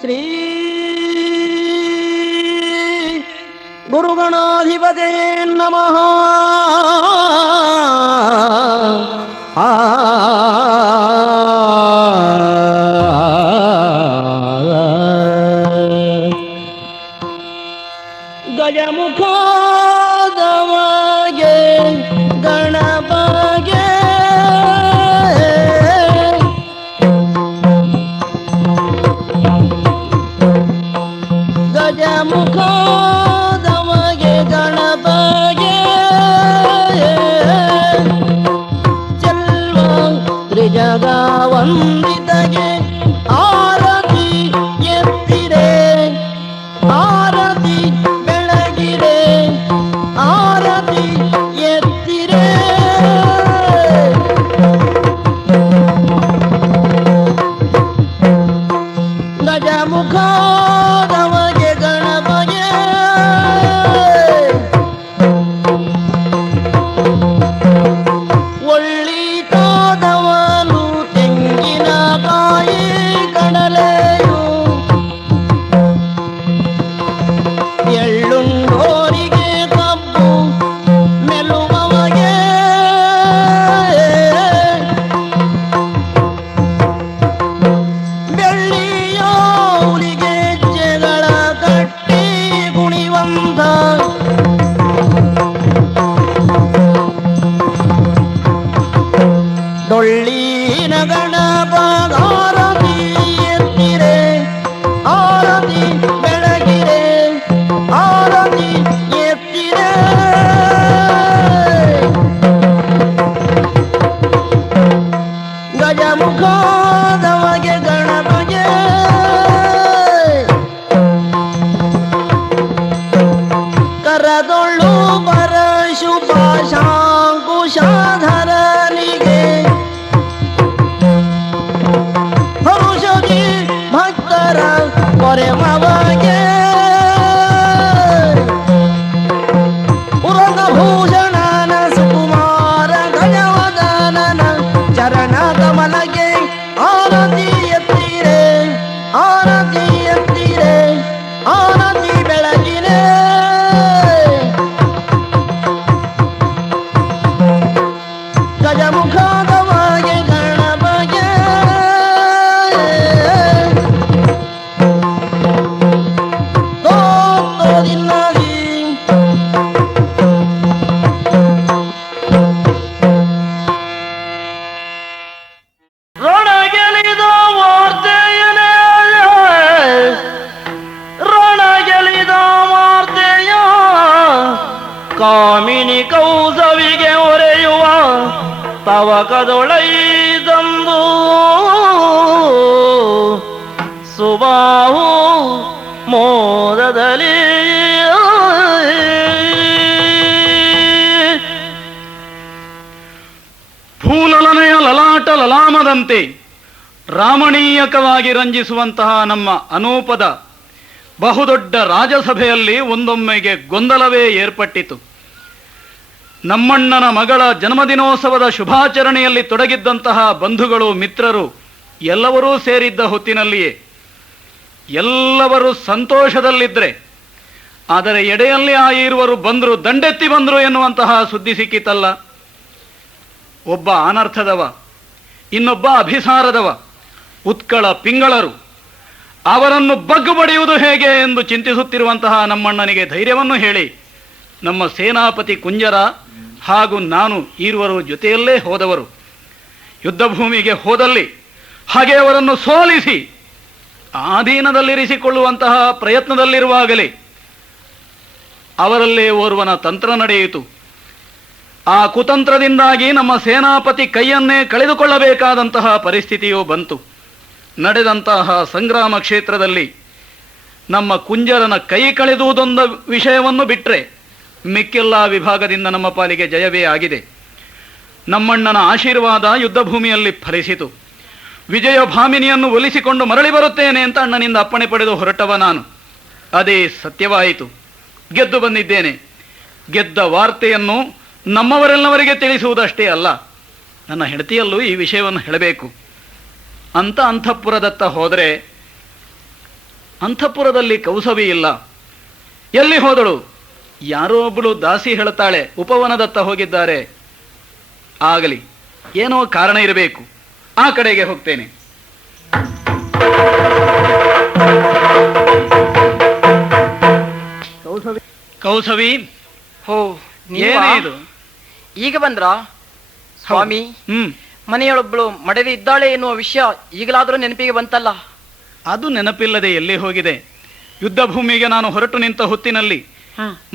ಶ್ರೀ ಗುರುಗಣಾಧಿಪತೇ ನಮಃ. ಗಜಮುಖದವಗೆ ಗಣಪಗೆ ಗಜಮುಖದವಗೆ ಗಣಪಗೆ ಚೆಲ್ವ ತ್ರಿಜಗ ವಂದಿತಗೆ ಆರತಿ ಎತ್ತಿರೆ, ಆರತಿ ಬೆಳಗಿರೆ, ಆರತಿ ಎತ್ತಿರೆ. ಗಜಮುಖದವಗೆ ಗಣಪಗೆ ಒಳ್ಳಿತಾದವನು ತೆಂಗಿನಕಾಯಿ ಕಡಲೆಯು ಎಳ್ಳುಂಡೋರಿಗೆ ಕಬ್ಬು ಮೆಲುವವಗೆ ಬೆಳ್ಳಿಯ ಹುಲಿಗೆ ಹೆಜ್ಜೆಗಳ ಕಟ್ಟಿ ಕುಣಿವಂತ ಡೊಳ್ಳಿನ ಗಣಪ ಆರತಿ ಎತ್ತಿರೆ, ಆರತಿ ಬೆಳಗಿರೆ, ಆರತಿ ಎತ್ತಿರೆ. ಗಜಮುಖದವಗೆ ಗಣಪಗೆ ಕರದೊಳ್ಳು ಪರಶುಭ ಶಾಂಕುಶಾಧರನಿಗೆ ಔಷಧಿ ಭಕ್ತರ ಕೊರೆಮವಗೆ ಉರಗಭೂಷಣನ ಸುಕುಮಾರ ಗಜವದನನ ಚರಣ ಕಮಲಗೆ ಆರತಿ ಎತ್ತಿರೆ, ಆರತಿ ಎತ್ತಿರೆ, ಆರತಿ ಬೆಳಗಿರೆ. ಗಜಮುಖದವಗೆ ಗಣಪಗೆ ತೋದಿನ್ನದಿ ರಣಗೆಲಿದ ವಾರ್ತೆಯನೇ, ರಣಗೆಲಿದ ವಾರ್ತೆಯ ಕಾಮಿನಿ ಕೌಸವಿಗೆ ಹೊರೆಯುವ ತವಕದೊಳೈದಂದು ಸುಬಾಹು ಮೋದದಲ್ಲಿ ಭೂಲಲನೆಯ ಲಲಾಟ ಲಲಾಮದಂತೆ ರಾಮಣೀಯಕವಾಗಿ ರಂಜಿಸುವಂತಹ ನಮ್ಮ ಅನೂಪದ ಬಹುದೊಡ್ಡ ರಾಜಸಭೆಯಲ್ಲಿ ಒಂದೊಮ್ಮೆಗೆ ಗೊಂದಲವೇ ಏರ್ಪಟ್ಟಿತು. ನಮ್ಮಣ್ಣನ ಮಗಳ ಜನ್ಮದಿನೋತ್ಸವದ ಶುಭಾಚರಣೆಯಲ್ಲಿ ತೊಡಗಿದ್ದಂತಹ ಬಂಧುಗಳು ಮಿತ್ರರು ಎಲ್ಲವರೂ ಸೇರಿದ್ದ ಹೊತ್ತಿನಲ್ಲಿಯೇ ಎಲ್ಲವರು ಸಂತೋಷದಲ್ಲಿದ್ದರೆ, ಆದರೆ ಎಡೆಯಲ್ಲಿ ಆ ಇರುವರು ಬಂದರು, ದಂಡೆತ್ತಿ ಬಂದರು ಎನ್ನುವಂತಹ ಸುದ್ದಿ ಸಿಕ್ಕಿತಲ್ಲ. ಒಬ್ಬ ಅನರ್ಥದವ, ಇನ್ನೊಬ್ಬ ಅಭಿಸಾರದವ, ಉತ್ಕಳ ಪಿಂಗಳರು. ಅವರನ್ನು ಬಗ್ಗು ಬಡಿಯುವುದು ಹೇಗೆ ಎಂದು ಚಿಂತಿಸುತ್ತಿರುವಂತಹ ನಮ್ಮಣ್ಣನಿಗೆ ಧೈರ್ಯವನ್ನು ಹೇಳಿ ನಮ್ಮ ಸೇನಾಪತಿ ಕುಂಜರ ಹಾಗೂ ನಾನು ಈರುವರು ಜೊತೆಯಲ್ಲೇ ಹೋದವರು. ಯುದ್ಧ ಭೂಮಿಗೆ ಹೋದಲ್ಲಿ ಹಾಗೆ ಅವರನ್ನು ಸೋಲಿಸಿ ಆಧೀನದಲ್ಲಿರಿಸಿಕೊಳ್ಳುವಂತಹ ಪ್ರಯತ್ನದಲ್ಲಿರುವಾಗಲೇ ಅವರಲ್ಲೇ ಓರ್ವನ ತಂತ್ರ ನಡೆಯಿತು. ಆ ಕುತಂತ್ರದಿಂದಾಗಿ ನಮ್ಮ ಸೇನಾಪತಿ ಕೈಯನ್ನೇ ಕಳೆದುಕೊಳ್ಳಬೇಕಾದಂತಹ ಪರಿಸ್ಥಿತಿಯೂ ಬಂತು. ನಡೆದಂತಹ ಸಂಗ್ರಾಮ ಕ್ಷೇತ್ರದಲ್ಲಿ ನಮ್ಮ ಕುಂಜರನ ಕೈ ಕಳೆದುವುದೊಂದು ವಿಷಯವನ್ನು ಬಿಟ್ಟರೆ ಮಿಕ್ಕೆಲ್ಲ ವಿಭಾಗದಿಂದ ನಮ್ಮ ಪಾಲಿಗೆ ಜಯವೇ ಆಗಿದೆ. ನಮ್ಮಣ್ಣನ ಆಶೀರ್ವಾದ ಯುದ್ಧ ಭೂಮಿಯಲ್ಲಿ ಫಲಿಸಿತು. ವಿಜಯ ಭಾಮಿನಿಯನ್ನು ಒಲಿಸಿಕೊಂಡು ಮರಳಿ ಬರುತ್ತೇನೆ ಅಂತ ಅಣ್ಣನಿಂದ ಅಪ್ಪಣೆ ಪಡೆದು ಹೊರಟವ ನಾನು. ಅದೇ ಸತ್ಯವಾಯಿತು. ಗೆದ್ದು ಬಂದಿದ್ದೇನೆ. ಗೆದ್ದ ವಾರ್ತೆಯನ್ನು ನಮ್ಮವರೆಲ್ಲವರಿಗೆ ತಿಳಿಸುವುದಷ್ಟೇ ಅಲ್ಲ, ನನ್ನ ಹೆಂಡತಿಯಲ್ಲೂ ಈ ವಿಷಯವನ್ನು ಹೇಳಬೇಕು ಅಂತ ಅಂತಃಪುರದತ್ತ ಹೋದರೆ ಅಂತಃಪುರದಲ್ಲಿ ಕೌಸವಿ ಇಲ್ಲ. ಎಲ್ಲಿ ಹೋದಳು? ಯಾರೋ ಒಬ್ಬಳು ದಾಸಿ ಹೇಳುತ್ತಾಳೆ ಉಪವನದತ್ತ ಹೋಗಿದ್ದಾರೆ. ಆಗಲಿ, ಏನೋ ಕಾರಣ ಇರಬೇಕು. ಆ ಕಡೆಗೆ ಹೋಗ್ತೇನೆ. ಕೌಸವಿ, ಹೋ, ಏನೇ ಇದು? ಈಗ ಬಂದ್ರ ಸ್ವಾಮಿ? ಮನೆಯೊಳೊಬ್ಬಳು ಮಡದಿ ಇದ್ದಾಳೆ ಎನ್ನುವ ವಿಷಯ ಈಗಲಾದರೂ ನೆನಪಿಗೆ ಬಂತಲ್ಲ? ಅದು ನೆನಪಿಲ್ಲದೆ ಎಲ್ಲಿ ಹೋಗಿದೆ? ಯುದ್ಧ ಭೂಮಿಗೆ ನಾನು ಹೊರಟು ನಿಂತ ಹೊತ್ತಿನಲ್ಲಿ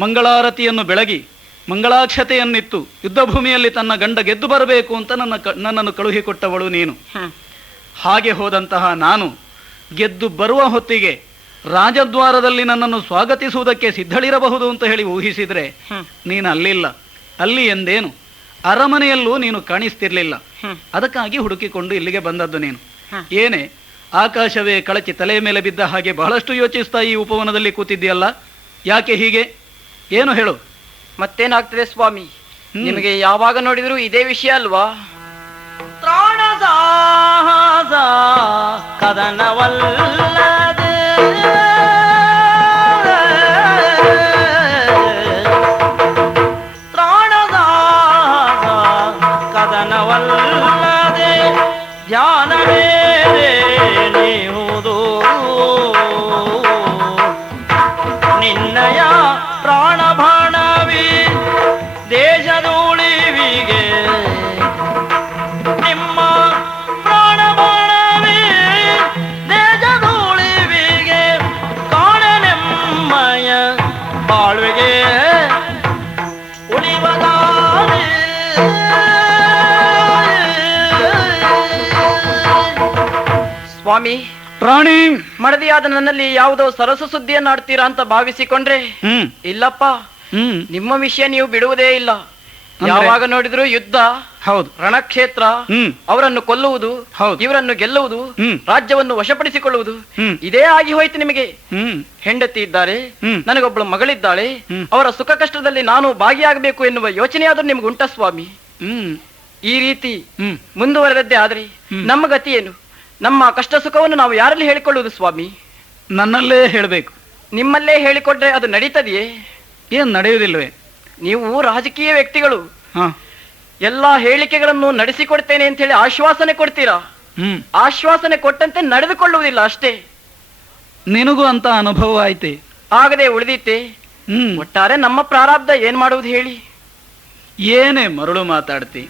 ಮಂಗಳಾರತಿಯನ್ನು ಬೆಳಗಿ ಮಂಗಳಾಕ್ಷತೆಯನ್ನಿತ್ತು ಯುದ್ಧ ಭೂಮಿಯಲ್ಲಿ ತನ್ನ ಗಂಡ ಗೆದ್ದು ಬರಬೇಕು ಅಂತ ನನ್ನನ್ನು ಕಳುಹಿಕೊಟ್ಟವಳು ನೀನು. ಹಾಗೆ ಹೋದಂತಹ ನಾನು ಗೆದ್ದು ಬರುವ ಹೊತ್ತಿಗೆ ರಾಜದ್ವಾರದಲ್ಲಿ ನನ್ನನ್ನು ಸ್ವಾಗತಿಸುವುದಕ್ಕೆ ಸಿದ್ಧಳಿರಬಹುದು ಅಂತ ಹೇಳಿ ಊಹಿಸಿದ್ರೆ ನೀನು ಅಲ್ಲಿಲ್ಲ. ಅಲ್ಲಿ ಎಂದೇನು, ಅರಮನೆಯಲ್ಲೂ ನೀನು ಕಾಣಿಸ್ತಿರ್ಲಿಲ್ಲ. ಅದಕ್ಕಾಗಿ ಹುಡುಕಿಕೊಂಡು ಇಲ್ಲಿಗೆ ಬಂದದ್ದು ನೀನು. ಏನೇ ಆಕಾಶವೇ ಕಳಚಿ ತಲೆಯ ಮೇಲೆ ಬಿದ್ದ ಹಾಗೆ ಬಹಳಷ್ಟು ಯೋಚಿಸ್ತಾ ಈ ಉಪವನದಲ್ಲಿ ಕೂತಿದ್ದೀಯಲ್ಲ, ಯಾಕೆ ಹೀಗೆ? ಏನು ಹೇಳು. ಮತ್ತೇನಾಗ್ತದೆ ಸ್ವಾಮಿ? ನಿಮಗೆ ಯಾವಾಗ ನೋಡಿದ್ರು ಇದೇ ವಿಷಯ ಅಲ್ವಾ? ತ್ರಾಣಸಾಹಸ ಕದನವಲ್ಲದೆ ತ್ರಾಣಸಾಹಸ ಕದನವಲ್ಲದೆ ಧ್ಯಾನವೇ ನೀವುದು ನಿನ್ನಯ ಪ್ರಾಣಬಾಣವಿ ದೇಶದೂಳಿವಿಗೆ ನಿಮ್ಮ ಪ್ರಾಣಬಾಣವಿ ದೇಶದೂಳಿವಿಗೆ ಕಾಣನೆಮ್ಮಯ ಬಾಳ್ವೆಗೆ ಉಳಿವದಾರಿ ಸ್ವಾಮಿ, ಪ್ರಾಣಿ ಮಡದಿಯಾದ ನನ್ನಲ್ಲಿ ಯಾವುದೋ ಸರಸ ಸುದ್ದಿಯನ್ನು ಆಡ್ತೀರಾ ಅಂತ ಭಾವಿಸಿಕೊಂಡ್ರೆ ಇಲ್ಲಪ್ಪ, ನಿಮ್ಮ ವಿಷಯ ನೀವು ಬಿಡುವುದೇ ಇಲ್ಲ. ಯಾವಾಗ ನೋಡಿದ್ರು ಯುದ್ಧ, ಹೌದು, ರಣಕ್ಷೇತ್ರ, ಅವರನ್ನು ಕೊಲ್ಲುವುದು, ಇವರನ್ನು ಗೆಲ್ಲುವುದು, ರಾಜ್ಯವನ್ನು ವಶಪಡಿಸಿಕೊಳ್ಳುವುದು, ಇದೇ ಆಗಿ ಹೋಯ್ತು ನಿಮಗೆ. ಹೆಂಡತಿ ಇದ್ದಾರೆ, ನನಗೊಬ್ಬಳು ಮಗಳಿದ್ದಾಳೆ, ಅವರ ಸುಖ ಕಷ್ಟದಲ್ಲಿ ನಾನು ಭಾಗಿಯಾಗಬೇಕು ಎನ್ನುವ ಯೋಚನೆಯಾದ್ರೂ ನಿಮ್ಗೆ ಉಂಟ ಸ್ವಾಮಿ? ಈ ರೀತಿ ಮುಂದುವರೆದದ್ದೇ ಆದ್ರೆ ನಮ್ಮ ಗತಿ ಏನು? ನಮ್ಮ ಕಷ್ಟ ಸುಖವನ್ನು ನಾವು ಯಾರಲ್ಲಿ ಹೇಳಿಕೊಳ್ಳುವುದು ಸ್ವಾಮಿ? ನನ್ನಲ್ಲೇ ಹೇಳಬೇಕು. ನಿಮ್ಮಲ್ಲೇ ಹೇಳಿಕೊಟ್ರೆ ಅದು ನಡೀತದೆಯೇ? ಏನ್ ನಡೆಯುವುದಿಲ್ವೇ? ನೀವು ರಾಜಕೀಯ ವ್ಯಕ್ತಿಗಳು, ಎಲ್ಲಾ ಹೇಳಿಕೆಗಳನ್ನು ನಡೆಸಿಕೊಡ್ತೇನೆ ಅಂತ ಹೇಳಿ ಆಶ್ವಾಸನೆ ಕೊಡ್ತೀರಾ. ಆಶ್ವಾಸನೆ ಕೊಟ್ಟಂತೆ ನಡೆದುಕೊಳ್ಳುವುದಿಲ್ಲ ಅಷ್ಟೇ. ನಿನಗೂ ಅಂತ ಅನುಭವ ಆಯ್ತೆ? ಆಗದೆ ಉಳಿದಿತ್ತೆ. ಒಟ್ಟಾರೆ ನಮ್ಮ ಪ್ರಾರಬ್ಧ ಏನ್ ಮಾಡುವುದು ಹೇಳಿ? ಏನೇ ಮರುಳು ಮಾತಾಡ್ತಿ?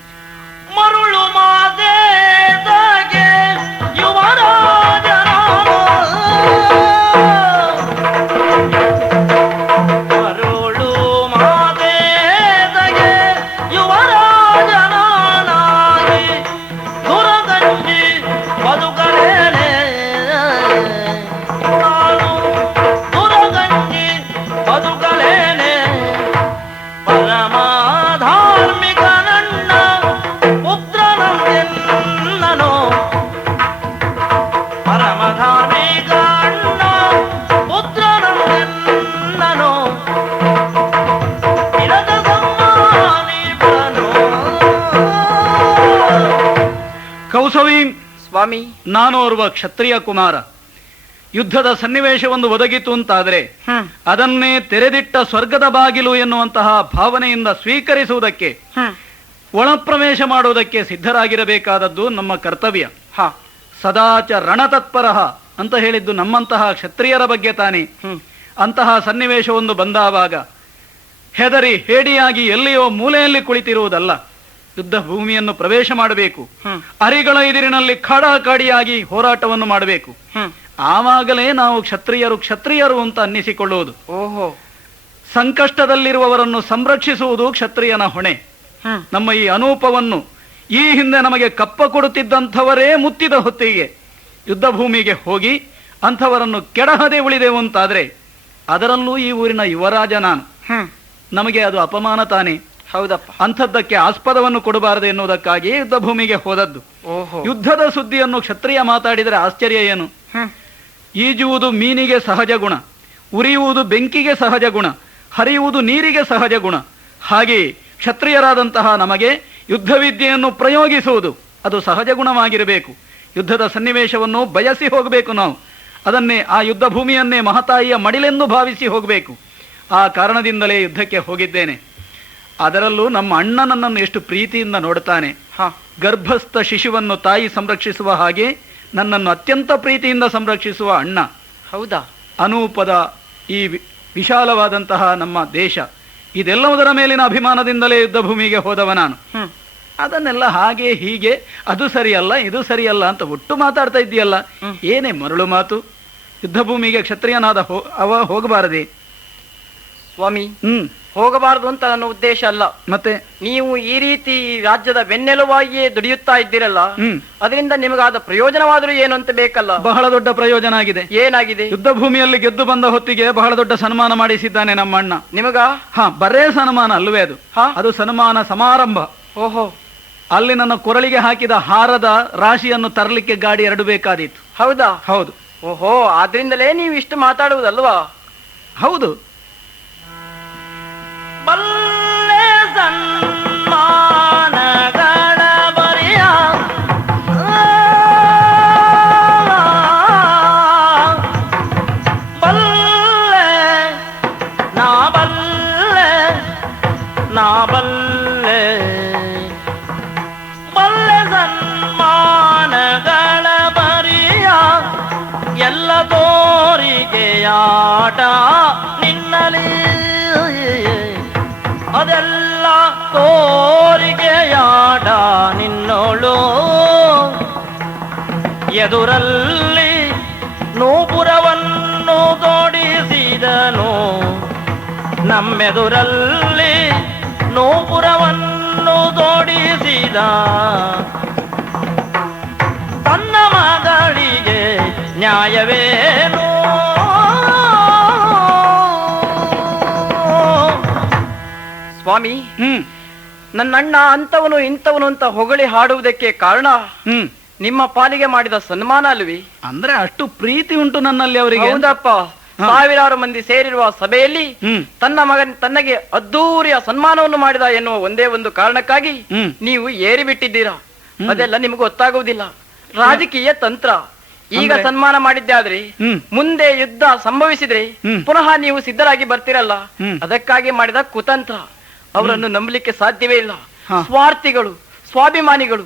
ಮರುಳು ಮಾದೇಗೆ ಯುವರಾಜನ ಮರುಳು ಮಾದೇಗೆ ಯುವರಾಜನಾಗಿ ದುರಗಂಜಿ ಬದುಕಲೇನೆ ನಾನು ದುರಗಂಜಿ ಬದುಕಲೇನೆ ಪರಮ ಧಾರ್ಮಿಕ ನನ್ನ ಪುತ್ರನಂದೆನ್ನನು ಪರಮ ಧಾರ್ಮಿಕ ಅಣ್ಣ ಪುತ್ರನಂದೆನ್ನನು ಇರದ ಸಮ್ಮಾನಿಪನು. ಕೌಸವಿ, ಸ್ವಾಮಿ, ನಾನು ಓರ್ವ ಕ್ಷತ್ರಿಯ ಕುಮಾರ. ಯುದ್ಧದ ಸನ್ನಿವೇಶವೊಂದು ಒದಗಿತು ಅಂತಾದ್ರೆ ಅದನ್ನೇ ತೆರೆದಿಟ್ಟ ಸ್ವರ್ಗದ ಬಾಗಿಲು ಎನ್ನುವಂತಹ ಭಾವನೆಯಿಂದ ಸ್ವೀಕರಿಸುವುದಕ್ಕೆ, ಒಳಪ್ರವೇಶ ಮಾಡುವುದಕ್ಕೆ ಸಿದ್ಧರಾಗಿರಬೇಕಾದದ್ದು ನಮ್ಮ ಕರ್ತವ್ಯ. ಸದಾಚ ರಣತತ್ಪರ ಅಂತ ಹೇಳಿದ್ದು ನಮ್ಮಂತಹ ಕ್ಷತ್ರಿಯರ ಬಗ್ಗೆ ತಾನೇ. ಅಂತಹ ಸನ್ನಿವೇಶವೊಂದು ಬಂದಾವಾಗ ಹೆದರಿ ಹೇಡಿಯಾಗಿ ಎಲ್ಲಿಯೋ ಮೂಲೆಯಲ್ಲಿ ಕುಳಿತಿರುವುದಲ್ಲ. ಯುದ್ಧ ಭೂಮಿಯನ್ನು ಪ್ರವೇಶ ಮಾಡಬೇಕು. ಅರಿಗಳ ಎದುರಿನಲ್ಲಿ ಖಾಡಾಖಾಡಿಯಾಗಿ ಹೋರಾಟವನ್ನು ಮಾಡಬೇಕು. ಆವಾಗಲೇ ನಾವು ಕ್ಷತ್ರಿಯರು ಅಂತ ಅನ್ನಿಸಿಕೊಳ್ಳುವುದು. ಓಹೋ, ಸಂಕಷ್ಟದಲ್ಲಿರುವವರನ್ನು ಸಂರಕ್ಷಿಸುವುದು ಕ್ಷತ್ರಿಯನ ಹೊಣೆ. ನಮ್ಮ ಈ ಅನೂಪವನ್ನು ಈ ಹಿಂದೆ ನಮಗೆ ಕಪ್ಪ ಕೊಡುತ್ತಿದ್ದಂಥವರೇ ಮುತ್ತಿದ ಹೊತ್ತಿಗೆ ಯುದ್ಧ ಭೂಮಿಗೆ ಹೋಗಿ ಅಂಥವರನ್ನು ಕೆಡಹದೆ ಉಳಿದೆವು ಅಂತಾದ್ರೆ, ಅದರಲ್ಲೂ ಈ ಊರಿನ ಯುವರಾಜ ನಾನು, ನಮಗೆ ಅದು ಅಪಮಾನ ತಾನೇ. ಹೌದಪ್ಪ. ಅಂಥದ್ದಕ್ಕೆ ಆಸ್ಪದವನ್ನು ಕೊಡಬಾರದು ಎನ್ನುವುದಕ್ಕಾಗಿ ಯುದ್ಧ ಭೂಮಿಗೆ ಹೋದದ್ದು. ಯುದ್ಧದ ಸುದ್ದಿಯನ್ನು ಕ್ಷತ್ರಿಯ ಮಾತಾಡಿದರೆ ಆಶ್ಚರ್ಯ ಏನು? ಈಜುವುದು ಮೀನಿಗೆ ಸಹಜ ಗುಣ, ಉರಿಯುವುದು ಬೆಂಕಿಗೆ ಸಹಜ ಗುಣ, ಹರಿಯುವುದು ನೀರಿಗೆ ಸಹಜ ಗುಣ. ಹಾಗೆಯೇ ಕ್ಷತ್ರಿಯರಾದಂತಹ ನಮಗೆ ಯುದ್ಧ ವಿದ್ಯೆಯನ್ನು ಪ್ರಯೋಗಿಸುವುದು ಅದು ಸಹಜ ಗುಣವಾಗಿರಬೇಕು. ಯುದ್ಧದ ಸನ್ನಿವೇಶವನ್ನು ಬಯಸಿ ಹೋಗಬೇಕು ನಾವು. ಅದನ್ನೇ ಆ ಯುದ್ಧ ಭೂಮಿಯನ್ನೇ ಮಹತಾಯಿಯ ಮಡಿಲೆಂದು ಭಾವಿಸಿ ಹೋಗಬೇಕು. ಆ ಕಾರಣದಿಂದಲೇ ಯುದ್ಧಕ್ಕೆ ಹೋಗಿದ್ದೇನೆ. ಅದರಲ್ಲೂ ನಮ್ಮ ಅಣ್ಣ ನನ್ನನ್ನು ಎಷ್ಟು ಪ್ರೀತಿಯಿಂದ ನೋಡುತ್ತಾನೆ. ಗರ್ಭಸ್ಥ ಶಿಶುವನ್ನು ತಾಯಿ ಸಂರಕ್ಷಿಸುವ ಹಾಗೆ ನನ್ನನ್ನು ಅತ್ಯಂತ ಪ್ರೀತಿಯಿಂದ ಸಂರಕ್ಷಿಸುವ ಅಣ್ಣ. ಹೌದಾ? ಅನೂಪದ ಈ ವಿಶಾಲವಾದಂತಹ ನಮ್ಮ ದೇಶ, ಇದೆಲ್ಲವುದರ ಮೇಲಿನ ಅಭಿಮಾನದಿಂದಲೇ ಯುದ್ಧ ಭೂಮಿಗೆ ಹೋದವ ನಾನು. ಅದನ್ನೆಲ್ಲ ಹಾಗೆ ಹೀಗೆ ಅದು ಸರಿಯಲ್ಲ ಇದು ಸರಿಯಲ್ಲ ಅಂತ ಒಟ್ಟು ಮಾತಾಡ್ತಾ ಇದ್ದೀಯಲ್ಲ, ಏನೇ ಮರಳು ಮಾತು? ಯುದ್ಧ ಭೂಮಿಗೆ ಕ್ಷತ್ರಿಯನಾದ ಅವ ಹೋಗಬಾರದೆ? ಸ್ವಾಮಿ, ಹೋಗಬಾರದು ಅಂತ ನನ್ನ ಉದ್ದೇಶ ಅಲ್ಲ. ಮತ್ತೆ ನೀವು ಈ ರೀತಿ ರಾಜ್ಯದ ಬೆನ್ನೆಲುವಾಗಿಯೇ ದುಡಿಯುತ್ತಾ ಇದ್ದೀರಲ್ಲ, ಅದರಿಂದ ನಿಮಗಾದ ಪ್ರಯೋಜನವಾದರೂ ಏನು ಅಂತ ಬೇಕಲ್ಲ? ಬಹಳ ದೊಡ್ಡ ಪ್ರಯೋಜನ ಆಗಿದೆ. ಏನಾಗಿದೆ? ಯುದ್ಧ ಭೂಮಿಯಲ್ಲಿ ಗೆದ್ದು ಬಂದ ಹೊತ್ತಿಗೆ ಬಹಳ ದೊಡ್ಡ ಸನ್ಮಾನ ಮಾಡಿಸಿದ್ದಾನೆ ನಮ್ಮ ಅಣ್ಣ. ನಿಮಗ? ಬರೇ ಸನ್ಮಾನ ಅಲ್ವೇ ಅದು, ಅದು ಸನ್ಮಾನ ಸಮಾರಂಭ. ಓಹೋ. ಅಲ್ಲಿ ನನ್ನ ಕೊರಳಿಗೆ ಹಾಕಿದ ಹಾರದ ರಾಶಿಯನ್ನು ತರಲಿಕ್ಕೆ ಗಾಡಿ 2 ಬೇಕಾದೀತು. ಹೌದಾ? ಹೌದು. ಓಹೋ, ಆದ್ರಿಂದಲೇ ನೀವು ಇಷ್ಟು ಮಾತಾಡುವುದಲ್ವಾ? ಹೌದು. ಬಲ್ಲೆ ಸನ್ಮಾನಗಳ ಬರಿಯ ಬಲ್ಲೆ ನಾ ಬಲ್ಲೆ ನಾ ಬಲ್ಲೆ ಬಲ್ಲೆ ಸನ್ಮಾನಗಳ ಬರಿಯ ಎಲ್ಲ ತೋರಿಕೆಯಾಟ ನಿನ್ನಲಿ ಅದೆಲ್ಲ ತೋರಿಕೆಯಾಡ ನಿನ್ನೋಳು ಎದುರಲ್ಲಿ ನೂಪುರವನ್ನು ತೋಡಿಸಿದನು ನಮ್ಮೆದುರಲ್ಲಿ ನೂಪುರವನ್ನು ತೋಡಿಸಿದ ತನ್ನ ಮಗಳಿಗೆ ನ್ಯಾಯವೇನು? ಸ್ವಾಮಿ, ನನ್ನಣ್ಣ ಅಂತವನು ಇಂಥವನು ಅಂತ ಹೊಗಳಿ ಹಾಡುವುದಕ್ಕೆ ಕಾರಣ ನಿಮ್ಮ ಪಾಲಿಗೆ ಮಾಡಿದ ಸನ್ಮಾನ ಅಲ್ವಿ? ಅಂದ್ರೆ ಅಷ್ಟು ಪ್ರೀತಿ ಉಂಟು ನನ್ನಲ್ಲಿ ಅವರಿಗೆ. ಹೌದಪ್ಪ. ಸಾವಿರಾರು ಮಂದಿ ಸೇರಿರುವ ಸಭೆಯಲ್ಲಿ ತನ್ನಗೆ ಅದ್ದೂರಿಯ ಸನ್ಮಾನವನ್ನು ಮಾಡಿದ ಎನ್ನುವ ಒಂದೇ ಒಂದು ಕಾರಣಕ್ಕಾಗಿ ನೀವು ಏರಿ ಬಿಟ್ಟಿದ್ದೀರಾ. ಅದೆಲ್ಲ ನಿಮಗೆ ಗೊತ್ತಾಗುವುದಿಲ್ಲ. ರಾಜಕೀಯ ತಂತ್ರ. ಈಗ ಸನ್ಮಾನ ಮಾಡಿದ್ದೆ ಆದ್ರೆ ಮುಂದೆ ಯುದ್ಧ ಸಂಭವಿಸಿದ್ರೆ ಪುನಃ ನೀವು ಸಿದ್ಧರಾಗಿ ಬರ್ತಿರಲ್ಲ, ಅದಕ್ಕಾಗಿ ಮಾಡಿದ ಕುತಂತ್ರ. ಅವರನ್ನು ನಂಬಲಿಕ್ಕೆ ಸಾಧ್ಯವೇ ಇಲ್ಲ. ಸ್ವಾರ್ಥಿಗಳು, ಸ್ವಾಭಿಮಾನಿಗಳು.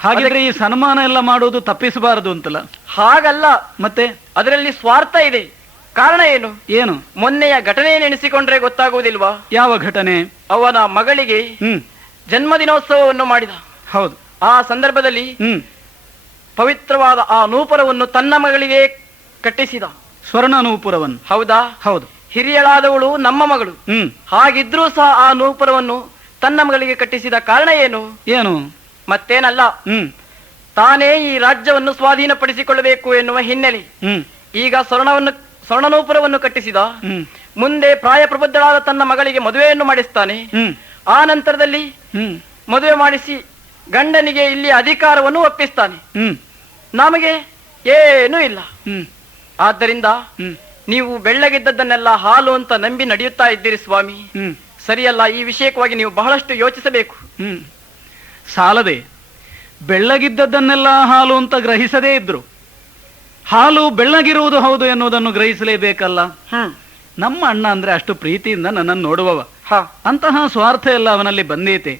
ಹಾಗಿದ್ರೆ ಈ ಸನ್ಮಾನ ಎಲ್ಲ ಮಾಡುವುದು ತಪ್ಪಿಸಬಾರದು ಅಂತಲ್ಲ? ಹಾಗಲ್ಲ, ಮತ್ತೆ ಅದರಲ್ಲಿ ಸ್ವಾರ್ಥ ಇದೆ. ಕಾರಣ ಏನು? ಏನು? ಮೊನ್ನೆಯ ಘಟನೆ ನೆನೆಸಿಕೊಂಡ್ರೆ ಗೊತ್ತಾಗುವುದಿಲ್ವಾ? ಯಾವ ಘಟನೆ? ಅವನ ಮಗಳಿಗೆ ಜನ್ಮದಿನೋತ್ಸವವನ್ನು ಮಾಡಿದ. ಹೌದು. ಆ ಸಂದರ್ಭದಲ್ಲಿ ಪವಿತ್ರವಾದ ಆ ನೂಪುರವನ್ನು ತನ್ನ ಮಗಳಿಗೆ ಕಟ್ಟಿಸಿದ. ಸ್ವರ್ಣ ನೂಪುರವನ್ನು. ಹೌದಾ? ಹೌದು. ಹಿರಿಯಳಾದವಳು ನಮ್ಮ ಮಗಳು. ಹಾಗಿದ್ರೂ ಸಹ ಆ ನೂಪುರವನ್ನು ತನ್ನ ಮಗಳಿಗೆ ಕಟ್ಟಿಸಿದ ಕಾರಣ ಏನು? ಏನು? ಮತ್ತೇನಲ್ಲ, ತಾನೇ ಈ ರಾಜ್ಯವನ್ನು ಸ್ವಾಧೀನಪಡಿಸಿಕೊಳ್ಳಬೇಕು ಎನ್ನುವ ಹಿನ್ನೆಲೆ ಈಗ ಸ್ವರ್ಣ ನೂಪುರವನ್ನು ಕಟ್ಟಿಸಿದ. ಮುಂದೆ ಪ್ರಾಯ ಪ್ರಬುದ್ಧಳಾದ ತನ್ನ ಮಗಳಿಗೆ ಮದುವೆಯನ್ನು ಮಾಡಿಸ್ತಾನೆ. ಆ ನಂತರದಲ್ಲಿ ಮದುವೆ ಮಾಡಿಸಿ ಗಂಡನಿಗೆ ಇಲ್ಲಿ ಅಧಿಕಾರವನ್ನು ಒಪ್ಪಿಸ್ತಾನೆ. ನಮಗೆ ಏನೂ ಇಲ್ಲ. ಆದ್ದರಿಂದ ನೀವು ಬೆಳ್ಳಗಿದ್ದದ್ದನ್ನೆಲ್ಲ ಹಾಲು ಅಂತ ನಂಬಿ ನಡೆಯುತ್ತಾ ಇದ್ದೀರಿ ಸ್ವಾಮಿ. ಸರಿಯಲ್ಲ. ಈ ವಿಷಯಕವಾಗಿ ನೀವು ಬಹಳಷ್ಟು ಯೋಚಿಸಬೇಕು. ಸಾಲದೆ ಬೆಳ್ಳಗಿದ್ದದ್ದನ್ನೆಲ್ಲ ಹಾಲು ಅಂತ ಗ್ರಹಿಸದೇ ಇದ್ರು ಹಾಲು ಬೆಳ್ಳಗಿರುವುದು ಹೌದು ಎನ್ನುವುದನ್ನು ಗ್ರಹಿಸಲೇಬೇಕಲ್ಲ. ನಮ್ಮ ಅಣ್ಣ ಅಂದ್ರೆ ಅಷ್ಟು ಪ್ರೀತಿಯಿಂದ ನನ್ನನ್ನು ನೋಡುವವ. ಅಂತಹ ಸ್ವಾರ್ಥ ಎಲ್ಲ ಅವನಲ್ಲಿ ಬಂದೈತೆ.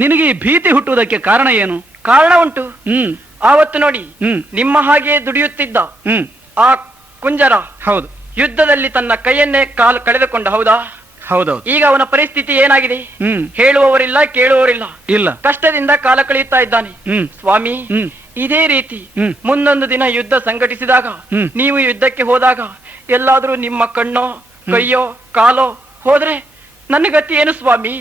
ನಿನಗೆ ಈ ಭೀತಿ ಹುಟ್ಟುವುದಕ್ಕೆ ಕಾರಣ ಏನು? ಕಾರಣ ಉಂಟು. ಆವತ್ತು ನೋಡಿ, ನಿಮ್ಮ ಹಾಗೆ ದುಡಿಯುತ್ತಿದ್ದ ಆ ಕುಂಜರ ಹೌದು ಯುದ್ಧದಲ್ಲಿ ತನ್ನ ಕೈಯನ್ನೇ ಕಳೆದುಕೊಂಡ. ಹೌದಾ? ಹೌದೌದು. ಈಗ ಅವನ ಪರಿಸ್ಥಿತಿ ಏನಾಗಿದೆ? ಹೇಳುವವರಿಲ್ಲ, ಕೇಳುವವರಿಲ್ಲ. ಇಲ್ಲ. ಕಷ್ಟದಿಂದ ಕಾಲ ಕಳೆಯುತ್ತಾ ಇದ್ದಾನೆ. ಸ್ವಾಮಿ, ಇದೇ ರೀತಿ ಮುಂದೊಂದು ದಿನ ಯುದ್ಧ ಸಂಘಟಿಸಿದಾಗ, ನೀವು ಯುದ್ಧಕ್ಕೆ ಹೋದಾಗ ಎಲ್ಲಾದ್ರೂ ನಿಮ್ಮ ಕಣ್ಣೋ ಕೈಯೋ ಕಾಲೋ ಹೋದ್ರೆ ನನ್ನ ಗತಿ ಏನು ಸ್ವಾಮಿ?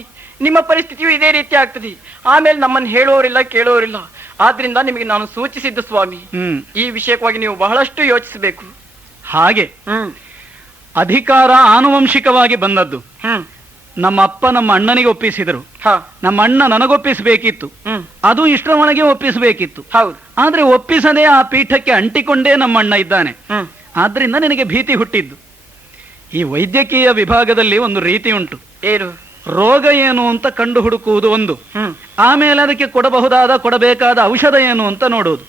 ನಿಮ್ಮ ಪರಿಸ್ಥಿತಿಯು ಇದೇ ರೀತಿ ಆಗ್ತದೆ. ಆಮೇಲೆ ನಮ್ಮನ್ನು ಹೇಳುವವರಿಲ್ಲ, ಕೇಳುವವರಿಲ್ಲ. ಆದ್ರಿಂದ ನಿಮಗೆ ನಾನು ಸೂಚಿಸಿದ್ದು ಸ್ವಾಮಿ, ಈ ವಿಷಯವಾಗಿ ನೀವು ಬಹಳಷ್ಟು ಯೋಚಿಸಬೇಕು. ಹಾಗೆ ಅಧಿಕಾರ ಆನುವಂಶಿಕವಾಗಿ ಬಂದದ್ದು. ನಮ್ಮ ಅಪ್ಪ ನಮ್ಮ ಅಣ್ಣನಿಗೆ ಒಪ್ಪಿಸಿದರು. ನಮ್ಮ ಅಣ್ಣ ನನಗೊಪ್ಪಿಸಬೇಕಿತ್ತು. ಅದು ಇಷ್ಟರೊಳಗೆ ಒಪ್ಪಿಸಬೇಕಿತ್ತು. ಹೌದು. ಆದ್ರೆ ಒಪ್ಪಿಸದೆ ಆ ಪೀಠಕ್ಕೆ ಅಂಟಿಕೊಂಡೇ ನಮ್ಮ ಅಣ್ಣ ಇದ್ದಾನೆ. ಆದ್ರಿಂದ ನಿನಗೆ ಭೀತಿ ಹುಟ್ಟಿದ್ದು. ಈ ವೈದ್ಯಕೀಯ ವಿಭಾಗದಲ್ಲಿ ಒಂದು ರೀತಿ ಉಂಟು. ಏನು? ರೋಗ ಏನು ಅಂತ ಕಂಡು ಹುಡುಕುವುದು ಒಂದು, ಆಮೇಲೆ ಅದಕ್ಕೆ ಕೊಡಬಹುದಾದ ಕೊಡಬೇಕಾದ ಔಷಧ ಏನು ಅಂತ ನೋಡುವುದು.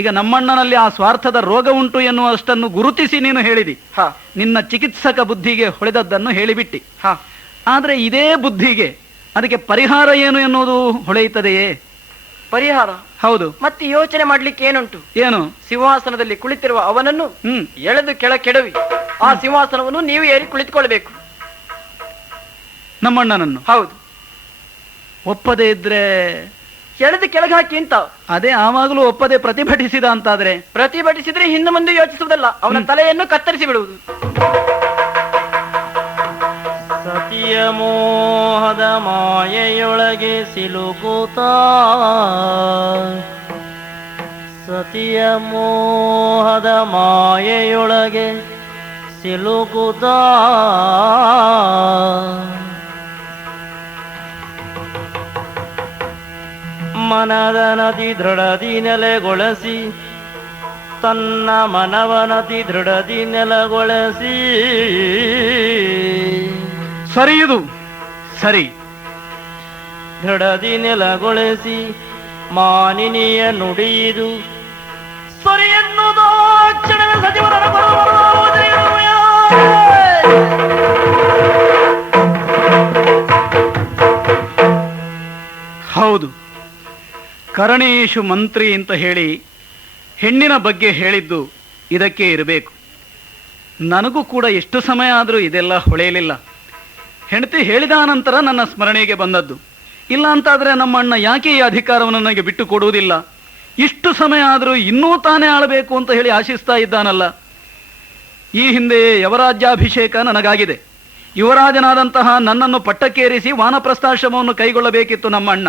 ಈಗ ನಮ್ಮಣ್ಣನಲ್ಲಿ ಆ ಸ್ವಾರ್ಥದ ರೋಗ ಉಂಟು ಎನ್ನುವಷ್ಟನ್ನು ಗುರುತಿಸಿ ನೀನು ಹೇಳಿದಿ. ನಿನ್ನ ಚಿಕಿತ್ಸಕ ಬುದ್ಧಿಗೆ ಹೊಳೆದದ್ದನ್ನು ಹೇಳಿಬಿಟ್ಟಿ. ಆದ್ರೆ ಇದೇ ಬುದ್ಧಿಗೆ ಅದಕ್ಕೆ ಪರಿಹಾರ ಏನು ಎನ್ನುವುದು ಹೊಳೆಯುತ್ತದೆಯೇ? ಪರಿಹಾರ? ಹೌದು. ಮತ್ತೆ ಯೋಚನೆ ಮಾಡ್ಲಿಕ್ಕೆ ಏನುಂಟು? ಏನು? ಸಿಂಹಾಸನದಲ್ಲಿ ಕುಳಿತಿರುವ ಅವನನ್ನು ಎಳೆದು ಕೆಡವಿ ಆ ಸಿಂಹಾಸನವನ್ನು ನೀವು ಏರಿ ಕುಳಿತುಕೊಳ್ಬೇಕು. ನಮ್ಮಣ್ಣನನ್ನು? ಹೌದು. ಒಪ್ಪದೇ ಇದ್ರೆ ಎಳೆದು ಕೆಳಗೆ ಹಾಕಿ ಅಂತ. ಅದೇ ಆವಾಗಲೂ ಒಪ್ಪದೆ ಪ್ರತಿಭಟಿಸಿದ ಅಂತಾದ್ರೆ? ಪ್ರತಿಭಟಿಸಿದ್ರೆ ಹಿಂದೆ ಮುಂದೆ ಯೋಚಿಸುವುದಲ್ಲ, ಅವನ ತಲೆಯನ್ನು ಕತ್ತರಿಸಿ ಬಿಡುವುದು. ಸತಿಯ ಮೋಹದ ಮಾಯೆಯೊಳಗೆ ಸಿಲುಕುತ್ತ, ಸತಿಯ ಮೋಹದ ಮಾಯೆಯೊಳಗೆ ಸಿಲುಕುತ್ತ, ಮನದ ನದಿ ದೃಢದಿ ನೆಲೆಗೊಳಿಸಿ, ತನ್ನ ಮನವನತಿ ದೃಢದಿ ನೆಲೆಗೊಳಿಸಿ. ಸರಿಯುದು ಸರಿ. ದೃಢದಿ ನೆಲೆಗೊಳಿಸಿ ಮಾನಿನಿಯ ನುಡಿಯುದು ಸರಿ ಎನ್ನುವುದೋ ಕ್ಷಣದ ಸಚಿವರ ಹೌದು. ಕರಣೇಶು ಮಂತ್ರಿ ಅಂತ ಹೇಳಿ ಹೆಣ್ಣಿನ ಬಗ್ಗೆ ಹೇಳಿದ್ದು ಇದಕ್ಕೆ ಇರಬೇಕು. ನನಗೂ ಕೂಡ ಎಷ್ಟು ಸಮಯ ಆದರೂ ಇದೆಲ್ಲ ಹೊಳೆಯಲಿಲ್ಲ. ಹೆಂಡತಿ ಹೇಳಿದ ನಂತರ ನನ್ನ ಸ್ಮರಣೆಗೆ ಬಂದದ್ದು. ಇಲ್ಲ ಅಂತಾದರೆ ನಮ್ಮ ಅಣ್ಣ ಯಾಕೆ ಈ ಅಧಿಕಾರವನ್ನು ನನಗೆ ಬಿಟ್ಟು ಕೊಡುವುದಿಲ್ಲ? ಇಷ್ಟು ಸಮಯ ಆದರೂ ಇನ್ನೂ ತಾನೇ ಆಳಬೇಕು ಅಂತ ಹೇಳಿ ಆಶಿಸ್ತಾ ಇದ್ದಾನಲ್ಲ. ಈ ಹಿಂದೆ ಯುವರಾಜ್ಯಾಭಿಷೇಕ ನನಗಾಗಿದೆ. ಯುವರಾಜನಾದಂತಹ ನನ್ನನ್ನು ಪಟ್ಟಕ್ಕೇರಿಸಿ ವಾನಪ್ರಸ್ಥಾಶ್ರಮವನ್ನು ಕೈಗೊಳ್ಳಬೇಕಿತ್ತು ನಮ್ಮ ಅಣ್ಣ.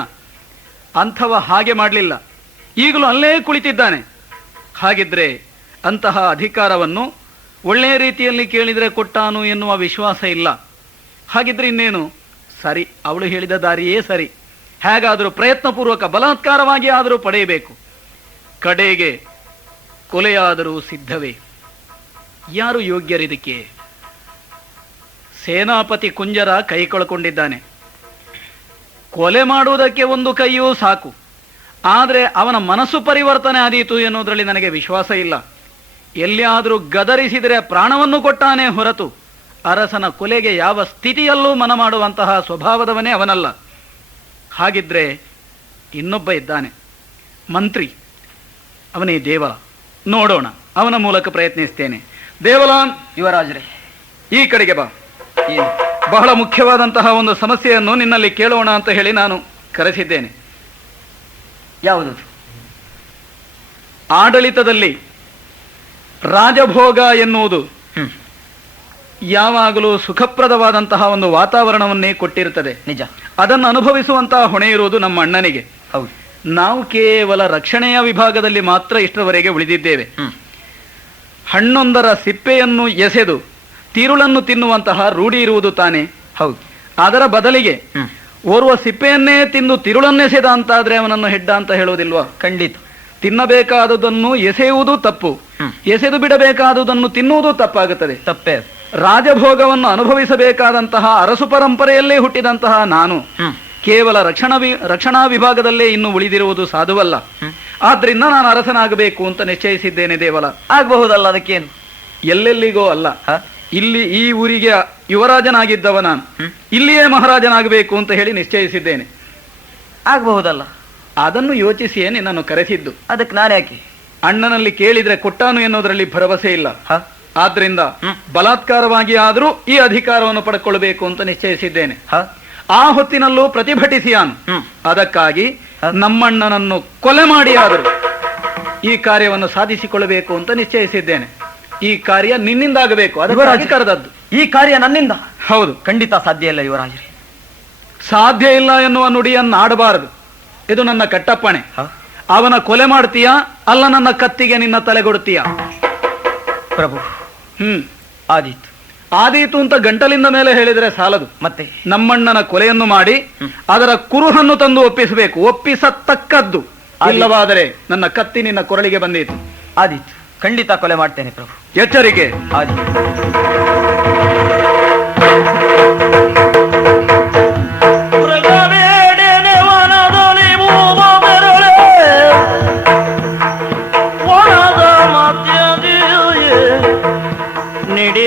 ಅಂಥವ ಹಾಗೆ ಮಾಡಲಿಲ್ಲ. ಈಗಲೂ ಅಲ್ಲೇ ಕುಳಿತಿದ್ದಾನೆ. ಹಾಗಿದ್ರೆ ಅಂತಹ ಅಧಿಕಾರವನ್ನು ಒಳ್ಳೆಯ ರೀತಿಯಲ್ಲಿ ಕೇಳಿದರೆ ಕೊಟ್ಟಾನು ಎನ್ನುವ ವಿಶ್ವಾಸ ಇಲ್ಲ. ಹಾಗಿದ್ರೆ ಇನ್ನೇನು? ಸರಿ, ಅವಳು ಹೇಳಿದ ದಾರಿಯೇ ಸರಿ. ಹೇಗಾದರೂ ಪ್ರಯತ್ನಪೂರ್ವಕ ಬಲಾತ್ಕಾರವಾಗಿ ಆದರೂ ಪಡೆಯಬೇಕು. ಕಡೆಗೆ ಕೊಲೆಯಾದರೂ ಸಿದ್ಧವೇ. ಯಾರು ಯೋಗ್ಯರಿದಕ್ಕೆ? ಸೇನಾಪತಿ ಕುಂಜರ ಕೈ ಕಳ್ಕೊಂಡಿದ್ದಾನೆ. ಕೊಲೆ ಮಾಡುವುದಕ್ಕೆ ಒಂದು ಕೈಯೂ ಸಾಕು. ಆದರೆ ಅವನ ಮನಸ್ಸು ಪರಿವರ್ತನೆ ಆದೀತು ಎನ್ನುವುದರಲ್ಲಿ ನನಗೆ ವಿಶ್ವಾಸ ಇಲ್ಲ. ಎಲ್ಲಿಯಾದರೂ ಗದರಿಸಿದರೆ ಪ್ರಾಣವನ್ನು ಕೊಟ್ಟಾನೇ ಹೊರತು ಅರಸನ ಕೊಲೆಗೆ ಯಾವ ಸ್ಥಿತಿಯಲ್ಲೂ ಮನ ಮಾಡುವಂತಹ ಸ್ವಭಾವದವನೇ ಅವನಲ್ಲ. ಹಾಗಿದ್ರೆ ಇನ್ನೊಬ್ಬ ಇದ್ದಾನೆ, ಮಂತ್ರಿ. ಅವನೇ ದೇವಲ. ನೋಡೋಣ, ಅವನ ಮೂಲಕ ಪ್ರಯತ್ನಿಸ್ತೇನೆ. ದೇವಲ, ಯುವರಾಜರೇ, ಈ ಕಡೆಗೆ ಬಾ. ಬಹಳ ಮುಖ್ಯವಾದಂತಹ ಒಂದು ಸಮಸ್ಯೆಯನ್ನು ನಿನ್ನಲ್ಲಿ ಕೇಳೋಣ ಅಂತ ಹೇಳಿ ನಾನು ಕರೆಸಿದ್ದೇನೆ. ಯಾವುದು? ಆಡಳಿತದಲ್ಲಿ ರಾಜಭೋಗ ಎನ್ನುವುದು ಯಾವಾಗಲೂ ಸುಖಪ್ರದವಾದಂತಹ ಒಂದು ವಾತಾವರಣವನ್ನೇ ಕೊಟ್ಟಿರುತ್ತದೆ. ನಿಜ. ಅದನ್ನು ಅನುಭವಿಸುವಂತಹ ಹೊಣೆ ಇರುವುದು ನಮ್ಮ ಅಣ್ಣನಿಗೆ. ಹೌದು. ನಾವು ಕೇವಲ ರಕ್ಷಣೆಯ ವಿಭಾಗದಲ್ಲಿ ಮಾತ್ರ ಇಷ್ಟರವರೆಗೆ ಉಳಿದಿದ್ದೇವೆ. ಹಣ್ಣೊಂದರ ಸಿಪ್ಪೆಯನ್ನು ಎಸೆದು ತಿರುಳನ್ನು ತಿನ್ನುವಂತಹ ರೂಢಿ ಇರುವುದು ತಾನೆ. ಹೌದು. ಅದರ ಬದಲಿಗೆ ಓರ್ವ ಸಿಪ್ಪೆಯನ್ನೇ ತಿಂದು ತಿರುಳನ್ನೆಸೆದ ಅಂತಾದ್ರೆ ಅವನನ್ನು ಹೆಡ್ಡ ಅಂತ ಹೇಳುವುದಿಲ್ವಾ? ಖಂಡಿತ. ತಿನ್ನಬೇಕಾದುದನ್ನು ಎಸೆಯುವುದು ತಪ್ಪು, ಎಸೆದು ಬಿಡಬೇಕಾದುದನ್ನು ತಿನ್ನುವುದು ತಪ್ಪಾಗುತ್ತದೆ. ತಪ್ಪೇ. ರಾಜಭೋಗವನ್ನು ಅನುಭವಿಸಬೇಕಾದಂತಹ ಅರಸು ಪರಂಪರೆಯಲ್ಲೇ ಹುಟ್ಟಿದಂತಹ ನಾನು ಕೇವಲ ರಕ್ಷಣಾ ವಿಭಾಗದಲ್ಲೇ ಇನ್ನು ಉಳಿದಿರುವುದು ಸಾಧುವಲ್ಲ. ಆದ್ರಿಂದ ನಾನು ಅರಸನಾಗಬೇಕು ಅಂತ ನಿಶ್ಚಯಿಸಿದ್ದೇನೆ. ದೇವಲ, ಆಗಬಹುದಲ್ಲ? ಅದಕ್ಕೇನು? ಎಲ್ಲೆಲ್ಲಿಗೋ ಅಲ್ಲ, ಇಲ್ಲಿ ಈ ಊರಿಗೆ ಯುವರಾಜನಾಗಿದ್ದವ ನಾನು ಇಲ್ಲಿಯೇ ಮಹಾರಾಜನಾಗಬೇಕು ಅಂತ ಹೇಳಿ ನಿಶ್ಚಯಿಸಿದ್ದೇನೆ. ಆಗಬಹುದಲ್ಲ? ಅದನ್ನು ಯೋಚಿಸಿಯೇ ನಿನ್ನನ್ನು ಕರೆಸಿದ್ದು. ಅದಕ್ಕೆ ನಾನು ಯಾಕೆ? ಅಣ್ಣನಲ್ಲಿ ಕೇಳಿದ್ರೆ ಕೊಟ್ಟಾನು ಎನ್ನುವುದರಲ್ಲಿ ಭರವಸೆ ಇಲ್ಲ. ಆದ್ರಿಂದ ಬಲಾತ್ಕಾರವಾಗಿ ಆದರೂ ಈ ಅಧಿಕಾರವನ್ನು ಪಡ್ಕೊಳ್ಬೇಕು ಅಂತ ನಿಶ್ಚಯಿಸಿದ್ದೇನೆ. ಆ ಹೊತ್ತಿನಲ್ಲೂ ಪ್ರತಿಭಟಿಸಿಯಾನು. ಅದಕ್ಕಾಗಿ ನಮ್ಮಣ್ಣನನ್ನು ಕೊಲೆ ಮಾಡಿ ಆದರೂ ಈ ಕಾರ್ಯವನ್ನು ಸಾಧಿಸಿಕೊಳ್ಳಬೇಕು ಅಂತ ನಿಶ್ಚಯಿಸಿದ್ದೇನೆ. ಈ ಕಾರ್ಯ ನಿನ್ನಿಂದಾಗಬೇಕು, ಅದಕ್ಕಾಗಿ ಕರೆದದ್ದು. ಈ ಕಾರ್ಯ ನನ್ನಿಂದ? ಹೌದು. ಖಂಡಿತ ಸಾಧ್ಯ ಇಲ್ಲ ಯುವರಾಜರೇ. ಸಾಧ್ಯ ಇಲ್ಲ ಎನ್ನುವ ನುಡಿಯನ್ನು ಆಡಬಾರದು. ಇದು ನನ್ನ ಕಟ್ಟಪ್ಪಣೆ. ಅವನ ಕೊಲೆ ಮಾಡ್ತೀಯಾ ಅಲ್ಲ ನನ್ನ ಕತ್ತಿಗೆ ನಿನ್ನ ತಲೆಗೊಡ್ತೀಯಾ? ಪ್ರಭು, ಆದೀತು ಆದೀತು ಅಂತ ಗಂಟಲಿಂದ ಮೇಲೆ ಹೇಳಿದರೆ ಸಾಲದು. ಮತ್ತೆ ನಮ್ಮಣ್ಣನ ಕೊಲೆಯನ್ನು ಮಾಡಿ ಅದರ ಕುರುಹನ್ನು ತಂದು ಒಪ್ಪಿಸಬೇಕು. ಒಪ್ಪಿಸತಕ್ಕದ್ದು. ಇಲ್ಲವಾದರೆ ನನ್ನ ಕತ್ತಿ ನಿನ್ನ ಕೊರಳಿಗೆ ಬಂದೀತು. ಆದೀತು, ಖಂಡಿತ ಕೊಲೆ ಮಾಡ್ತೇನೆ ಪ್ರಭು. ಎಚ್ಚರಿಕೆ. ಆದೀತು.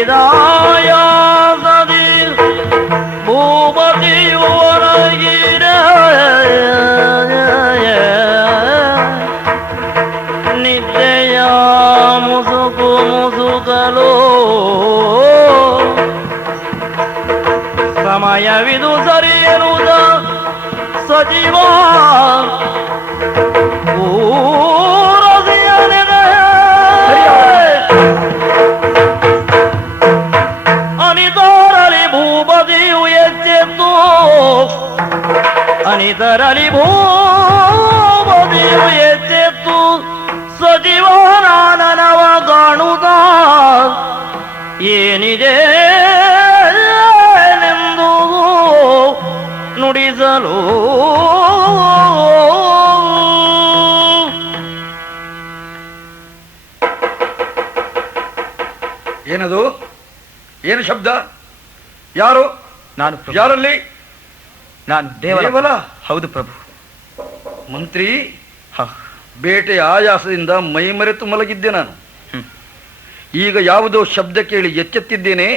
ವಿದಾಯಾಸದಿ ಭೂಪತಿಯು ಹೊರಗಿರ ನಿದ್ದೆಯ ಮುಸುಕು ಮುಸುಕಲು ಸಮಯವಿದು ಸರಿಯರುವುದ ಸಜೀವ ಅನಿತರಲಿ ಭೂಪತಿಯು ಎಚ್ಚೆತ್ತು ಅನಿತರಲಿ ಭೂಪತಿಯು ಎಚ್ಚೆತ್ತು ಸಜೀವನಾನನವ ಕಾಣುತ್ತ ಏನಿದೆ ಎಂದು ನುಡಿಸಲು ಏನದು? ಏನು ಶಬ್ದ? ಯಾರು? ನಾನು ಯಾರಲ್ಲಿ? ನಾನು ದೇವಲ. ಹೌದು ಪ್ರಭು. ಮಂತ್ರಿ, ಬೇಟೆ ಆಯಾಸದಿಂದ ಮೈ ಮರೆತು ಮಲಗಿದ್ದೆ ನಾನು. ಈಗ ಯಾವುದೋ ಶಬ್ದ ಕೇಳಿ ಎಚ್ಚೆತ್ತಿದ್ದೇನೆ.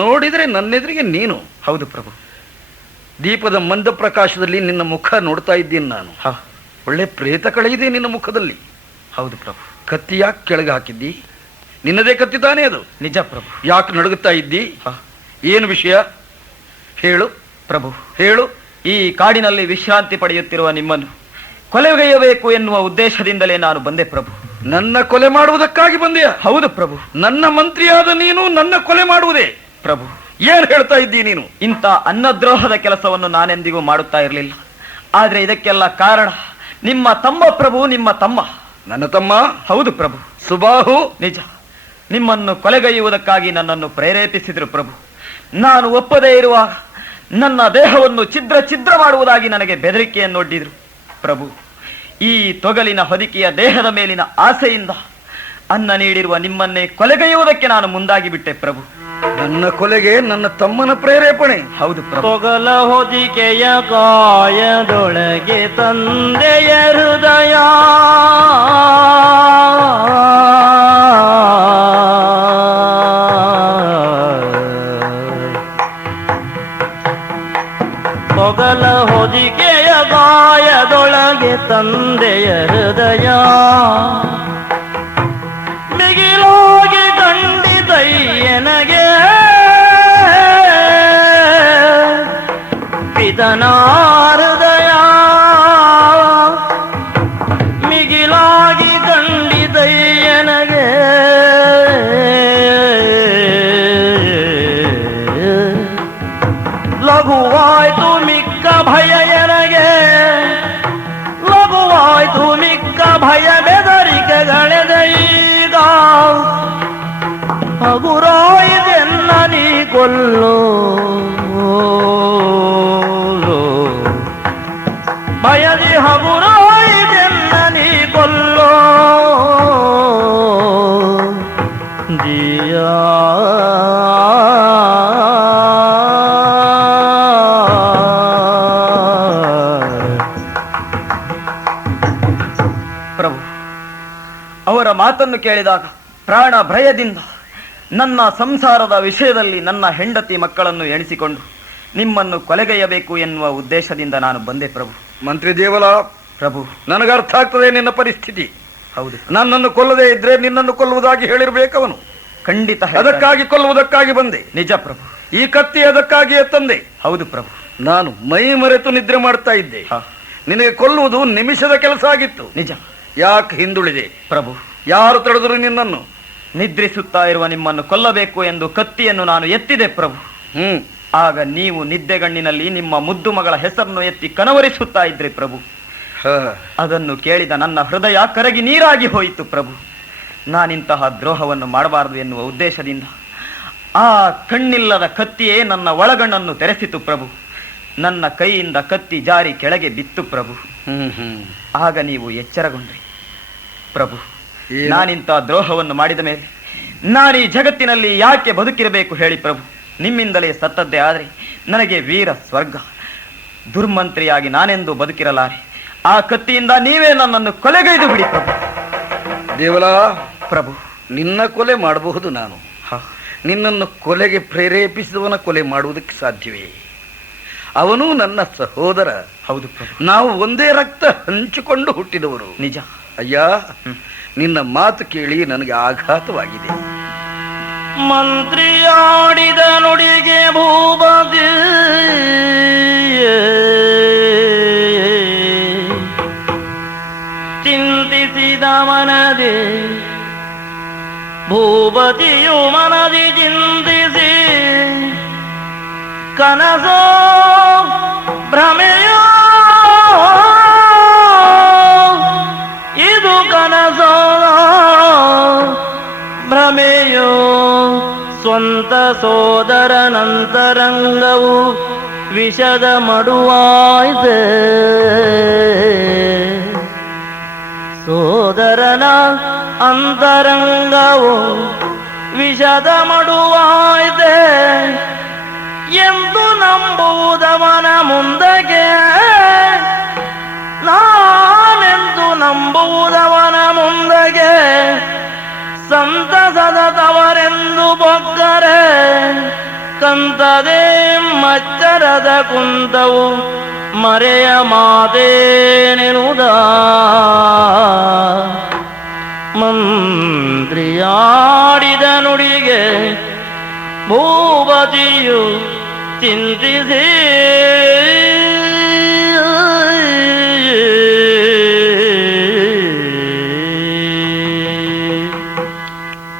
ನೋಡಿದರೆ ನನ್ನೆದುರಿಗೆ ನೀನು. ಹೌದು ಪ್ರಭು. ದೀಪದ ಮಂದ ಪ್ರಕಾಶದಲ್ಲಿ ನಿನ್ನ ಮುಖ ನೋಡ್ತಾ ಇದ್ದೀನಿ ನಾನು. ಒಳ್ಳೆ ಪ್ರೇತ ಕಳೆಯಿದೆ ನಿನ್ನ ಮುಖದಲ್ಲಿ. ಹೌದು ಪ್ರಭು. ಕತ್ತಿ ಯಾಕೆ ಕೆಳಗೆ ಹಾಕಿದ್ದಿ? ನಿನ್ನದೇ ಕತ್ತಿ ತಾನೇ ಅದು? ನಿಜ ಪ್ರಭು. ಯಾಕೆ ನಡುಗುತ್ತಾ ಇದ್ದಿ? ಏನು ವಿಷಯ ಹೇಳು ಪ್ರಭು. ಹೇಳು. ಈ ಕಾಡಿನಲ್ಲಿ ವಿಶ್ರಾಂತಿ ಪಡೆಯುತ್ತಿರುವ ನಿಮ್ಮನ್ನು ಕೊಲೆಗೈಯಬೇಕು ಎನ್ನುವ ಉದ್ದೇಶದಿಂದಲೇ ನಾನು ಬಂದೆ ಪ್ರಭು. ನನ್ನ ಕೊಲೆ ಮಾಡುವುದಕ್ಕಾಗಿ ಬಂದೆಯಾ? ಹೌದು ಪ್ರಭು. ನನ್ನ ಮಂತ್ರಿಯಾದ ನೀನು ನನ್ನ ಕೊಲೆ ಮಾಡುವುದೇ? ಪ್ರಭು, ಏನ್ ಹೇಳ್ತಾ ಇದ್ದೀ ನೀನು? ಇಂಥ ಅನ್ನದ್ರೋಹದ ಕೆಲಸವನ್ನು ನಾನೆಂದಿಗೂ ಮಾಡುತ್ತಾ ಇರಲಿಲ್ಲ. ಆದ್ರೆ ಇದಕ್ಕೆಲ್ಲ ಕಾರಣ ನಿಮ್ಮ ತಮ್ಮ ಪ್ರಭು. ನಿಮ್ಮ ತಮ್ಮ. ನನ್ನ ತಮ್ಮ? ಹೌದು ಪ್ರಭು. ಸುಬಾಹು. ನಿಜ. ನಿಮ್ಮನ್ನು ಕೊಲೆಗೈಯುವುದಕ್ಕಾಗಿ ನನ್ನನ್ನು ಪ್ರೇರೇಪಿಸಿದರು ಪ್ರಭು. ನಾನು ಒಪ್ಪದೇ ಇರುವಾಗ ನನ್ನ ದೇಹವನ್ನು ಛಿದ್ರ ಛಿದ್ರ ಮಾಡುವುದಾಗಿ ನನಗೆ ಬೆದರಿಕೆಯನ್ನೊಡ್ಡಿದ್ರು ಪ್ರಭು. ಈ ತೊಗಲಿನ ಹೊದಿಕೆಯ ದೇಹದ ಮೇಲಿನ ಆಸೆಯಿಂದ ಅನ್ನ ನೀಡಿರುವ ನಿಮ್ಮನ್ನೇ ಕೊಲೆಗೈಯುವುದಕ್ಕೆ ನಾನು ಮುಂದಾಗಿ ಬಿಟ್ಟೆ ಪ್ರಭು. ನನ್ನ ಕೊಲೆಗೆ ನನ್ನ ತಮ್ಮನ ಪ್ರೇರೇಪಣೆ? ಹೌದು ಪ್ರಭು. ತೊಗಲ ಹೊದಿಕೆಯ ಕಾಯದೊಳಗೆ ತಂದೆಯ ಹೃದಯ ತೊಗಲ ಹೊದಿಕೆಯ ಗಾಯದೊಳಗೆ ತಂದೆಯ ಹೃದಯ ಮಿಗಿಲಾಗಿ ಕಂಡಿದಯ್ಯನಗೆ ಪಿತನ ಹೃದಯ ಮಿಗಿಲಾಗಿ ಕಂಡಿದಯ್ಯನಗೆ ಲಘುವಾಯ್ತು ಮಿಕ್ಕ ಭಯ ಎನಗೆ ಲಘುವಾಯ್ತು ಮಿಕ್ಕ ಭಯ ಬೆದರಿಕೆಗಳೆದೀಗ ಹಗುರಾಯಿದೆನ್ನ ನೀ ಕೊಲ್ಲೋ ಭಯದಿ ಹಗುರಾಯಿದೆನ್ನ ನೀ ಕೊಲ್ಲೋ ದಿಯಾ ಪ್ರಭು, ಅವರ ಮಾತನ್ನು ಕೇಳಿದಾಗ ಪ್ರಾಣ ಭಯದಿಂದ ನನ್ನ ಸಂಸಾರದ ವಿಷಯದಲ್ಲಿ ನನ್ನ ಹೆಂಡತಿ ಮಕ್ಕಳನ್ನು ಎಣಿಸಿಕೊಂಡು ನಿಮ್ಮನ್ನು ಕೊಲೆಗೈಯಬೇಕು ಎನ್ನುವ ಉದ್ದೇಶದಿಂದ ನಾನು ಬಂದೆ ಪ್ರಭು. ಮಂತ್ರಿ ದೇವಲ ಪ್ರಭು, ನನಗೆ ಅರ್ಥ ಆಗ್ತದೆ ನಿನ್ನ ಪರಿಸ್ಥಿತಿ. ಹೌದು. ನನ್ನನ್ನು ಕೊಲ್ಲದೇ ಇದ್ರೆ ನಿನ್ನನ್ನು ಕೊಲ್ಲುವುದಾಗಿ ಹೇಳಿರ್ಬೇಕವನು. ಖಂಡಿತ. ಅದಕ್ಕಾಗಿ ಕೊಲ್ಲುವುದಕ್ಕಾಗಿ ಬಂದೆ. ನಿಜ ಪ್ರಭು. ಈ ಕತ್ತಿ ಅದಕ್ಕಾಗಿಯೇ ತಂದೆ. ಹೌದು ಪ್ರಭು. ನಾನು ಮೈ ಮರೆತು ನಿದ್ರೆ ಮಾಡ್ತಾ ಇದ್ದೆ. ನಿನಗೆ ಕೊಲ್ಲುವುದು ನಿಮಿಷದ ಕೆಲಸ ಆಗಿತ್ತು. ನಿಜ. ಯಾಕೆ ಹಿಂದುಳಿದೆ ಪ್ರಭು? ಯಾರು ತಡೆದರು ನಿನ್ನನ್ನು? ನಿದ್ರಿಸುತ್ತಾ ಇರುವ ನಿಮ್ಮನ್ನು ಕೊಲ್ಲಬೇಕು ಎಂದು ಕತ್ತಿಯನ್ನು ನಾನು ಎತ್ತಿದೆ ಪ್ರಭು. ಆಗ ನೀವು ನಿದ್ದೆಗಣ್ಣಿನಲ್ಲಿ ನಿಮ್ಮ ಮುದ್ದು ಮಗಳ ಹೆಸರನ್ನು ಎತ್ತಿ ಕನವರಿಸುತ್ತಾ ಇದ್ರಿ ಪ್ರಭು. ಅದನ್ನು ಕೇಳಿದ ನನ್ನ ಹೃದಯ ಕರಗಿ ನೀರಾಗಿ ಹೋಯಿತು ಪ್ರಭು. ನಾನಿಂತಹ ದ್ರೋಹವನ್ನು ಮಾಡಬಾರದು ಎನ್ನುವ ಉದ್ದೇಶದಿಂದ ಆ ಕಣ್ಣಿಲ್ಲದ ಕತ್ತಿಯೇ ನನ್ನ ಒಳಗಣ್ಣನ್ನು ತೆರೆಸಿತು ಪ್ರಭು. ನನ್ನ ಕೈಯಿಂದ ಕತ್ತಿ ಜಾರಿ ಕೆಳಗೆ ಬಿತ್ತು ಪ್ರಭು. ಆಗ ನೀವು ಎಚ್ಚರಗೊಂಡ್ರಿ ಪ್ರಭು. ನಾನಿಂತ ದ್ರೋಹವನ್ನು ಮಾಡಿದ ಮೇಲೆ ನಾನೀ ಜಗತ್ತಿನಲ್ಲಿ ಯಾಕೆ ಬದುಕಿರಬೇಕು ಹೇಳಿ ಪ್ರಭು? ನಿಮ್ಮಿಂದಲೇ ಸತ್ತದ್ದೇ ಆದರೆ ನನಗೆ ವೀರ ಸ್ವರ್ಗ. ದುರ್ಮಂತ್ರಿಯಾಗಿ ನಾನೆಂದು ಬದುಕಿರಲಾರೆ. ಆ ಕತ್ತಿಯಿಂದ ನೀವೇ ನನ್ನನ್ನು ಕೊಲೆಗೈದು ಬಿಡಿ ಪ್ರಭು. ದೇವಲ ಪ್ರಭು, ನಿನ್ನ ಕೊಲೆ ಮಾಡಬಹುದು ನಾನು. ನಿನ್ನನ್ನು ಕೊಲೆಗೆ ಪ್ರೇರೇಪಿಸಿದವನ ಕೊಲೆ ಮಾಡುವುದಕ್ಕೆ ಸಾಧ್ಯವೇ? ಅವನು ನನ್ನ ಸಹೋದರ. ಹೌದು ಪ್ರಭು. ನಾವು ಒಂದೇ ರಕ್ತ ಹಂಚಿಕೊಂಡು ಹುಟ್ಟಿದವರು. ನಿಜ. ಅಯ್ಯ, ನಿನ್ನ ಮಾತು ಕೇಳಿ ನನಗೆ ಆಘಾತವಾಗಿದೆ. ಮಂತ್ರಿಯಾಡಿದ ನುಡಿಗೆ ಭೂಪತಿ ಚಿಂತಿಸಿದ ಮನದಿ, ಭೂಪತಿಯು ಮನದಿ ಚಿಂತಿಸಿ ಕನಸೋ ಭ್ರಮೆಯೋ ಇದು ಕನಸೋ ಭ್ರಮೆಯೋ ಸ್ವಂತ ಸೋದರನಂತರಂಗವು ವಿಷದ ಮಡುವಾಯ್ತೆ. ಸೋದರನ ಅಂತರಂಗವು ವಿಷದ ಮಡುವಾಯ್ತೆ ಎಂದು ನಂಬುವುದವನ ಮುಂದಗೆ, ನಾನೆಂದು ನಂಬುವುದವನ ಮುಂದಗೆ ಸಂತಸದ ತವರೆಂದು ಬೊಕ್ಕರೆ ಕಂತದೆ ಮಚ್ಚರದ ಕುಂತವು ಮರೆಯ ಮಾತೇನೆನುದ. ಮಂತ್ರಿಯಾಡಿದ ನುಡಿಗೆ ಭೂಪತಿಯು ಚಿಂತಿಸಿ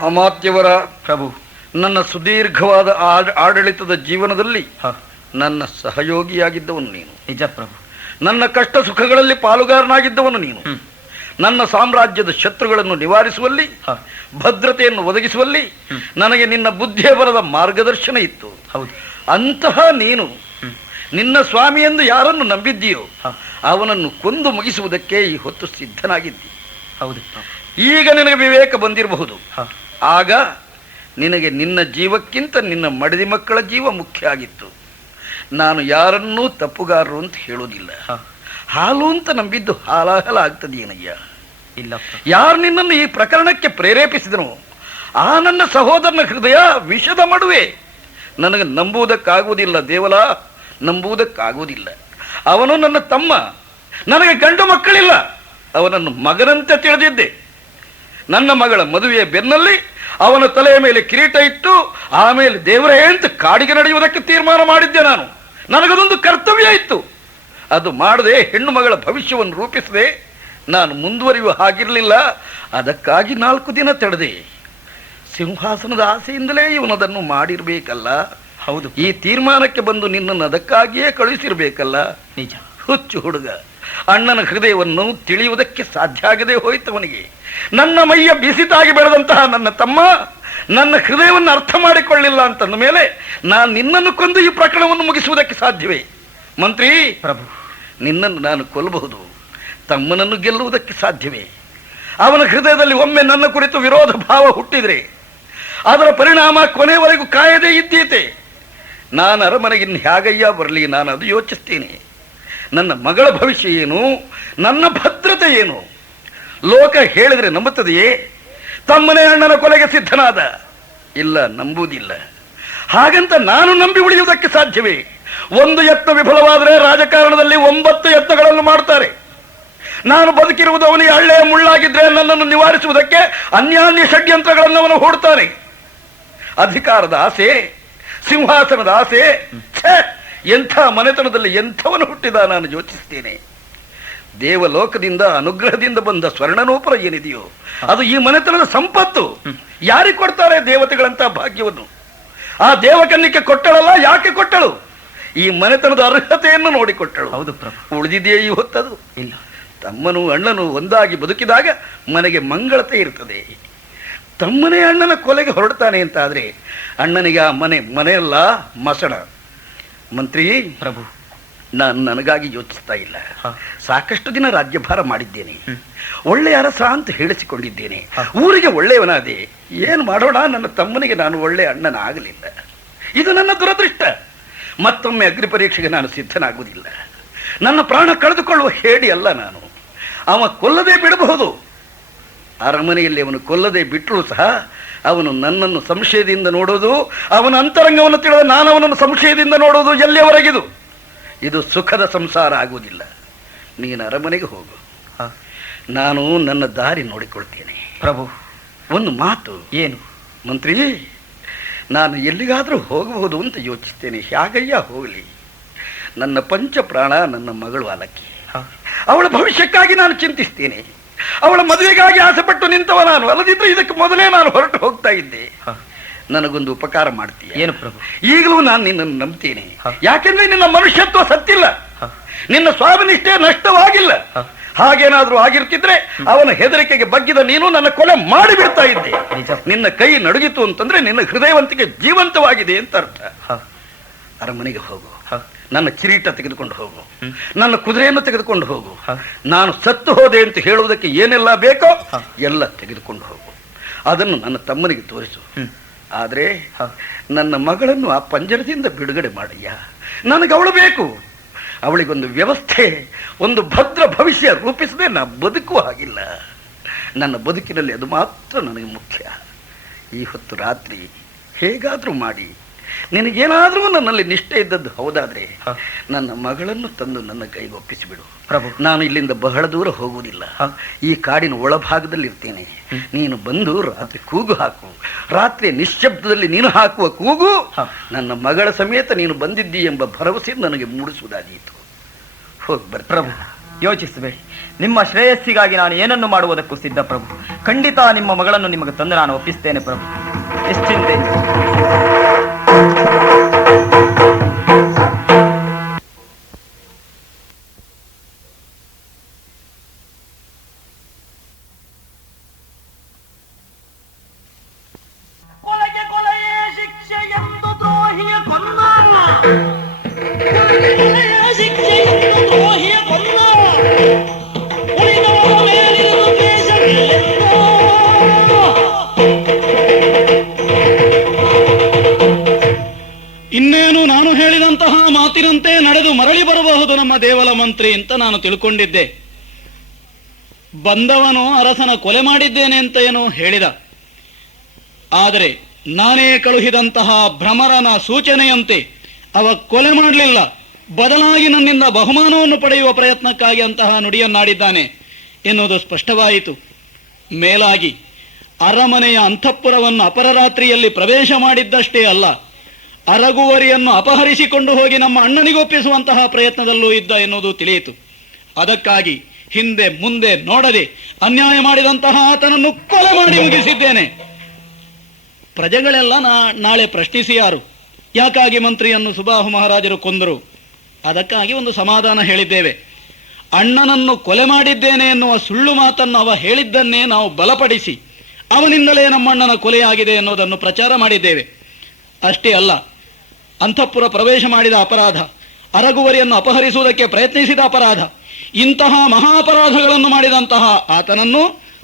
ಅಮಾತ್ಯವರ ಪ್ರಭು, ನನ್ನ ಸುದೀರ್ಘವಾದ ಆಡಳಿತದ ಜೀವನದಲ್ಲಿ ನನ್ನ ಸಹಯೋಗಿಯಾಗಿದ್ದವನು ನೀನು. ನಿಜ ಪ್ರಭು. ನನ್ನ ಕಷ್ಟ ಸುಖಗಳಲ್ಲಿ ಪಾಲುಗಾರನಾಗಿದ್ದವನು ನೀನು. ನನ್ನ ಸಾಮ್ರಾಜ್ಯದ ಶತ್ರುಗಳನ್ನು ನಿವಾರಿಸುವಲ್ಲಿ, ಭದ್ರತೆಯನ್ನು ಒದಗಿಸುವಲ್ಲಿ ನನಗೆ ನಿನ್ನ ಬುದ್ಧಿಯ ಬರದ ಮಾರ್ಗದರ್ಶನ ಇತ್ತು. ಹೌದು. ಅಂತಹ ನೀನು ನಿನ್ನ ಸ್ವಾಮಿ ಎಂದು ಯಾರನ್ನು ನಂಬಿದ್ದೀಯೋ ಅವನನ್ನು ಕೊಂದು ಮುಗಿಸುವುದಕ್ಕೆ ಈ ಹೊತ್ತು ಸಿದ್ಧನಾಗಿದ್ದಿ. ಹೌದು. ಈಗ ನಿನಗೆ ವಿವೇಕ ಬಂದಿರಬಹುದು. ಆಗ ನಿನಗೆ ನಿನ್ನ ಜೀವಕ್ಕಿಂತ ನಿನ್ನ ಮಡದಿ ಮಕ್ಕಳ ಜೀವ ಮುಖ್ಯ ಆಗಿತ್ತು. ನಾನು ಯಾರನ್ನೂ ತಪ್ಪುಗಾರರು ಅಂತ ಹೇಳೋದಿಲ್ಲ. ಹಾಲು ಅಂತ ನಂಬಿದ್ದು ಹಾಲಾಹಲ ಆಗ್ತದೇನಯ್ಯ. ಇಲ್ಲ. ಯಾರು ನಿನ್ನನ್ನು ಈ ಪ್ರಕರಣಕ್ಕೆ ಪ್ರೇರೇಪಿಸಿದನು ಆ ನನ್ನ ಸಹೋದರನ ಹೃದಯ ವಿಷದ ಮಡುವೆ. ನನಗೆ ನಂಬುವುದಕ್ಕಾಗುವುದಿಲ್ಲ ದೇವಲ, ನಂಬುವುದಕ್ಕಾಗುವುದಿಲ್ಲ. ಅವನು ನನ್ನ ತಮ್ಮ, ನನಗೆ ಗಂಡು ಮಕ್ಕಳಿಲ್ಲ. ಅವನನ್ನು ಮಗನಂತೆ ತಿಳಿದಿದ್ದೆ. ನನ್ನ ಮಗಳ ಮದುವೆಯ ಬೆನ್ನಲ್ಲಿ ಅವನ ತಲೆಯ ಮೇಲೆ ಕಿರೀಟ ಇಟ್ಟು ಆಮೇಲೆ ದೇವರೇ ಅಂತ ಕಾಡಿಗೆ ನಡೆಯುವುದಕ್ಕೆ ತೀರ್ಮಾನ ಮಾಡಿದ್ದೆ. ನನಗದೊಂದು ಕರ್ತವ್ಯ ಇತ್ತು. ಅದು ಮಾಡದೆ ಹೆಣ್ಣು ಮಗಳ ಭವಿಷ್ಯವನ್ನು ರೂಪಿಸದೆ ನಾನು ಮುಂದುವರಿಯುವ ಹಾಗಿರಲಿಲ್ಲ. ಅದಕ್ಕಾಗಿ 4 ದಿನ ತಡೆದೆ. ಸಿಂಹಾಸನದ ಆಸೆಯಿಂದಲೇ ಇವನದನ್ನು ಮಾಡಿರ್ಬೇಕಲ್ಲ. ಹೌದು. ಈ ತೀರ್ಮಾನಕ್ಕೆ ಬಂದು ನಿನ್ನನ್ನು ಅದಕ್ಕಾಗಿಯೇ ಕಳುಹಿಸಿರ್ಬೇಕಲ್ಲ. ನಿಜ. ಹುಚ್ಚು ಹುಡುಗ, ಅಣ್ಣನ ಹೃದಯವನ್ನು ತಿಳಿಯುವುದಕ್ಕೆ ಸಾಧ್ಯ ಆಗದೆ ಹೋಯಿತವನಿಗೆ. ನನ್ನ ಮೈಯ ಬಿಸಿತಾಗಿ ಬೆಳೆದಂತಹ ನನ್ನ ತಮ್ಮ ನನ್ನ ಹೃದಯವನ್ನು ಅರ್ಥ ಮಾಡಿಕೊಳ್ಳಿಲ್ಲ ಅಂತಂದ ಮೇಲೆ ನಾನು ನಿನ್ನನ್ನು ಕೊಂದು ಈ ಪ್ರಕರಣವನ್ನು ಮುಗಿಸುವುದಕ್ಕೆ ಸಾಧ್ಯವೇ? ಮಂತ್ರಿ ಪ್ರಭು, ನಿನ್ನನ್ನು ನಾನು ಕೊಲ್ಲಬಹುದು, ತಮ್ಮನನ್ನು ಗೆಲ್ಲುವುದಕ್ಕೆ ಸಾಧ್ಯವೇ? ಅವನ ಹೃದಯದಲ್ಲಿ ಒಮ್ಮೆ ನನ್ನ ಕುರಿತು ವಿರೋಧ ಭಾವ ಹುಟ್ಟಿದ್ರೆ ಅದರ ಪರಿಣಾಮ ಕೊನೆಯವರೆಗೂ ಕಾಯದೇ ಇದ್ದೀತೆ. ನಾನು ಅರಮನೆಗಿನ್ನು ಹೇಗಯ್ಯ ಬರಲಿ, ನಾನು ಅದು ಯೋಚಿಸ್ತೇನೆ. ನನ್ನ ಮಗಳ ಭವಿಷ್ಯ ಏನು, ನನ್ನ ಭದ್ರತೆ ಏನು? ಲೋಕ ಹೇಳಿದರೆ ನಂಬುತ್ತದೆಯೇ? ತಮ್ಮನೇ ಅಣ್ಣನ ಕೊಲೆಗೆ ಸಿದ್ಧನಾದ. ಇಲ್ಲ, ನಂಬುವುದಿಲ್ಲ. ಹಾಗಂತ ನಾನು ನಂಬಿ ಉಳಿಯುವುದಕ್ಕೆ ಸಾಧ್ಯವೇ? ಒಂದು ಯತ್ನ ವಿಫಲವಾದರೆ ರಾಜಕಾರಣದಲ್ಲಿ 9 ಯತ್ನಗಳನ್ನು ಮಾಡ್ತಾರೆ. ನಾನು ಬದುಕಿರುವುದು ಅವನಿಗೆ ಹಳ್ಳೆಯ ಮುಳ್ಳಾಗಿದ್ರೆ ನನ್ನನ್ನು ನಿವಾರಿಸುವುದಕ್ಕೆ ಅನ್ಯಾನ್ಯ ಷಡ್ಯಂತ್ರಗಳನ್ನು ಅವನು ಹೂಡ್ತಾನೆ. ಅಧಿಕಾರದ ಆಸೆ, ಸಿಂಹಾಸನದ ಆಸೆ, ಎಂಥ ಮನೆತನದಲ್ಲಿ ಎಂಥವನು ಹುಟ್ಟಿದ ನಾನು ಯೋಚಿಸ್ತೇನೆ. ದೇವಲೋಕದಿಂದ ಅನುಗ್ರಹದಿಂದ ಬಂದ ಸ್ವರ್ಣನೋಪರ ಏನಿದೆಯೋ ಅದು ಈ ಮನೆತನದ ಸಂಪತ್ತು. ಯಾರಿಗೆ ಕೊಡ್ತಾರೆ ದೇವತೆಗಳಂತ ಭಾಗ್ಯವನ್ನು? ಆ ದೇವಕನ್ನಿಕೆ ಕೊಟ್ಟಳಲ್ಲ, ಯಾಕೆ ಕೊಟ್ಟಳು? ಈ ಮನೆತನದ ಅರ್ಹತೆಯನ್ನು ನೋಡಿಕೊಟ್ಟಳು. ಹೌದು ಪ್ರಭು. ಉಳಿದಿದೆಯೇ ಈ ಹೊತ್ತದು? ಇಲ್ಲ. ತಮ್ಮನು ಅಣ್ಣನು ಒಂದಾಗಿ ಬದುಕಿದಾಗ ಮನೆಗೆ ಮಂಗಳತೆ ಇರ್ತದೆ. ತಮ್ಮನೇ ಅಣ್ಣನ ಕೊಲೆಗೆ ಹೊರಡ್ತಾನೆ ಅಂತ ಆದ್ರೆ ಅಣ್ಣನಿಗೆ ಆ ಮನೆಯಲ್ಲ ಮಸಣ. ಮಂತ್ರಿ ಪ್ರಭು, ನಾನು ನನಗಾಗಿ ಯೋಚಿಸ್ತಾ ಇಲ್ಲ. ಸಾಕಷ್ಟು ದಿನ ರಾಜ್ಯಭಾರ ಮಾಡಿದ್ದೇನೆ, ಒಳ್ಳೆಯ ಅರಸ ಅಂತ ಹೇಳಿಸಿಕೊಂಡಿದ್ದೇನೆ, ಊರಿಗೆ ಒಳ್ಳೆಯವನಾದೆ. ಏನು ಮಾಡೋಣ, ನನ್ನ ತಮ್ಮನಿಗೆ ನಾನು ಒಳ್ಳೆಯ ಅಣ್ಣನ ಆಗಲಿಲ್ಲ. ಇದು ನನ್ನ ದುರದೃಷ್ಟ. ಮತ್ತೊಮ್ಮೆ ಅಗ್ನಿ ಪರೀಕ್ಷೆಗೆ ನಾನು ಸಿದ್ಧನಾಗುವುದಿಲ್ಲ. ನನ್ನ ಪ್ರಾಣ ಕಳೆದುಕೊಳ್ಳುವ ಹೇಡಿ ಅಲ್ಲ ನಾನು. ಅವ ಕೊಲ್ಲದೆ ಬಿಡಬಹುದು. ಅರಮನೆಯಲ್ಲಿ ಅವನು ಕೊಲ್ಲದೆ ಬಿಟ್ಟರೂ ಸಹ ಅವನು ನನ್ನನ್ನು ಸಂಶಯದಿಂದ ನೋಡೋದು, ಅವನ ಅಂತರಂಗವನ್ನು ತಿಳಿದ ನಾನು ಅವನನ್ನು ಸಂಶಯದಿಂದ ನೋಡೋದು ಎಲ್ಲಿಯವರೆಗಿದು? ಇದು ಸುಖದ ಸಂಸಾರ ಆಗುವುದಿಲ್ಲ. ನೀನು ಅರಮನೆಗೆ ಹೋಗು, ನಾನು ನನ್ನ ದಾರಿ ನೋಡಿಕೊಳ್ತೇನೆ. ಪ್ರಭು, ಒಂದು ಮಾತು. ಏನು? ಮಂತ್ರಿ, ನಾನು ಎಲ್ಲಿಗಾದರೂ ಹೋಗಬಹುದು ಅಂತ ಯೋಚಿಸ್ತೇನೆ. ಹೇಗಯ್ಯ ಹೋಗಲಿ? ನನ್ನ ಪಂಚ ಪ್ರಾಣ ನನ್ನ ಮಗಳು ಅಲಕ್ಕಿ. ಅವಳ ಭವಿಷ್ಯಕ್ಕಾಗಿ ನಾನು ಚಿಂತಿಸ್ತೇನೆ. ಅವಳ ಮದುವೆಗಾಗಿ ಆಸೆಪಟ್ಟು ನಿಂತವ ನಾನು. ಅಲ್ಲದಿದ್ರೆ ಇದಕ್ಕೆ ಮೊದಲೇ ನಾನು ಹೊರಟು ಹೋಗ್ತಾ ಇದ್ದೆ. ನನಗೊಂದು ಉಪಕಾರ ಮಾಡ್ತೀಯ? ಏನು ಪ್ರಭು? ಈಗಲೂ ನಾನು ನಿನ್ನನ್ನು ನಂಬ್ತೇನೆ. ಯಾಕೆಂದ್ರೆ ನಿನ್ನ ಮನುಷ್ಯತ್ವ ಸತ್ತಿಲ್ಲ, ನಿನ್ನ ಸ್ವಾಮಿನಿಷ್ಠೆ ನಷ್ಟವಾಗಿಲ್ಲ. ಹಾಗೇನಾದ್ರೂ ಆಗಿರ್ತಿದ್ರೆ ಅವನ ಹೆದರಿಕೆಗೆ ಬಗ್ಗಿದ ನೀನು ನನ್ನ ಕೊಲೆ ಮಾಡಿಬಿಡ್ತಾ ಇದ್ದೆ. ನಿನ್ನ ಕೈ ನಡುಗಿತು ಅಂತಂದ್ರೆ ನಿನ್ನ ಹೃದಯವಂತಿಕೆ ಜೀವಂತವಾಗಿದೆ ಅಂತ ಅರ್ಥ. ಅರಮನೆಗೆ ಹೋಗು, ನನ್ನ ಕಿರೀಟ ತೆಗೆದುಕೊಂಡು ಹೋಗು, ನನ್ನ ಕುದುರೆಯನ್ನು ತೆಗೆದುಕೊಂಡು ಹೋಗು. ನಾನು ಸತ್ತು ಹೋದೆ ಅಂತ ಹೇಳುವುದಕ್ಕೆ ಏನೆಲ್ಲ ಬೇಕೋ ಎಲ್ಲ ತೆಗೆದುಕೊಂಡು ಹೋಗು. ಅದನ್ನು ನನ್ನ ತಮ್ಮನಿಗೆ ತೋರಿಸು. ಆದ್ರೆ ನನ್ನ ಮಗಳನ್ನು ಆ ಪಂಜರದಿಂದ ಬಿಡುಗಡೆ ಮಾಡಯ್ಯ. ನನಗೆ ಅವಳು ಬೇಕು. ಅವಳಿಗೊಂದು ವ್ಯವಸ್ಥೆ, ಒಂದು ಭದ್ರ ಭವಿಷ್ಯ ರೂಪಿಸದೆ ನಾ ಬದುಕುವ ಹಾಗಿಲ್ಲ. ನನ್ನ ಬದುಕಿನಲ್ಲಿ ಅದು ಮಾತ್ರ ನನಗೆ ಮುಖ್ಯ. ಈ ಹೊತ್ತು ರಾತ್ರಿ ಹೇಗಾದ್ರೂ ಮಾಡಿ ನಿನಗೇನಾದ್ರೂ ನನ್ನಲ್ಲಿ ನಿಷ್ಠೆ ಇದ್ದದ್ದು ಹೌದಾದ್ರೆ ನನ್ನ ಮಗಳನ್ನು ತಂದು ನನ್ನ ಕೈಗೆ ಒಪ್ಪಿಸಿಬಿಡು. ಪ್ರಭು, ನಾನು ಇಲ್ಲಿಂದ ಬಹಳ ದೂರ ಹೋಗುವುದಿಲ್ಲ. ಈ ಕಾಡಿನ ಒಳಭಾಗದಲ್ಲಿ ಇರ್ತೇನೆ. ನೀನು ಬಂದು ರಾತ್ರಿ ಕೂಗು ಹಾಕು. ರಾತ್ರಿ ನಿಶ್ಶಬ್ದದಲ್ಲಿ ನೀನು ಹಾಕುವ ಕೂಗು ನನ್ನ ಮಗಳ ಸಮೇತ ನೀನು ಬಂದಿದ್ದಿ ಎಂಬ ಭರವಸೆ ನನಗೆ ಮೂಡಿಸುವುದಾದೀತು. ಹೋಗಿ ಬರ್ತೀನಿ. ಪ್ರಭು, ಯೋಚಿಸಬೇಡಿ. ನಿಮ್ಮ ಶ್ರೇಯಸ್ಸಿಗಾಗಿ ನಾನು ಏನನ್ನು ಮಾಡುವುದಕ್ಕೂ ಸಿದ್ಧ ಪ್ರಭು. ಖಂಡಿತ ನಿಮ್ಮ ಮಗಳನ್ನು ನಿಮಗೆ ತಂದು ನಾನು ಒಪ್ಪಿಸ್ತೇನೆ ಪ್ರಭು. ನಿಶ್ಚಿಂತೆ. ಇನ್ನೇನು ನಾನು ಹೇಳಿದಂತಹ ಮಾತಿನಂತೆ ನಡೆದು ಮರಳಿ ಬರಬಹುದು ನಮ್ಮ ದೇವಲ ಮಂತ್ರಿ ಅಂತ ನಾನು ತಿಳ್ಕೊಂಡಿದ್ದೆ. ಬಂದವನು ಅರಸನ ಕೊಲೆ ಮಾಡಿದ್ದೇನೆ ಅಂತ ಏನೋ ಹೇಳಿದ. ಆದರೆ ನಾನೇ ಕಳುಹಿದಂತಹ ಭ್ರಮರನ ಸೂಚನೆಯಂತೆ ಅವ ಕೊಲೆ ಮಾಡಲಿಲ್ಲ, ಬದಲಾಗಿ ನನ್ನಿಂದ ಬಹುಮಾನವನ್ನು ಪಡೆಯುವ ಪ್ರಯತ್ನಕ್ಕಾಗಿ ಅಂತಹ ನುಡಿಯನ್ನಾಡಿದ್ದಾನೆ ಎನ್ನುವುದು ಸ್ಪಷ್ಟವಾಯಿತು. ಮೇಲಾಗಿ ಅರಮನೆಯ ಅಂತಃಪುರವನ್ನು ಅಪರರಾತ್ರಿಯಲ್ಲಿ ಪ್ರವೇಶ ಮಾಡಿದ್ದಷ್ಟೇ ಅಲ್ಲ, ಅರಗುವರಿಯನ್ನು ಅಪಹರಿಸಿಕೊಂಡು ಹೋಗಿ ನಮ್ಮ ಅಣ್ಣನಿಗೊಪ್ಪಿಸುವಂತಹ ಪ್ರಯತ್ನದಲ್ಲೂ ಇದ್ದ ಎನ್ನುವುದು ತಿಳಿಯಿತು. ಅದಕ್ಕಾಗಿ ಹಿಂದೆ ಮುಂದೆ ನೋಡದೆ ಅನ್ಯಾಯ ಮಾಡಿದಂತಹ ಆತನನ್ನು ಕೊಲೆ ಮಾಡಿ ಮುಗಿಸಿದ್ದೇನೆ. ಪ್ರಜೆಗಳೆಲ್ಲ ನಾಳೆ ಪ್ರಶ್ನಿಸಿಯಾರು, ಯಾಕಾಗಿ ಮಂತ್ರಿಯನ್ನು ಸುಬಾಹು ಮಹಾರಾಜರು ಕೊಂದರು? ಅದಕ್ಕಾಗಿ ಒಂದು ಸಮಾಧಾನ ಹೇಳಿದ್ದೇವೆ. ಅಣ್ಣನನ್ನು ಕೊಲೆ ಮಾಡಿದ್ದೇನೆ ಎನ್ನುವ ಸುಳ್ಳು ಮಾತನ್ನು ಅವ ಹೇಳಿದ್ದನ್ನೇ ನಾವು ಬಲಪಡಿಸಿ ಅವನಿಂದಲೇ ನಮ್ಮಣ್ಣನ ಕೊಲೆಯಾಗಿದೆ ಎನ್ನುವುದನ್ನು ಪ್ರಚಾರ ಮಾಡಿದ್ದೇವೆ. ಅಷ್ಟೇ ಅಲ್ಲ, ಅಂತಃಪುರ ಪ್ರವೇಶ ಮಾಡಿದ ಅಪರಾಧ, ಅರಗುವರಿಯನ್ನು ಅಪಹರಿಸುವುದಕ್ಕೆ ಪ್ರಯತ್ನಿಸಿದ ಅಪರಾಧ, ಇಂತಹ ಮಹಾ ಅಪರಾಧಗಳನ್ನು ಮಾಡಿದಂತಹ ಆತನನ್ನು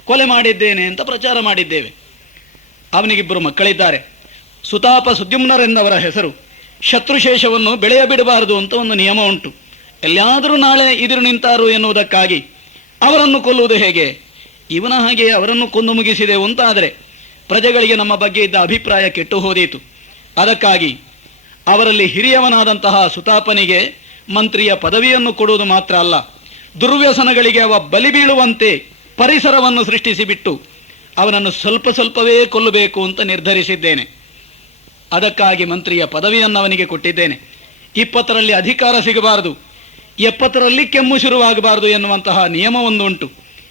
ಕೊಲೆ ಮಾಡಿದ್ದೇನೆ ಅಂತ ಪ್ರಚಾರ ಮಾಡಿದ್ದೇವೆ. ಅವನಿಗಿಬ್ಬರು ಮಕ್ಕಳಿದ್ದಾರೆ. ಸುತಾಪ ಸುದ್ಯುಮ್ನರೆಂದವರ ಹೆಸರು. ಶತ್ರುಶೇಷವನ್ನು ಬೆಳೆಯ ಬಿಡಬಾರದು ಅಂತ ಒಂದು ನಿಯಮ ಉಂಟು. ಎಲ್ಲಿಯಾದರೂ ನಾಳೆ ಎದುರು ನಿಂತಾರು ಎನ್ನುವುದಕ್ಕಾಗಿ ಅವರನ್ನು ಕೊಲ್ಲುವುದು ಹೇಗೆ? ಇವನ ಹಾಗೆ ಅವರನ್ನು ಕೊಂದು ಮುಗಿಸಿದೆವು ಅಂತಾದರೆ ಪ್ರಜೆಗಳಿಗೆ ನಮ್ಮ ಬಗ್ಗೆ ಇದ್ದ ಅಭಿಪ್ರಾಯ ಕೆಟ್ಟು ಹೋದೀತು. ಅದಕ್ಕಾಗಿ ಅವರಲ್ಲಿ ಹಿರಿಯವನಾದಂತಹ ಸುತಾಪನಿಗೆ ಮಂತ್ರಿಯ ಪದವಿಯನ್ನು ಕೊಡುವುದು ಮಾತ್ರ ಅಲ್ಲ, ದುರ್ವ್ಯಸನಗಳಿಗೆ ಅವ ಬಲಿ ಬೀಳುವಂತೆ ಪರಿಸರವನ್ನು ಸೃಷ್ಟಿಸಿಬಿಟ್ಟು ಅವನನ್ನು ಸ್ವಲ್ಪ ಸ್ವಲ್ಪವೇ ಕೊಲ್ಲಬೇಕು ಅಂತ ನಿರ್ಧರಿಸಿದ್ದೇನೆ. ಅದಕ್ಕಾಗಿ ಮಂತ್ರಿಯ ಪದವಿಯನ್ನು ಅವನಿಗೆ ಕೊಟ್ಟಿದ್ದೇನೆ. 20ರಲ್ಲಿ ಅಧಿಕಾರ ಸಿಗಬಾರದು, 70ರಲ್ಲಿ ಕೆಮ್ಮು ಶುರುವಾಗಬಾರದು ಎನ್ನುವಂತಹ ನಿಯಮವೊಂದುಂಟು.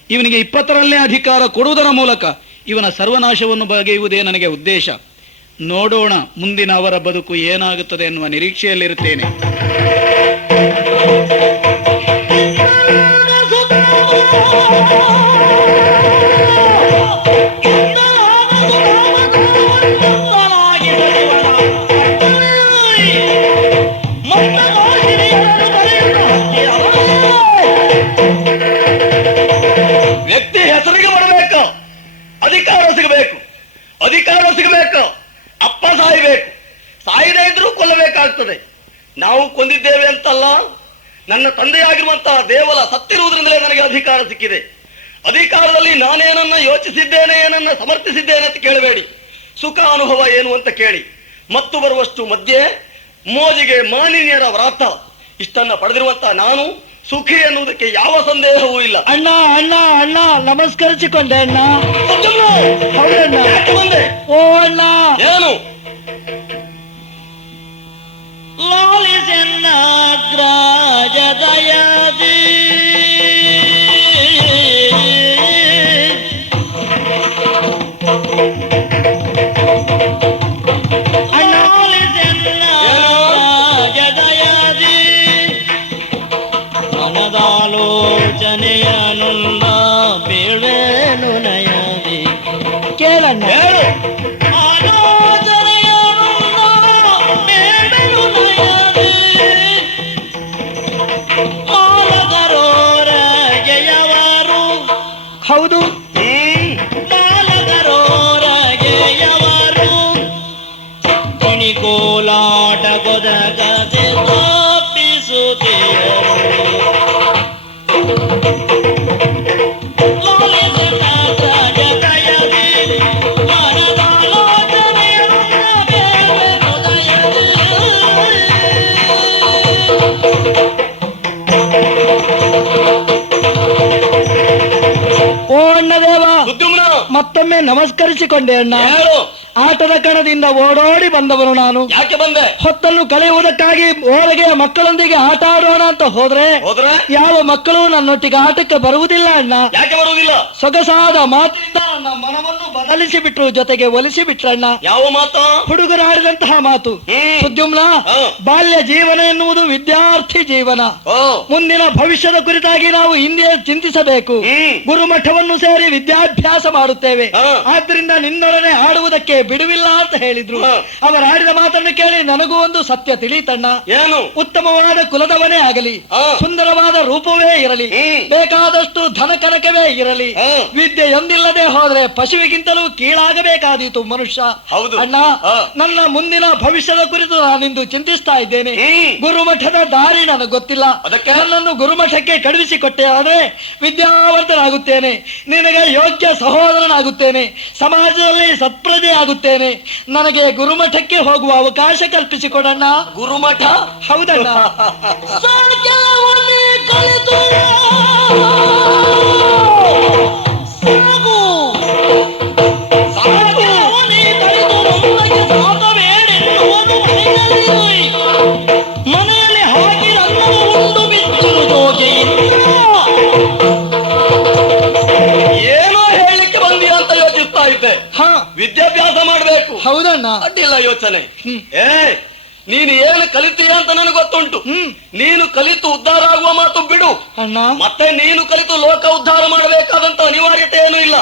ಇವನಿಗೆ 20ರಲ್ಲೇ ಅಧಿಕಾರ ಕೊಡುವುದರ ಮೂಲಕ ಇವನ ಸರ್ವನಾಶವನ್ನು ಬಗೆಯುವುದೇ ನನಗೆ ಉದ್ದೇಶ. ನೋಡೋಣ ಮುಂದಿನ ಅವರ ಬದುಕು ಏನಾಗುತ್ತದೆ ಎನ್ನುವ ನಿರೀಕ್ಷೆಯಲ್ಲಿರುತ್ತೇನೆ. ವ್ಯಕ್ತಿ ಹೆಸರಿಗೆ ಬರಬೇಕು, ಅಧಿಕಾರ ಸಿಗಬೇಕು, ಅಧಿಕಾರ ಸಿಗಬೇಕು, ಅಪ್ಪ ಸಾಯಬೇಕು, ಸಾಯದೇ ಇದ್ರೂ ಕೊಲ್ಲಬೇಕಾಗ್ತದೆ. ನಾವು ಕೊಂದಿದ್ದೇವೆ ಅಂತಲ್ಲ, ನನ್ನ ತಂದೆಯಾಗಿರುವಂತಹ ದೇವಲ ಸತ್ತಿರುವುದರಿಂದಲೇ ನನಗೆ ಅಧಿಕಾರ ಸಿಕ್ಕಿದೆ. ಅಧಿಕಾರದಲ್ಲಿ ನಾನೇನನ್ನ ಯೋಚಿಸಿದ್ದೇನೆ ಏನನ್ನ ಸಮರ್ಥಿಸಿದ್ದೇನೆ ಅಂತ ಕೇಳಬೇಡಿ. ಸುಖ ಅನುಭವ ಏನು ಅಂತ ಕೇಳಿ. ಮತ್ತು ಬರುವಷ್ಟು ಮಧ್ಯೆ ಮೋಜಿಗೆ ಮಾನಿನ್ಯರ ವ್ರಾತ ಇಷ್ಟನ್ನ ಪಡೆದಿರುವಂತ ನಾನು ಸುಖಿ ಎನ್ನುವುದಕ್ಕೆ ಯಾವ ಸಂದೇಹವೂ ಇಲ್ಲ. ಅಣ್ಣ ಅಣ್ಣ ಅಣ್ಣ ನಮಸ್ಕರಿಸಿಕೊಂಡೆ ಅಣ್ಣ. ಹೌದಣ್ಣ. ಯಾಕೆ ಬಂದೆ? ಓ ಅಣ್ಣ, ಏನು? ಲಾಲಿಸೆನ್ನಾಗ್ರಾಜದಯದಿ ಮನದಾಲೋಚನೆಯನುಲ್ಲ ಬೀಳೇನು ನಯದಿ. ಕೇಳಣ್ಣ. ಹೇಳು. ಹೌದು, ಕೋಲಾಟ ಕೊದಗದೆ ತಪ್ಪಿಸುತ್ತೀಯರು. ಓ ಅಣ್ಣದೇವ, ಮತ್ತೊಮ್ಮೆ ನಮಸ್ಕರಿಸಿಕೊಂಡೆ ಅಣ್ಣ. ಆಟದ ಕಣದಿಂದ ಓಡೋಡಿ ಬಂದವರು ನಾನು. ಯಾಕೆ ಬಂದೆ? ಹೊತ್ತನ್ನು ಕಳೆಯುವುದಕ್ಕಾಗಿ ಓರಗೆ ಮಕ್ಕಳೊಂದಿಗೆ ಆಟ ಆಡೋಣ ಅಂತ ಹೋದ್ರೆ ಯಾವ ಮಕ್ಕಳು ನನ್ನೊಟ್ಟಿಗೆ ಆಟಕ್ಕೆ ಬರುವುದಿಲ್ಲ ಅಣ್ಣ. ಯಾಕೆ ಬರುವುದಿಲ್ಲ? ಸೊಗಸಾದ ಮಾತಿನಿಂದ ನನ್ನ ಮನವನ್ನು ಬದಲಿಸಿ ಬಿಟ್ರು, ಜೊತೆಗೆ ಒಲಿಸಿ ಬಿಟ್ರಣ್ಣ. ಯಾವ ಮಾತು? ಹುಡುಗರಾಡಿದಂತಹ ಮಾತು. ಸುದ್ಯುಮ್ನ, ಬಾಲ್ಯ ಜೀವನ ಎನ್ನುವುದು ವಿದ್ಯಾರ್ಥಿ ಜೀವನ. ಮುಂದಿನ ಭವಿಷ್ಯದ ಕುರಿತಾಗಿ ನಾವು ಹಿಂದೆ ಚಿಂತಿಸಬೇಕು. ಗುರುಮಠವನ್ನು ಸೇರಿ ವಿದ್ಯಾಭ್ಯಾಸ ಮಾಡುತ್ತೇವೆ. ಆದ್ರಿಂದ ನಿನ್ನೊಡನೆ ಆಡುವುದಕ್ಕೆ ಬಿಡುವಿಲ್ಲ ಅಂತ ಹೇಳಿದ್ರು. ಅವರಾಡಿದ ಮಾತನ್ನು ಕೇಳಿ ನನಗೂ ಒಂದು ಸತ್ಯ ತಿಳಿತಣ್ಣ. ಏನು? ಉತ್ತಮವಾದ ಕುಲದವನೇ ಆಗಲಿ, ಸುಂದರವಾದ ರೂಪವೇ ಇರಲಿ, ಬೇಕಾದಷ್ಟು ಧನ ಕನಕವೇ ಇರಲಿ, ವಿದ್ಯೆಯೊಂದಿಲ್ಲದೆ ಹೋದ್ರೆ ಪಶುವಿಗಿಂತಲೂ ಕೀಳಾಗಬೇಕಾದೀತು ಮನುಷ್ಯ. ಅಣ್ಣ, ನನ್ನ ಮುಂದಿನ ಭವಿಷ್ಯದ ಕುರಿತು ನಾನಿಂದು ಚಿಂತಿಸ್ತಾ ಇದ್ದೇನೆ. ಗುರುಮಠದ ದಾರಿ ನನಗೆ ಗೊತ್ತಿಲ್ಲ. ನನ್ನನ್ನು ಗುರುಮಠಕ್ಕೆ ಕಳುಹಿಸಿಕೊಟ್ಟೆ ಆದ್ರೆ ವಿದ್ಯಾವಂತನಾಗುತ್ತೇನೆ, ನಿನಗೆ ಯೋಗ್ಯ ಸಹೋದರನಾಗುತ್ತೇನೆ, ಸಮಾಜದಲ್ಲಿ ಸತ್ಪ್ರಜೆ ಆಗುತ್ತೇನೆ. ನನಗೆ ಗುರುಮಠಕ್ಕೆ ಹೋಗುವ ಅವಕಾಶ ಕಲ್ಪಿಸಿಕೊಡಣ್ಣ. ಗುರುಮಠ? ಹೌದಣ್ಣ. ಮನೆಯಲ್ಲಿ ಹಾಕಿ ಉಂಡು ಬಿಚ್ಚಲು ಜೋಗೆಯಿಂದ ಏನೋ ಹೇಳಲಿಕ್ಕೆ ಬಂದಿ ಅಂತ ಯೋಚಿಸ್ತಾ ಇದ್ದೆ. ವಿದ್ಯಾಭ್ಯಾಸ ಮಾಡ್ಬೇಕು. ಹೌದಣ್ಣ. ಅಡ್ಡಿಲ್ಲ ಯೋಚನೆ. ನೀನು ಏನು ಕಲಿತೀಯ ಅಂತ ನನಗೆ ಗೊತ್ತುಂಟು. ನೀನು ಕಲಿತು ಉದ್ಧಾರ ಆಗುವ ಮಾತು ಬಿಡು ಅಣ್ಣ. ಮತ್ತೆ ನೀನು ಕಲಿತು ಲೋಕ ಉದ್ಧಾರ ಮಾಡಬೇಕಾದಂತ ಅನಿವಾರ್ಯತೆ ಏನೂ ಇಲ್ಲ.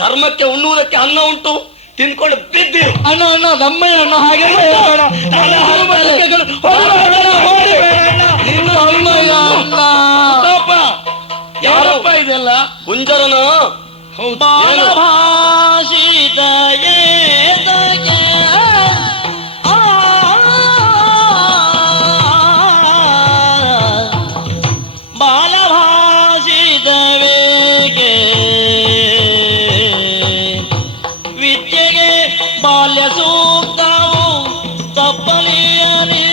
ಧರ್ಮಕ್ಕೆ ಉಣ್ಣುವುದಕ್ಕೆ ಅನ್ನ ಉಂಟು, ತಿನ್ಕೊಂಡು ಬಿದ್ದಿರು. ಅಣ್ಣ ಅಣ್ಣ ನಮ್ಮಯ್ಯ ಅಣ್ಣ ಹಾಗೆ ಯಾರಪ್ಪ ಇದೆಲ್ಲ? ಕುಂಜರನ. ಬಾಲಭಾಷಿತ ಬಾಲಭಾಷಿತವೇಗೆ ವಿದ್ಯೆಗೆ ಬಾಲ್ಯ ಸೂಕ್ತವು ತಪ್ಪಲಿಯಲಿ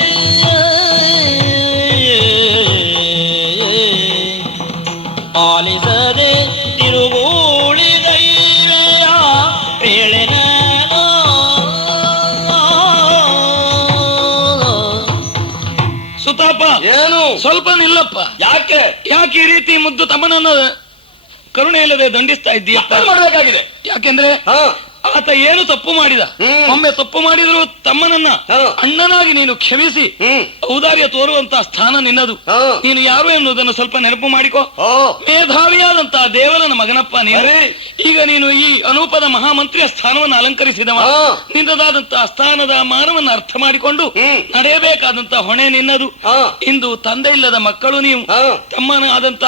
ಪಾಲಿಸದೆ ತಿರುಗೂಳಿದೈರಯ ಪೇಳೆನ ಸುತಾಪ. ಏನು? ಸ್ವಲ್ಪ ನಿಲ್ಲಪ್ಪ. ಯಾಕೆ ಯಾಕೆ ಈ ರೀತಿ ಮುದ್ದು ತಮ್ಮನನ್ನ ಕರುಣೆ ಇಲ್ಲದೆ ದಂಡಿಸ್ತಾ ಇದ್ದೀಯಪ್ಪ? ಮಾಡಬೇಕಾಗಿದೆ. ಯಾಕೆಂದ್ರೆ ಆತ ಏನು ತಪ್ಪು ಮಾಡಿದ? ಒಮ್ಮೆ ತಪ್ಪು ಮಾಡಿದ್ರು ತಮ್ಮನನ್ನ ಅಣ್ಣನಾಗಿ ನೀನು ಕ್ಷಮಿಸಿ ಔದಾರ್ಯ ತೋರುವಂತ ಸ್ಥಾನ ನಿನ್ನದು. ನೀನು ಯಾರು ಎನ್ನುವುದನ್ನು ಸ್ವಲ್ಪ ನೆನಪು ಮಾಡಿಕೊ. ಮೇಧಾವಿಯಾದಂತಹ ದೇವರನ ಮಗನಪ್ಪ ನೀನು. ಈಗ ನೀನು ಈ ಅನೂಪದ ಮಹಾಮಂತ್ರಿಯ ಸ್ಥಾನವನ್ನು ಅಲಂಕರಿಸಿದವ. ನಿನ್ನದಾದಂತಹ ಸ್ಥಾನದ ಮಾನವನ್ನು ಅರ್ಥ ಮಾಡಿಕೊಂಡು ನಡೆಯಬೇಕಾದಂತಹ ಹೊಣೆ ನಿನ್ನದು. ಇಂದು ತಂದೆ ಇಲ್ಲದ ಮಕ್ಕಳು ನೀವು. ತಮ್ಮನಾದಂತ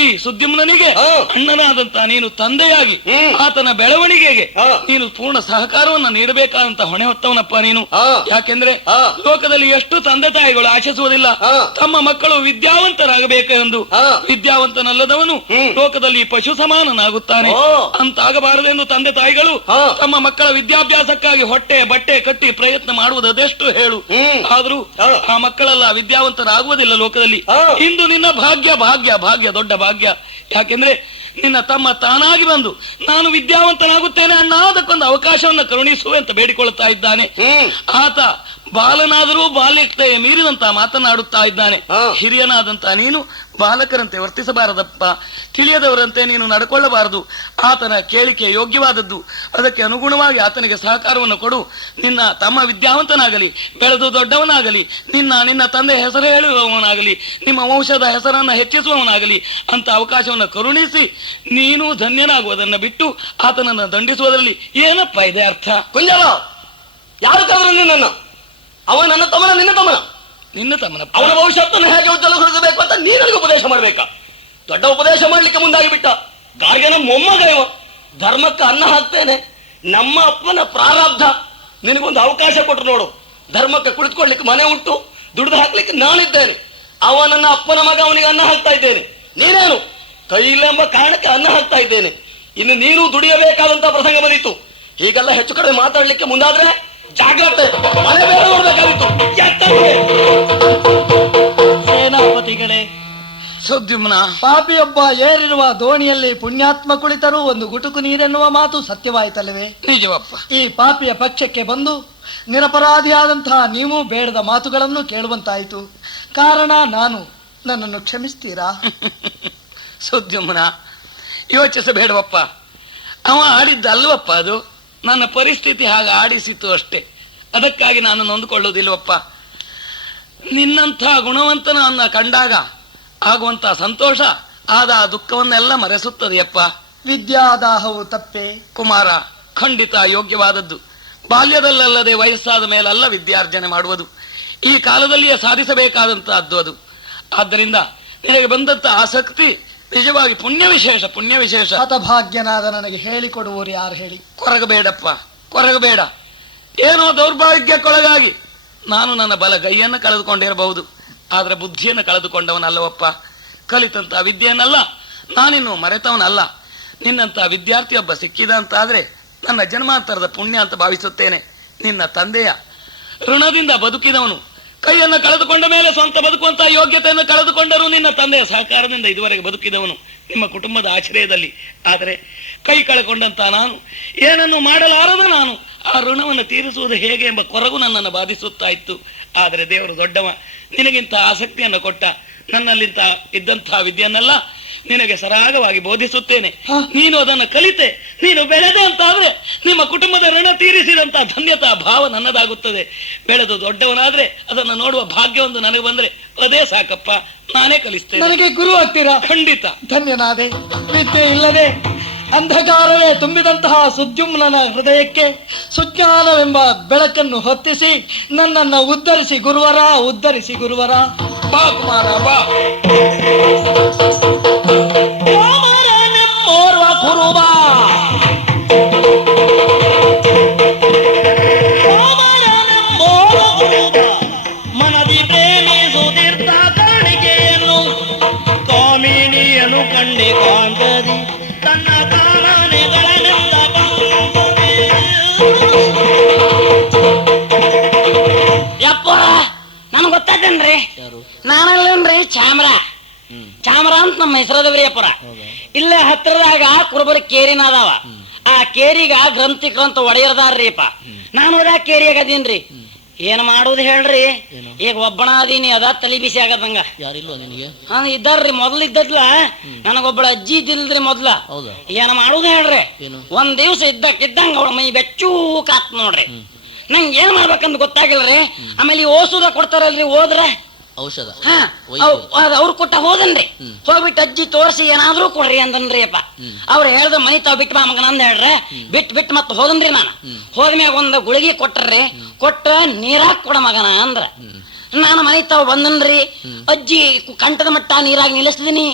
ಈ ಸುದ್ದಿಮ್ನನಿಗೆ ಅಣ್ಣನಾದಂತ ನೀನು ತಂದೆಯಾಗಿ ಆತನ ಬೆಳವಣಿಗೆಗೆ ನೀನು ಪೂರ್ಣ ಸಹಕಾರವನ್ನು ನೀಡಬೇಕಾದಂತ ಹೊಣೆ ಹೊತ್ತವನಪ್ಪ ನೀನು. ಯಾಕೆಂದ್ರೆ ಲೋಕದಲ್ಲಿ ಎಷ್ಟು ತಂದೆ ತಾಯಿಗಳು ಆಶಿಸುವುದಿಲ್ಲ ತಮ್ಮ ಮಕ್ಕಳು ವಿದ್ಯಾವಂತರಾಗಬೇಕು ಎಂದು. ವಿದ್ಯಾವಂತನಲ್ಲದವನು ಲೋಕದಲ್ಲಿ ಪಶು ಸಮಾನನಾಗುತ್ತಾನೆ. ಅಂತಾಗಬಾರದೆಂದು ತಂದೆ ತಾಯಿಗಳು ತಮ್ಮ ಮಕ್ಕಳ ವಿದ್ಯಾಭ್ಯಾಸಕ್ಕಾಗಿ ಹೊಟ್ಟೆ ಬಟ್ಟೆ ಕಟ್ಟಿ ಪ್ರಯತ್ನ ಮಾಡುವುದು ಅದೆಷ್ಟು ಹೇಳು. ಆದ್ರೂ ಆ ಮಕ್ಕಳೆಲ್ಲ ವಿದ್ಯಾವಂತರಾಗುವುದಿಲ್ಲ ಲೋಕದಲ್ಲಿ. ಇಂದು ನಿನ್ನ ಭಾಗ್ಯ ಭಾಗ್ಯ ಭಾಗ್ಯ ದೊಡ್ಡ ಭಾಗ್ಯ. ಯಾಕೆಂದ್ರೆ ನಿನ್ನ ತಮ್ಮ ತಾನಾಗಿ ಬಂದು ನಾನು ವಿದ್ಯಾವಂತನಾಗುತ್ತೇನೆ ಅಣ್ಣ, ಅದಕ್ಕೊಂದು ಅವಕಾಶವನ್ನು ಕರುಣಿಸುವೆ ಅಂತ ಬೇಡಿಕೊಳ್ಳುತ್ತಾ ಇದ್ದಾನೆ. ಆತ ಬಾಲನಾದರೂ ಬಾಲ್ಯತೆಯ ಮೀರಿದಂತ ಮಾತನಾಡುತ್ತಾ ಇದ್ದಾನೆ. ಹಿರಿಯನಾದಂತ ನೀನು ಬಾಲಕರಂತೆ ವರ್ತಿಸಬಾರದಪ್ಪ, ತಿಳಿಯದವರಂತೆ ನೀನು ನಡ್ಕೊಳ್ಳಬಾರದು. ಆತನ ಕೇಳಿಕೆ ಯೋಗ್ಯವಾದದ್ದು, ಅದಕ್ಕೆ ಅನುಗುಣವಾಗಿ ಆತನಿಗೆ ಸಹಕಾರವನ್ನು ಕೊಡು. ನಿನ್ನ ತಮ್ಮ ವಿದ್ಯಾವಂತನಾಗಲಿ, ಬೆಳೆದು ದೊಡ್ಡವನಾಗಲಿ, ನಿನ್ನ ತಂದೆ ಹೆಸರು ಹೇಳುವವನಾಗಲಿ, ನಿಮ್ಮ ವಂಶದ ಹೆಸರನ್ನು ಹೆಚ್ಚಿಸುವವನಾಗಲಿ ಅಂತ ಅವಕಾಶವನ್ನು ಕರುಣಿಸಿ ನೀನು ಧನ್ಯನಾಗುವುದನ್ನು ಬಿಟ್ಟು ಆತನನ್ನು ದಂಡಿಸುವುದರಲ್ಲಿ ಏನಪ್ಪ ಇದೆ ಅರ್ಥ? ಕುಂಜಲ, ಯಾರು ಕರೆದ್ರು ನನ್ನ? ಅವ ನನ್ನ ತಮ್ಮನ, ನಿನ್ನ ತಮ್ಮನ? ನಿನ್ನ ತಮ್ಮನ. ಅವನ ಭವಿಷ್ಯತ್ತನ್ನು ಹೇಗೆ ಉಜ್ವಲಗೊಳಿಸಬೇಕು ಅಂತ ನೀ ನನಗೆ ಉಪದೇಶ ಮಾಡ್ಬೇಕಾ? ದೊಡ್ಡ ಉಪದೇಶ ಮಾಡ್ಲಿಕ್ಕೆ ಮುಂದಾಗಿ ಬಿಟ್ಟ. ಗಾರ್ಗನ ಮೊಮ್ಮಗ ಇವ. ಧರ್ಮಕ್ಕೆ ಅನ್ನ ಹಾಕ್ತೇನೆ, ನಮ್ಮ ಅಪ್ಪನ ಪ್ರಾರಬ್ಧ. ನಿನಗೊಂದು ಅವಕಾಶ ಕೊಟ್ಟರು ನೋಡು. ಧರ್ಮಕ್ಕೆ ಕುಳಿತುಕೊಳ್ಳಿಕ್ಕೆ ಮನೆ ಉಂಟು, ದುಡಿದು ಹಾಕ್ಲಿಕ್ಕೆ ನಾನಿದ್ದೇನೆ. ಅವ ನನ್ನ ಅಪ್ಪನ ಮಗ, ಅವನಿಗೆ ಅನ್ನ ಹಾಕ್ತಾ ಇದ್ದೇನೆ. ನೀನೇನು ಕೈಲೆಂಬ ಕಾರಣಕ್ಕೆ ಅನ್ನ ಹಾಕ್ತಾ ಇದ್ದೇನೆ. ಇನ್ನು ನೀನು ದುಡಿಯಬೇಕಾದಂತ ಪ್ರಸಂಗ ಬಂದಿತ್ತು. ಹೀಗೆಲ್ಲ ಹೆಚ್ಚು ಕಡಿಮೆ ಮಾತಾಡ್ಲಿಕ್ಕೆ ಮುಂದಾದ್ರೆ ಜಾಗ್ರತೆ, ಮನೆ ಬೇರೆ ನೋಡ್ಬೇಕಾಗಿತ್ತು. ಸೇನಾಪತಿಗಳೇ, ಸುದ್ಯುಮ್ನ, ಪಾಪಿಯೊಬ್ಬ ಏರಿರುವ ದೋಣಿಯಲ್ಲಿ ಪುಣ್ಯಾತ್ಮ ಕುಳಿತರೂ ಒಂದು ಗುಟುಕು ನೀರೆನ್ನುವ ಮಾತು ಸತ್ಯವಾಯಿತಲ್ಲವೇ? ನಿಜವಪ್ಪ. ಈ ಪಾಪಿಯ ಪಕ್ಷಕ್ಕೆ ಬಂದು ನಿರಪರಾಧಿಯಾದಂತಹ ನೀವು ಬೇಡದ ಮಾತುಗಳನ್ನು ಕೇಳುವಂತಾಯಿತು. ಕಾರಣ ನಾನು. ನನ್ನನ್ನು ಕ್ಷಮಿಸ್ತೀರಾ? ಸುದ್ಯುಮ್ನ, ಯೋಚಿಸಬೇಡವಪ್ಪ. ಅವ ಆಡಿದ್ದಲ್ವಪ್ಪ, ಅದು ನನ್ನ ಪರಿಸ್ಥಿತಿ ಹಾಗೆ ಆಡಿಸಿತು ಅಷ್ಟೇ. ಅದಕ್ಕಾಗಿ ನಾನು ನೊಂದುಕೊಳ್ಳುವುದಿಲ್ವಪ್ಪ. ನಿನ್ನಂಥ ಗುಣವಂತನನ್ನ ಕಂಡಾಗ ಆಗುವಂತ ಸಂತೋಷ ಆದ ಆ ದುಃಖವನ್ನೆಲ್ಲ ಮರೆಸುತ್ತದೆಯಪ್ಪ. ವಿದ್ಯಾದಾಹವು ತಪ್ಪೆ ಕುಮಾರ, ಖಂಡಿತ ಯೋಗ್ಯವಾದದ್ದು. ಬಾಲ್ಯದಲ್ಲಲ್ಲದೆ ವಯಸ್ಸಾದ ಮೇಲಲ್ಲ ವಿದ್ಯಾರ್ಜನೆ ಮಾಡುವುದು. ಈ ಕಾಲದಲ್ಲಿಯೇ ಸಾಧಿಸಬೇಕಾದಂತಹದ್ದು ಅದು. ಆದ್ದರಿಂದ ನಿನಗೆ ಬಂದಂತ ಆಸಕ್ತಿ ನಿಜವಾಗಿ ಪುಣ್ಯ ವಿಶೇಷ, ಪುಣ್ಯ ವಿಶೇಷ. ಹತಭಾಗ್ಯನಾದ ನನಗೆ ಹೇಳಿಕೊಡುವವರು ಯಾರು ಹೇಳಿ? ಕೊರಗಬೇಡಪ್ಪ, ಕೊರಗಬೇಡ. ಏನೋ ದೌರ್ಭಾಗ್ಯಕ್ಕೊಳಗಾಗಿ ನಾನು ನನ್ನ ಬಲಗೈಯನ್ನು ಕಳೆದುಕೊಂಡಿರಬಹುದು, ಆದ್ರೆ ಬುದ್ಧಿಯನ್ನು ಕಳೆದುಕೊಂಡವನಲ್ಲವಪ್ಪ. ಕಲಿತಂತ ವಿದ್ಯೆಯನ್ನಲ್ಲ, ನಾನಿನ್ನು ಮರೆತವನಲ್ಲ. ನಿನ್ನಂತ ವಿದ್ಯಾರ್ಥಿಯೊಬ್ಬ ಸಿಕ್ಕಿದ ಅಂತಾದ್ರೆ ನನ್ನ ಜನ್ಮಾಂತರದ ಪುಣ್ಯ ಅಂತ ಭಾವಿಸುತ್ತೇನೆ. ನಿನ್ನ ತಂದೆಯ ಋಣದಿಂದ ಬದುಕಿದವನು, ಕೈಯನ್ನು ಕಳೆದುಕೊಂಡ ಮೇಲೆ ಸ್ವಂತ ಬದುಕುವಂತ ಯೋಗ್ಯತೆಯನ್ನು ಕಳೆದುಕೊಂಡರೂ ನಿನ್ನ ತಂದೆಯ ಸಹಕಾರದಿಂದ ಇದುವರೆಗೆ ಬದುಕಿದವನು ನಿಮ್ಮ ಕುಟುಂಬದ ಆಶ್ರಯದಲ್ಲಿ. ಆದರೆ ಕೈ ಕಳೆಕೊಂಡಂತ ನಾನು, ಏನನ್ನು ಮಾಡಲಾರದ ನಾನು, ಆ ಋಣವನ್ನು ತೀರಿಸುವುದು ಹೇಗೆ ಎಂಬ ಕೊರಗು ನನ್ನನ್ನು ಬಾಧಿಸುತ್ತಾ ಇತ್ತು. ಆದರೆ ದೇವರು ದೊಡ್ಡವ, ನಿನಗಿಂತ ಆಸಕ್ತಿಯನ್ನು ಕೊಟ್ಟ. ನನ್ನಲ್ಲಿಂತ ಇದ್ದಂತಹ ವಿದ್ಯೆಯನ್ನೆಲ್ಲ ನಿನಗೆ ಸರಾಗವಾಗಿ ಬೋಧಿಸುತ್ತೇನೆ. ನೀನು ಅದನ್ನು ಕಲಿತೆ, ನೀನು ಬೆಳೆದೆ ಅಂತಾದ್ರೆ ನಿಮ್ಮ ಕುಟುಂಬದ ಋಣ ತೀರಿಸಿದಂತ ಧನ್ಯತಾ ಭಾವ ನನ್ನದಾಗುತ್ತದೆ. ಬೆಳೆದು ದೊಡ್ಡವನಾದ್ರೆ ಅದನ್ನು ನೋಡುವ ಭಾಗ್ಯವೊಂದು ನನಗೆ ಬಂದ್ರೆ ಅದೇ ಸಾಕಪ್ಪ. ನಾನೇ ಕಲಿಸ್ತೇನೆ. ನನಗೆ ಗುರು ಆಗ್ತೀರಾ? ಖಂಡಿತ. ಧನ್ಯನಾದೆ. ವಿದ್ಯೆ ಇಲ್ಲದೆ ಅಂಧಕಾರವೇ ತುಂಬಿದಂತಹ ಸುದ್ಯುಮ್ನನ ಹೃದಯಕ್ಕೆ ಸುಜ್ಞಾನವೆಂಬ ಬೆಳಕನ್ನು ಹೊತ್ತಿಸಿ ನನ್ನನ್ನು ಉದ್ಧರಿಸಿ ಗುರುವರ, ಉದ್ಧರಿಸಿ ಗುರುವರ. ಬಾ ಕುಮಾರ, ಬಾ. ಓರ್ವ ಗುರುಬಾ ಮನದಿ ಪ್ರೇಮಿಸುತ್ತಿರ್ತ ಕಾಣಿಕೆಯನ್ನು ಕಾಮಿನಿಯನ್ನು ಕಂಡೆ ಕಾಂತದಿ ತನ್ನ ಕಾಮನೆಗಳನ್ನೆಲ್ಲ ಯಪ್ಪ, ನನ್ಗೆ ಗೊತ್ತಾಯ್ತೇನ್ರಿ, ನಾನಲ್ಲೇನ್ರಿ ಚಾಮ್ರ ಅಂತ ನಮ್ಮ ಹೆಸರದವ್ರಿ ಅಪ್ಪರ. ಇಲ್ಲೇ ಹತ್ತಿರದಾಗ ಕುರುಬರ ಕೇರಿನ ಅದಾವ. ಆ ಕೇರಿಗ ಗ್ರಂಥಿ ಒಡೆಯರ್ದಾರ್ರಿಪ್ಪ. ನಾನು ಅದ ಕೇರಿಯಾಗ ಅದೀನ್ರಿ. ಏನ್ ಮಾಡುದು ಹೇಳ್ರಿ, ಈಗ ಒಬ್ಬಣ ಅದೀನಿ, ಅದ ತಲಿ ಬಿಸಿ ಆಗದಂಗ. ಯಾರಿಲ್ವ ನಿನಗೆ? ಇದ್ದಾರ್ರಿ, ಮೊದ್ಲು ಇದ್ದದ್ಲ ನನಗೊಬ್ಬಳ ಅಜ್ಜಿ ಇದ್ದಿಲ್ರಿ ಮೊದ್ಲ. ಏನ್ ಮಾಡುದು ಹೇಳ್ರಿ, ಒಂದ್ ದಿವ್ಸ ಇದ್ದಂಗ ಅವಳ ಮೈ ಬೆಚ್ಚೂ ಕಾತ್ ನೋಡ್ರಿ. ನಂಗೆ ಏನ್ ಮಾಡ್ಬೇಕಂತ ಗೊತ್ತಾಗಿಲ್ರಿ. ಆಮೇಲೆ ಈ ಓಸುದ ಕೊಡ್ತಾರಲ್ರಿ, ಹೋದ್ರ ಔಷಧ ಅವ್ರು ಕೊಟ್ಟ ಹೋದನ್ರಿ. ಹೋಗ್ಬಿಟ್ಟು ಅಜ್ಜಿ ತೋರಿಸಿ ಏನಾದ್ರೂ ಕೊಡ್ರಿ ಅಂದನ್ರಿ ಅಪ್ಪ. ಅವ್ರು ಹೇಳ್ದ ಮೈ ತಾವ್ ಬಿಟ್ಟು ಮಗನ ಅಂದ ಹೇಳ್ರೆ, ಬಿಟ್ಟು ಮತ್ ಹೋದನ್ರಿ. ನಾನು ಹೋದ್ಮ್ಯಾಗ ಒಂದ್ ಗುಳಿಗೆ ಕೊಟ್ಟರ್ರಿ. ಕೊಟ್ಟ ನೀರಾಕ್ ಕೊಡ ಮಗನ ಅಂದ್ರ ನಾನು ಮನೆ ತಾವ್ ಬಂದನ್ರಿ, ಅಜ್ಜಿ ಕಂಠದ ಮಟ್ಟ ನೀರಾಗಿ ನಿಲ್ಲಿಸ್ತೀನಿ,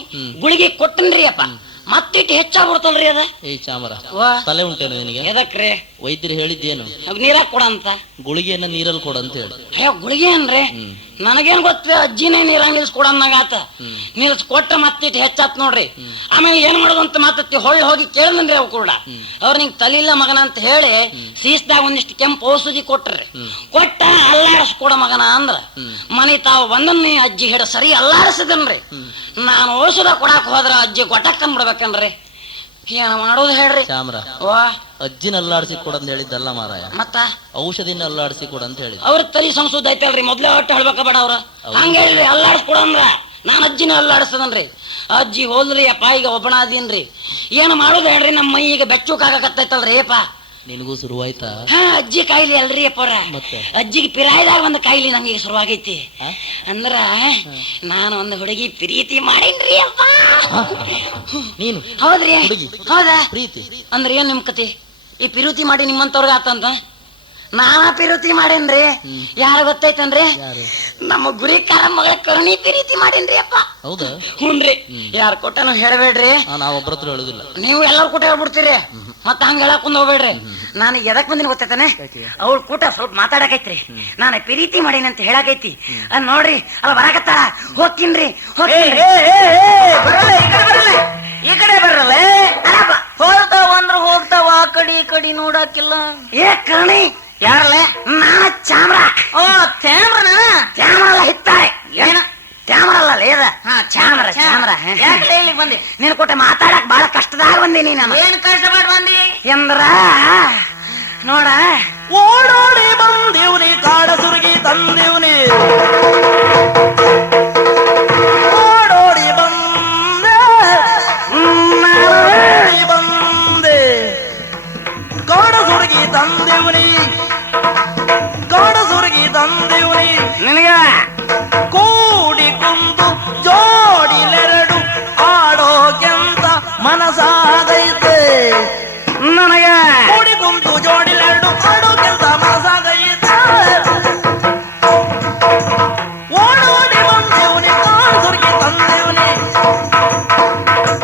ಗುಳಿಗೆ ಕೊಟ್ಟನ್ರಿ ಅಪ್ಪ, ಮತ್ತಿಟ್ಟು ಹೆಚ್ಚಾಗ್ಬಿಡ್ತಲ್ರಿ ಅದ. ಏ ಚಾಮರ, ವಾ. ತಲೆ ಉಂಟೇನು ನಿನಗೆ? ಎದಕ್ರಿ? ವೈದ್ಯರು ಹೇಳಿದ್ದೇನು? ನೀರಾಗ ಕೊಡ ಅಂತ. ಗುಳಿಗೆಯನ್ನ ನೀರಲ್ಲಿ ಕೊಡ ಅಂತ ಹೇಳಿ. ಅಯ್ಯೋ ಗುಳಿಗೆ ಏನ್ರಿ, ನನಗೇನ್ ಗೊತ್ತ, ಅಜ್ಜಿನೇ ನೀರಾಗ ನಿಲ್ಸ್ಕೊಡಂದಾಗ ನಿಲ್ಸ್ ಕೊಟ್ಟ ಮತ್ತಿಟ್ಟು ಹೆಚ್ಚಾತ್ ನೋಡ್ರಿ. ಆಮೇಲೆ ಏನ್ ಮಾಡೋದು ಅಂತ ಮಾತತ್ತಿ ಹೊಳ್ಳಿ ಹೋಗಿ ಕೇಳಿದ್ರಿ ಅವ್ ಕೂಡ. ಅವ್ರ ನಿಂಗ್ ತಲಿಲ್ಲ ಮಗನ ಅಂತ ಹೇಳಿ ಸೀಸ್ದಾಗ ಒಂದಿಷ್ಟು ಕೆಂಪು ಔಷಧಿ ಕೊಟ್ರಿ. ಕೊಟ್ಟ ಅಲ್ಲಾಡಿಸ್ಕೊಡ ಮಗನ ಅಂದ್ರ ಮನೆ ತಾವು ಬಂದನ್ನಿ ಅಜ್ಜಿ ಹಿಡ ಸರಿ ಅಲ್ಲಾಡಿಸಿದನ್ರಿ. ನಾನು ಔಷಧ ಕೊಡಾಕ್ ಹೋದ್ರ ಅಜ್ಜಿ ಗೊಟ್ಟಕ್ಕನ್ ಬಿಡ್ಬೇಕನ್ರಿ. ಏನ ಮಾಡೋದು ಹೇಳ್ರಿ ಚಾಮರ? ವಾ, ಅಜ್ಜಿನ ಅಲ್ಲಾಡಿಸಿ ಕೊಡ ಅಂತ ಹೇಳಿದ್ದಲ್ಲ ಮಾರಾಯ, ಮತ್ತ ಔಷಧಿನ ಅಲ್ಲಾಡಿಸಿ ಕೊಡ ಅಂತ ಹೇಳಿದ. ಅವ್ರ ತಲಿ ಸಂಸೂದ್ ಐತಲ್ರಿ, ಮೊದ್ಲೇ ಒಟ್ಟು ಹೇಳ್ಬೇಕ ಬೇಡ ಅವ್ರ. ಹಂಗ ಹೇಳ್ರಿ, ಅಲ್ಲಾಡಿಸ್ಕೊಡ ಅಂದ್ರ ನಾನ್ ಅಜ್ಜಿನ ಅಲ್ಲಾಡಿಸದನ್ರಿ. ಅಜ್ಜಿ ಹೋದ್ರಿ ಅಪ್ಪ, ಈಗ ಒಬ್ಬನ ಅದೀನ್ರಿ. ಏನು ಮಾಡೋದು ಹೇಳ್ರಿ, ನಮ್ಮ ಮೈ ಈಗ ಬೆಚ್ಚುಕಾಗತ್ತೈತಲ್ರಿ ಅಪ್ಪ. ನಿನಗೂ ಶುರುವಾಯ್ತಾ? ಹಾ, ಅಜ್ಜಿ ಕಾಯಿಲೆ ಅಲ್ರಿ ಅಪ್ಪರ. ಮತ್ತೆ ಅಜ್ಜಿಗೆ ಪಿರಾಯ್ದಾಗ ಒಂದು ಕಾಯಿಲೆ ನಂಗೆ ಶುರುವಾಗೈತಿ. ಅಂದ್ರ ನಾನು ಒಂದು ಹುಡುಗಿ ಪ್ರೀತಿ ಮಾಡೀನ್ರಿ ಅಪ್ಪ. ನೀನು ಹೌದ್ರಿ? ಹೌದಾ? ಪ್ರೀತಿ ಅಂದ್ರೆ ಏನ್ ನಿಮ್ ಕತಿ? ಈ ಪಿರುತಿ ಮಾಡಿ ನಿಮ್ಮಂತವ್ರಿಗೆ ಆತಂತ ನಾನಾ ಪಿರುತಿ ಮಾಡೇನ್ರಿ. ಯಾರ ಗೊತ್ತೈತನ್ರಿ? ನಮ್ಮ ಗುರಿಕಾರ ಮಗಳ ಕರುಣಿ ಪಿರೀತಿ ಮಾಡೇನ್ರಿ ಅಪ್ಪ. ಹೌದಾ? ಹ್ಞೂನ್ರಿ. ಯಾರು ಕೊಟ್ಟನು ಹೇಳಬೇಡ್ರಿ, ನಾವ್ ಒಬ್ಬರ ಹತ್ರ ಹೇಳುದಿಲ್ಲ. ನೀವು ಎಲ್ಲರೂ ಕೂಟ ಹೇಳ್ಬಿಡ್ತೀರಿ, ಮತ್ತ ಹಂಗ ಹೇಳಕ್ ಹೋಗ್ಬೇಡ್ರಿ. ನಾನು ಎದಕ್ ಬಂದಿನ ಗೊತ್ತೈತಾನೆ, ಅವ್ರ ಕೂಟ ಸ್ವಲ್ಪ ಮಾತಾಡಕೈತ್ರಿ, ನಾನು ಪ್ರೀತಿ ಮಾಡೀನಿ ಅಂತ ಹೇಳಕೈತಿ. ನೋಡ್ರಿ ಅಲ್ಲ ಬರಾಕತ್ತಾಳ, ಹೋಗ್ತೀನ್ರಿ. ಈ ಕಡೆ ಬರಲ್ಲ, ಹೋಗ್ತಾವ ಅಂದ್ರ ಹೋಗ್ತಾವ, ಆ ಕಡೆ ಈ ಕಡೆ ನೋಡಾಕಿಲ್ಲ. ಏ ಕರ್ಣಿ, ಯಾರಲ್ಲ? ನಾನು ಚಾಮ್ರ. ಓ ಚಾಮ್ರನ? ಚಾಮ್ರ ಅಲ್ಲ, ಹಿತ್ತಾರೆ. ಏನ ಚಾಮ್ರ ಅಲ್ಲ ಲೇದ? ಚಾಮ್ರ ಚಾಮ್ರ. ಯಾಕೆ ಇಲ್ಲಿಗೆ ಬಂದಿ? ನೀನ್ ಕೊಟ್ಟೆ ಮಾತಾಡಕ್ ಬಹಳ ಕಷ್ಟದಾಗ ಬಂದೀನಿ ನಾನು. ಏನ್ ಕಷ್ಟಪಟ್ಟು ಬಂದಿ ಎಂದ್ರ ನೋಡ, ಓಡೋಡಿ ಬಂದಿವ್ನಿ, ಕಾಡ ಸುರುಗಿ ತಂದಿವ್ನಿ, ಓಡೋಡಿ ಬಂದೆ ಬಂದೆ, ಕಾಡ ಸುರುಗಿ ತಂದಿವ್ನಿ, ಕಾಡ ಸುರುಗಿ ತಂದಿವ್ನಿ, ನಿನಗ ಕೂಡಿ ಕುಂತು ಜೋಡಿಲೆರಡು ಆಡೋಕೆಂತ ಮನಸಾಗೈತೆ, ನನಗ ಕೂಡಿ ಕುಂತು ಜೋಡಿಲೆರಡು ಆಡೋಕೆಂತ ಮನಸಾಗೈತೆ, ಓಡೋಡಿ ಬಂದೇವ್ನಿ, ಕಾಡು ಸುರುಗಿ ತಂದೇವ್ನಿ,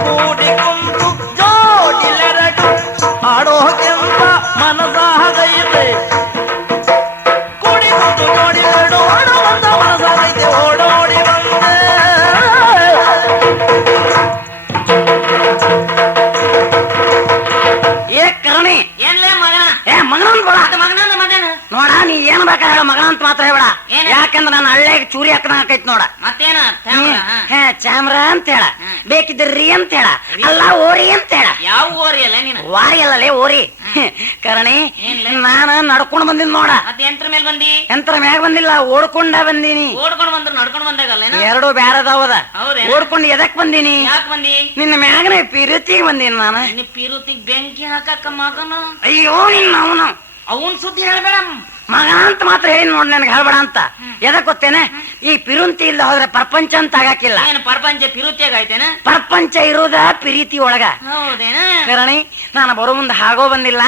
ಕೂಡಿ ಕುಂತು ಜೋಡಿಲೆರಡು ಆಡೋಕೆಂತ ಮನಸಾಗೈತೆ, ಕೂಡಿ ಕುಂತು ಜೋಡಿಲೆರಡು ಆಡೋಕೆಂತ ಮನಸಾಗೈತೆ, ಓಡೋಡಿ ಬಂದೆ. ಏ ಕರ್ಣಿ, ಏನ್ಲೇ ಮಗನ? ಏ ಮಗನ ಮಗನ ಮಗನ ನೋಡ, ನೀ ಏನ್ ಬೇಕಾ ಹೇಳ, ಮಗನ ಅಂತ ಮಾತ್ರ ಹೇಳ. ಯಾಕಂದ್ರ ನಾನು ಹಳ್ಳಿಯಾಗ ಚೂರಿ ಹಾಕನಾಕೈತಿ ನೋಡ. ಮತ್ತೇನ ಚಾಮ್ರ ಅಂತ ಹೇಳ, ಬೇಕಿದ್ರಿ ಅಂತ ಹೇಳ, ಅಲ್ಲ ಓರಿ ಅಂತ ಹೇಳ. ಯಾವ ಓರಿ ಅಲ್ಲ ನೀನು? ವಾರಿ ಅಲ್ಲಲೇ ಓರಿ. ಕರಣಿ, ನಾನು ನಡ್ಕೊಂಡ್ ಬಂದಿದ್ ನೋಡ. ಯಂತ್ರ ಮೇಲೆ ಬಂದಿ? ಯಂತ್ರ ಮ್ಯಾಗ ಬಂದಿಲ್ಲ, ಓಡ್ಕೊಂಡ ಬಂದೀನಿ. ಓಡ್ಕೊಂಡ್ ಬಂದ್ರು ನಡ್ಕೊಂಡ್ ಬಂದಾಗಲ್ಲ, ಎರಡು ಬ್ಯಾರದಾವದ. ಓಡ್ಕೊಂಡು ಎದಕ್ ಬಂದೀನಿ? ಯಾಕೆ ಬಂದಿ? ನಿನ್ನ ಮ್ಯಾಗನೆ ಪಿರುತಿಗೆ ಬಂದೀನಿ ನಾನು. ಪಿರುತಿಗೆ ಬೆಂಕಿ ಹಾಕಕ್ಕ ಮಗನ? ಅಯ್ಯೋ ನಿನ್ನ ಅವನು, ಅವನ್ ಸುದ್ದಿ ಹೇಳ್ಬೇಡ ಮಗನ ಅಂತ ಮಾತ್ರ ಹೇಳಿ ನೋಡ್, ನನ್ಗೆ ಹೇಳ್ಬೇಡ ಅಂತ. ಎದಕ್ ಗೊತ್ತೇನೆ, ಈ ಪಿರುಂತಿ ಇಲ್ಲ ಹೋದ್ರೆ ಪ್ರಪಂಚ ಅಂತ ಆಗಾಕಿಲ್ಲ. ಪ್ರಪಂಚ ಪಿರುತಿಯಾಗ ಐತೇನ? ಪ್ರಪಂಚ ಇರೋದ ಪ್ರೀತಿ ಒಳಗ. ಕರಣಿ, ನಾನು ಬರೋ ಮುಂದೆ ಹಾಗೋ ಬಂದಿಲ್ಲ.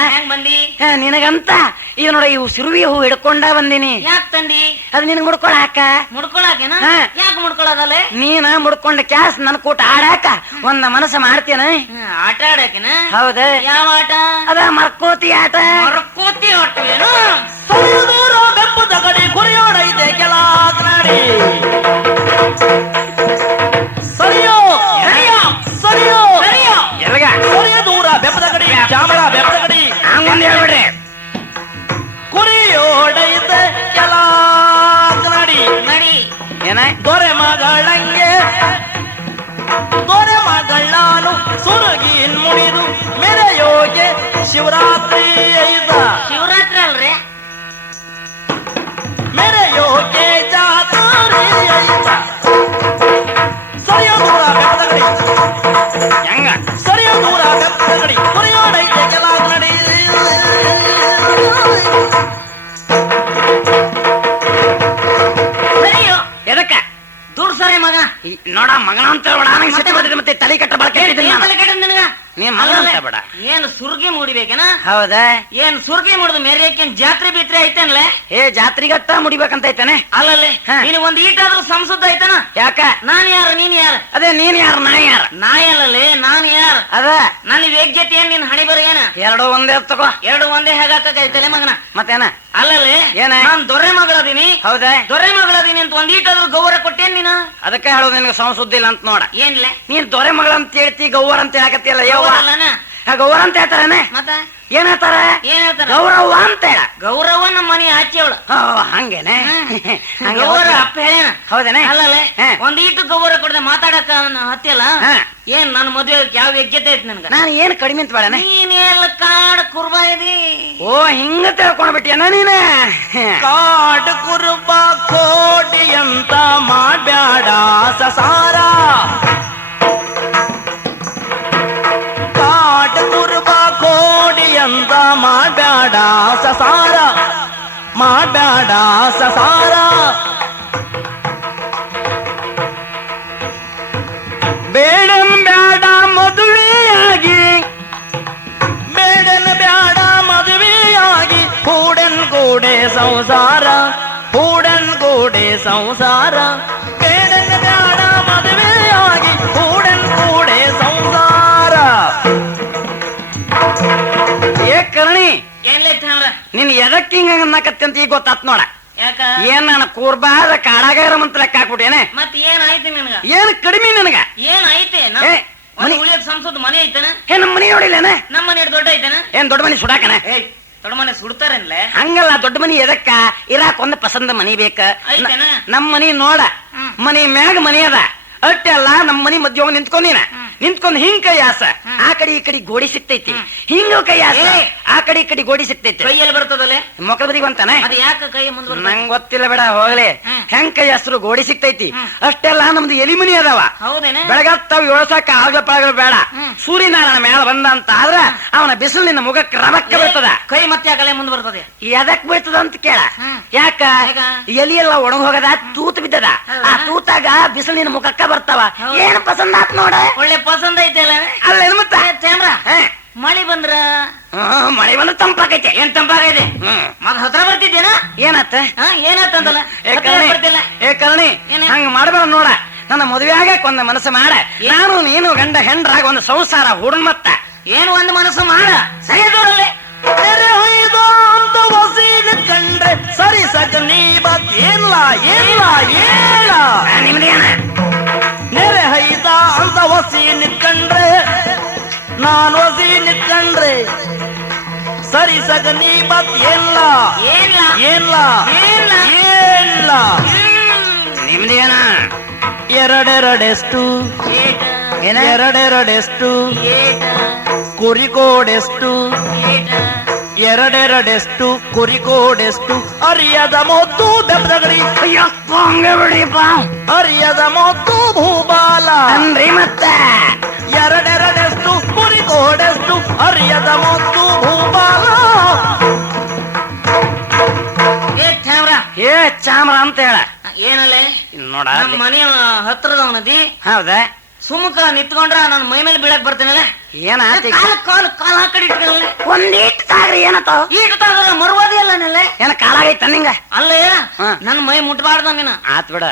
ನಿನಗಂತ ಇದು ನೋಡ, ಇವು ಸಿರುವಿ ಹೂ ಹಿಡ್ಕೊಂಡ ಬಂದಿನಿ. ಯಾಕೆ ತಂದಿ? ಅದು ನಿನಗ್ ಮುಡ್ಕೊಳಾಕ. ಮುಡ್ಕೊಳಾಕೇನ? ಯಾಕೆ ಮುಡ್ಕೊಳದಲ್ಲ? ನೀನ ಮುಡ್ಕೊಂಡ ಕ್ಯಾಸ್ ನನ್ ಕೂಟ ಆಡಾಕ ಒಂದ ಮನಸ್ಸು ಮಾಡ್ತೇನ. ಆಟ ಆಡಾಕೇನ? ಹೌದ. ಯಾವ ಆಟ ಅದ? ಮರ್ಕೋತಿ ಆಟ. ಮರ್ಕೋತಿ ಆಟ ಏನು? ಸರಿದೂರ ಬೆಪ್ಪದ ಗಡಿ ಕುರಿಯೋಡೈತೆ ಕೆಳಾಗ್ನಾಡಿ, ಸರಿಯೋ ಸರಿಯೋ ಸರಿಯೋ ಎಲ್ಗ ಸರಿಯ ದೂರ ಬೆಪ್ಪದ ಗಡಿ, ಚಾಮರ ಬೆಪ್ಪದ ಗಡಿ, ಹಂಗೊಂದು ಹೇಳ್ಬಿಡ್ರಿ. ಕುರಿಯೋಡೈತೆ ಕೆಳಾಗ್ನಾಡಿ ನಡಿ. ಏನ? ದೊರೆ ಮಗಳಂಗೆ ದೊರೆ ಮಗಳಾನು ಸುರುಗಿನ್ ಮುಡಿದು ಮೆರೆಯೋಗೆ ಶಿವರಾತ್ರಿ ಐತ, ಶಿವರಾತ್ರಿ ಅಲ್ರಿ, ಮೆರೆಯೋಗೆ ಜಾತ್ರೆ ಐತ, ಸರಿಯೋ ದೂರ ಬೆಪ್ಪದ ಗಡಿ, ಹೆಂಗ ಸರಿಯೋ ದೂರ ಬೆಪ್ಪದ ಗಡಿ, ಕುರಿಯೋಡೈತೆ ಕೆಳಾಗ್ನಾಡಿ. ಸರಿಯೋ ಎದಕ್ಕ ದೂರ್ ಸರಿ ಮಗ ನೋಡ, ಮಗನ ಅಂತ ಮತ್ತೆ ತಲೆ ಕಟ್ಟ ಬಳಕೆ ನೀನ್ ಮಗನ ಅಂತ ಬೇಡ. ಏನ್ ಸುರ್ಗಿ ಮುಡಿಬೇಕೇನ? ಹೌದಾ? ಏನ್ ಸುರ್ಗಿ ಮುಡಿದು ಮೇರಿಯಕ್ಕೇನ್ ಜಾತ್ರೆ ಬಿತ್ರೆ ಐತೇನ್ಲೆ? ಜಾತ್ರಿಗಟ್ಟ ಮುಡಿಬೇಕಂತ ಐತಾನೆ. ಅಲ್ಲಲ್ಲಿ ನೀನು ಒಂದ್ ಈಟಾದ್ರೂ ಸಂಸದ ಐತನ? ಯಾಕ? ನಾನ್ ಯಾರು ನೀನ್ ಯಾರು? ಅದೇ ನೀನ್ ಯಾರು ನಾ ಯಾರು? ನಾಯಲ್ಲಲ್ಲಿ ನಾನು ಯಾರು? ಅದ ನನ್ನ ವೇಗ್ಯತೆ ಏನ್ ನಿನ್ ಹಣಿ ಬರ ಏನ? ಎರಡು ಒಂದೇ ತಗೋ. ಎರಡು ಒಂದೇ ಹೇಗಾಕೈತಲೆ ಮಗನ? ಮತ್ತೇನ? ಅಲ್ಲಲ್ಲಿ ಏನ? ನಾನ್ ದೊರೆ ಮಗಳದೀನಿ. ಹೌದಾ? ದೊರೆ ಮಗಳದೀನಿ ಅಂತ ಒಂದ್ ಈಟಾದ್ರೂ ಗೌರವ ಕೊಟ್ಟೇನ್ ನೀನು? ಅದಕ್ಕೆ ಹೇಳೋದು ನಿನ್ಗೆ ಸಂಸುದ್ದಿ ಇಲ್ಲ ಅಂತ ನೋಡ. ಏನ್ಲೆ ನೀನ್ ದೊರೆ ಮಗಳಂತ ಹೇಳ್ತಿ, ಗೌವರ್ ಅಂತ ಹೇಳಕತ್ತಿಯಲ್ಲ. ಗೌರವಲ್ಲನ? ಗೌವರ ಅಂತ ಹೇಳ್ತಾರೇನೆ. ಮತ್ತ ಏನ್ ಹೇಳ್ತಾರ? ಏನ್ ಹೇಳ್ತಾರ? ಗೌರವ ಅಂತ ಹೇಳ. ಗೌರವ ನಮ್ಮ ಮನೆ ಆಚೆ ಅವಳು. ಹಂಗೇನೆ? ಗೌರ ಅಪ್ಪ ಹೇಳ. ಹೌದೇನೆ? ಅಲ್ಲಲ್ಲೇ ಒಂದ್ ಈಟು ಗೌರವ ಕೊಡದೆ ಮಾತಾಡಕ ಹತ್ತಿಯಲ್ಲ. ಏನ್ ನನ್ನ ಮದ್ವೆ ಯಾವ ಯೋಗ್ಯತೆ ಐತಿ ನನ್ಗ? ನಾನು ಏನ್ ಕಡಿಮೆ ಅಂತ ಬೇಡ. ನೀನೆಲ್ಲ ಕಾಡ್ ಕುರ್ಬಾ ಇದಿ. ಓ ಹಿಂಗ ತಿಳ್ಕೊಂಡ್ಬಿಟ್ಟಿಯನ ನೀನ? ಕಾಡ್ ಕುರುಬ ಕೋಟಿ ಅಂತ ಮಾಡ್ಬ್ಯಾಡ ಸಸಾರ. ಕಾಡ್ ಕುರುಬ ಕೋಡಿ ಅಂತ ಮಾಡ್ಬ್ಯಾಡ ಸಸಾರ, ಮಾಡ್ಬ್ಯಾಡ ಸಸಾರ. ಬೇಡನ್ ಬ್ಯಾಡ ಮದುವೆಯಾಗಿ, ಬೇಡನ್ ಬ್ಯಾಡ ಮದುವೆಯಾಗಿ, ಹೂಡನ್ ಗೋಡೆ ಸಂಸಾರ, ಹೂಡನ್ ಗೋಡೆ ಸಂಸಾರ. ಬೇಡನ್ ಬ್ಯಾಡ ಮದುವೆಯಾಗಿ, ಹೂಡನ್ ಗೋಡೆ ಸಂಸಾರ. ಏ ಕರ್ಣಿ, ಏನ್ಲೈತಿ ಅವ್ರ? ನಿನ್ ಎದಕ್ ಹಿಂಗ ಅನ್ನಕತ್ತಂತ ಈಗ ಗೊತ್ತಾತ್ ನೋಡ. ಯಾಕ? ಏನ್ ನಾನು ಕೂರ್ಬಾರ ಕಾಡಾಗಾರ ಮಂತ ಲೆಕ್ಕ ಹಾಕ್ಬಿಟ್ಟೇನೆ. ಮತ್ ಏನ್ ಐತಿ ನಿನಗ? ಏನ್ ಕಡಿಮೆ ನನಗ? ಏನ್ ಐತೆ? ಏ, ಮನೆ ಉಳಿಯೋದ್ ಸಂಸದ ಮನೆ ಐತನ? ಏ ನಮ್ಮ ಮನಿ ನೋಡಿಲ್ಲೇನ? ನಮ್ಮ ಮನೆ ದೊಡ್ಡ ಐತನ? ಏನ್ ದೊಡ್ಡ ಮನಿ ಸುಡಾಕನ? ಏಯ್ ದೊಡ್ಡ ಮನೆ ಸುಡ್ತಾರನ್ಲೆ? ಹಂಗಲ್ಲ, ದೊಡ್ಡ ಮನಿ ಎದಕ್ಕ? ಇರಾಕ್ ಒಂದ್ ಪಸಂದ ಮನಿ ಬೇಕ. ಐತೆನ? ನಮ್ ಮನಿ ನೋಡ, ಮನಿ ಮ್ಯಾಗ ಮನಿ ಅದ ಅಟ್ಟೆ ಅಲ್ಲ. ನಮ್ ಮನಿ ಮಧ್ಯ ಹೋಗಿ ನಿಂತ್ಕೊಂಡೀನ, ನಿಂತ್ಕೊಂಡ್ ಹಿಂಗ್ ಕೈ ಆಸ, ಆ ಕಡೆ ಈ ಕಡೆ ಗೋಡಿ ಸಿಕ್ತೈತಿ. ಹಿಂಗ ಕೈ ಆಸ, ಆ ಕಡೆ ಈ ಕಡೆ ಗೋಡಿ ಸಿಕ್ತೈತಿ. ಕೈಯಲ್ಲಿ ಬರ್ತದಲ್ಲೇ ಮೊಕಲ್ ಬದಿಗೆ ಬಂತಾನೆ. ಅದ್ ಯಾಕ ಕೈ ಮುಂದ್ ನಂಗ್ ಗೊತ್ತಿಲ್ಲ ಬೇಡ, ಹೋಗ್ಲಿ. ಹೆಂಗ್ ಕೈ ಹಸ್ರು ಗೋಡಿ ಸಿಕ್ತೈತಿ. ಅಷ್ಟೆಲ್ಲ ನಮ್ದು ಎಲಿ ಮನಿ ಅದಾವ. ಹೌದೇನ? ಬೆಳಗತ್ತಾವ್ ಏಳ್ಸಕ್ಕ ಆಗಲ ಪಾಗಲ ಬೇಡ. ಸೂರ್ಯನಾರಾಯಣ ಮೇಳ ಬಂದ ಅಂತ ಆದ್ರ ಅವನ ಬಿಸಿಲು ನಿನ್ನ ಮುಖಕ್ಕೆ ರಮಕ್ಕ ಬೀಳ್ತದ. ಕೈ ಮತ್ತೆ ಆ ಕಲೆ ಮುಂದ್ ಬರ್ತದೆ. ಎದಕ್ ಬೀಳ್ತದ ಅಂತ ಕೇಳ. ಯಾಕ? ಎಲಿ ಎಲ್ಲ ಒಣಗ ಹೋಗದ, ತೂತ್ ಬಿದ್ದದ. ಆ ತೂತಾಗ ಬಿಸಿಲು ನಿನ್ನ ಮುಖಕ್ಕ ಬರ್ತಾವ. ಏನ್ ಪಸಂದ್ ಆತ್ ನೋಡ. ಒಳ್ಳೆ ಪಸಂದ್ ಐತಲ್ಲ ಅಲ್ಲ ಮತ್ತ ಚಂದ್ರ. ಮಳಿ ಬಂದ್ರ ಮಳೆ ಬಂದ್ರೆ ತಂಪಾಕೈತೆ. ಏನ್ ತಂಪಾಗೈತೆ? ಮತ್ ಹತ್ರ ಬರ್ತಿದ್ದೇನ? ಏನಾತ? ಏನಾತಂದಲ್ಲ? ಏ ಕರ್ಣಿ, ಹಂಗ ಮಾಡ್ಬೇಡ ನೋಡ. ನನ್ನ ಮದುವೆ ಆಗಕ್ ಒಂದ್ ಮನಸ್ಸು ಮಾಡ. ನಾನು ನೀನು ಗಂಡ ಹೆಂಡ್ರಾಗ ಒಂದು ಸಂಸಾರ ಹುಡುನ್ ಮತ್ತ. ಏನು ಒಂದು ಮನಸ್ಸು ಮಾಡ. ಸರಿ ದೂರಲ್ಲೇ ಅಂತ ವಸೀಲ ಕಂಡ್ರೆ ಸರಿ ಸಕ ನೀ ಬತ್ ಏನ್ಲ ಏನ್ಲ ಏಳ. ನಿಮ್ದೇನ? ನೆರೆ ಹೈದ ಅಂತ ವಸೀಲ ಕಂಡ್ರೆ, ನಾನು ವಸೀಲ ಕಂಡ್ರೆ ಸರಿ ಸಕ ನೀ ಬತ್ ಏನ್ಲ ಏನ್ಲ ಏನ್ಲ ಏನ್ಲ ಏನ್ಲ. ನಿಮ್ದೇನ? ಎರಡೆರಡೆಷ್ಟು, ಎರಡೆರಡೆಷ್ಟು, ಕುರಿಗೋಡೆಷ್ಟು, ಎರಡೆರಡೆಷ್ಟು, ಕುರಿಗೋಡೆಷ್ಟು, ಅರಿಯದ ಮೊದ್ದು ದೆಬ್ದಗಡಿ, ಅರಿಯದ ಮೊದ್ದು ಭೂಬಾಲ ಅನ್ರಿ ಮತ್ತ. ಎರಡೆರಡೆಷ್ಟು, ಕುರಿಗೋಡೆಷ್ಟು, ಅರಿಯದ ಮೊದ್ದು ಭೂಬಾಲ. ಏ ಚಾಮ್ರ ಅಂತ ಹೇಳ. ಏನಲ್ಲೇ ನೋಡ, ನಮ್ಮ ಮನೆಯ ಹತ್ರದವನದಿ. ಹೌದಾ? ಸುಮುಖ ನಿತ್ಕೊಂಡ್ರ ನನ್ನ ಮೈ ಮೇಲೆ ಬೀಳಕ್ ಬರ್ತೇನಲ್ಲ. ಏನ ಕಾಲ ಕಾಲ ಆ ಕಡೆ ಇಟ್ಕೊಳ್ಳ. ಒಂದೀಟ್ ಸಾಗ್ರಿ ಏನತ್ತ? ಈಟು ತಾಗ ಮರುವಾದಿ ಅಲ್ಲ ನೆಲೆ. ಏನ ಕಾಲಾಗೈತ ನಿಂಗ? ಅಲ್ಲೇ ನನ್ನ ಮೈ ಮುಟ್ಬಾರ್ದ ನೀನ. ಆತ್ ಬಿಡ.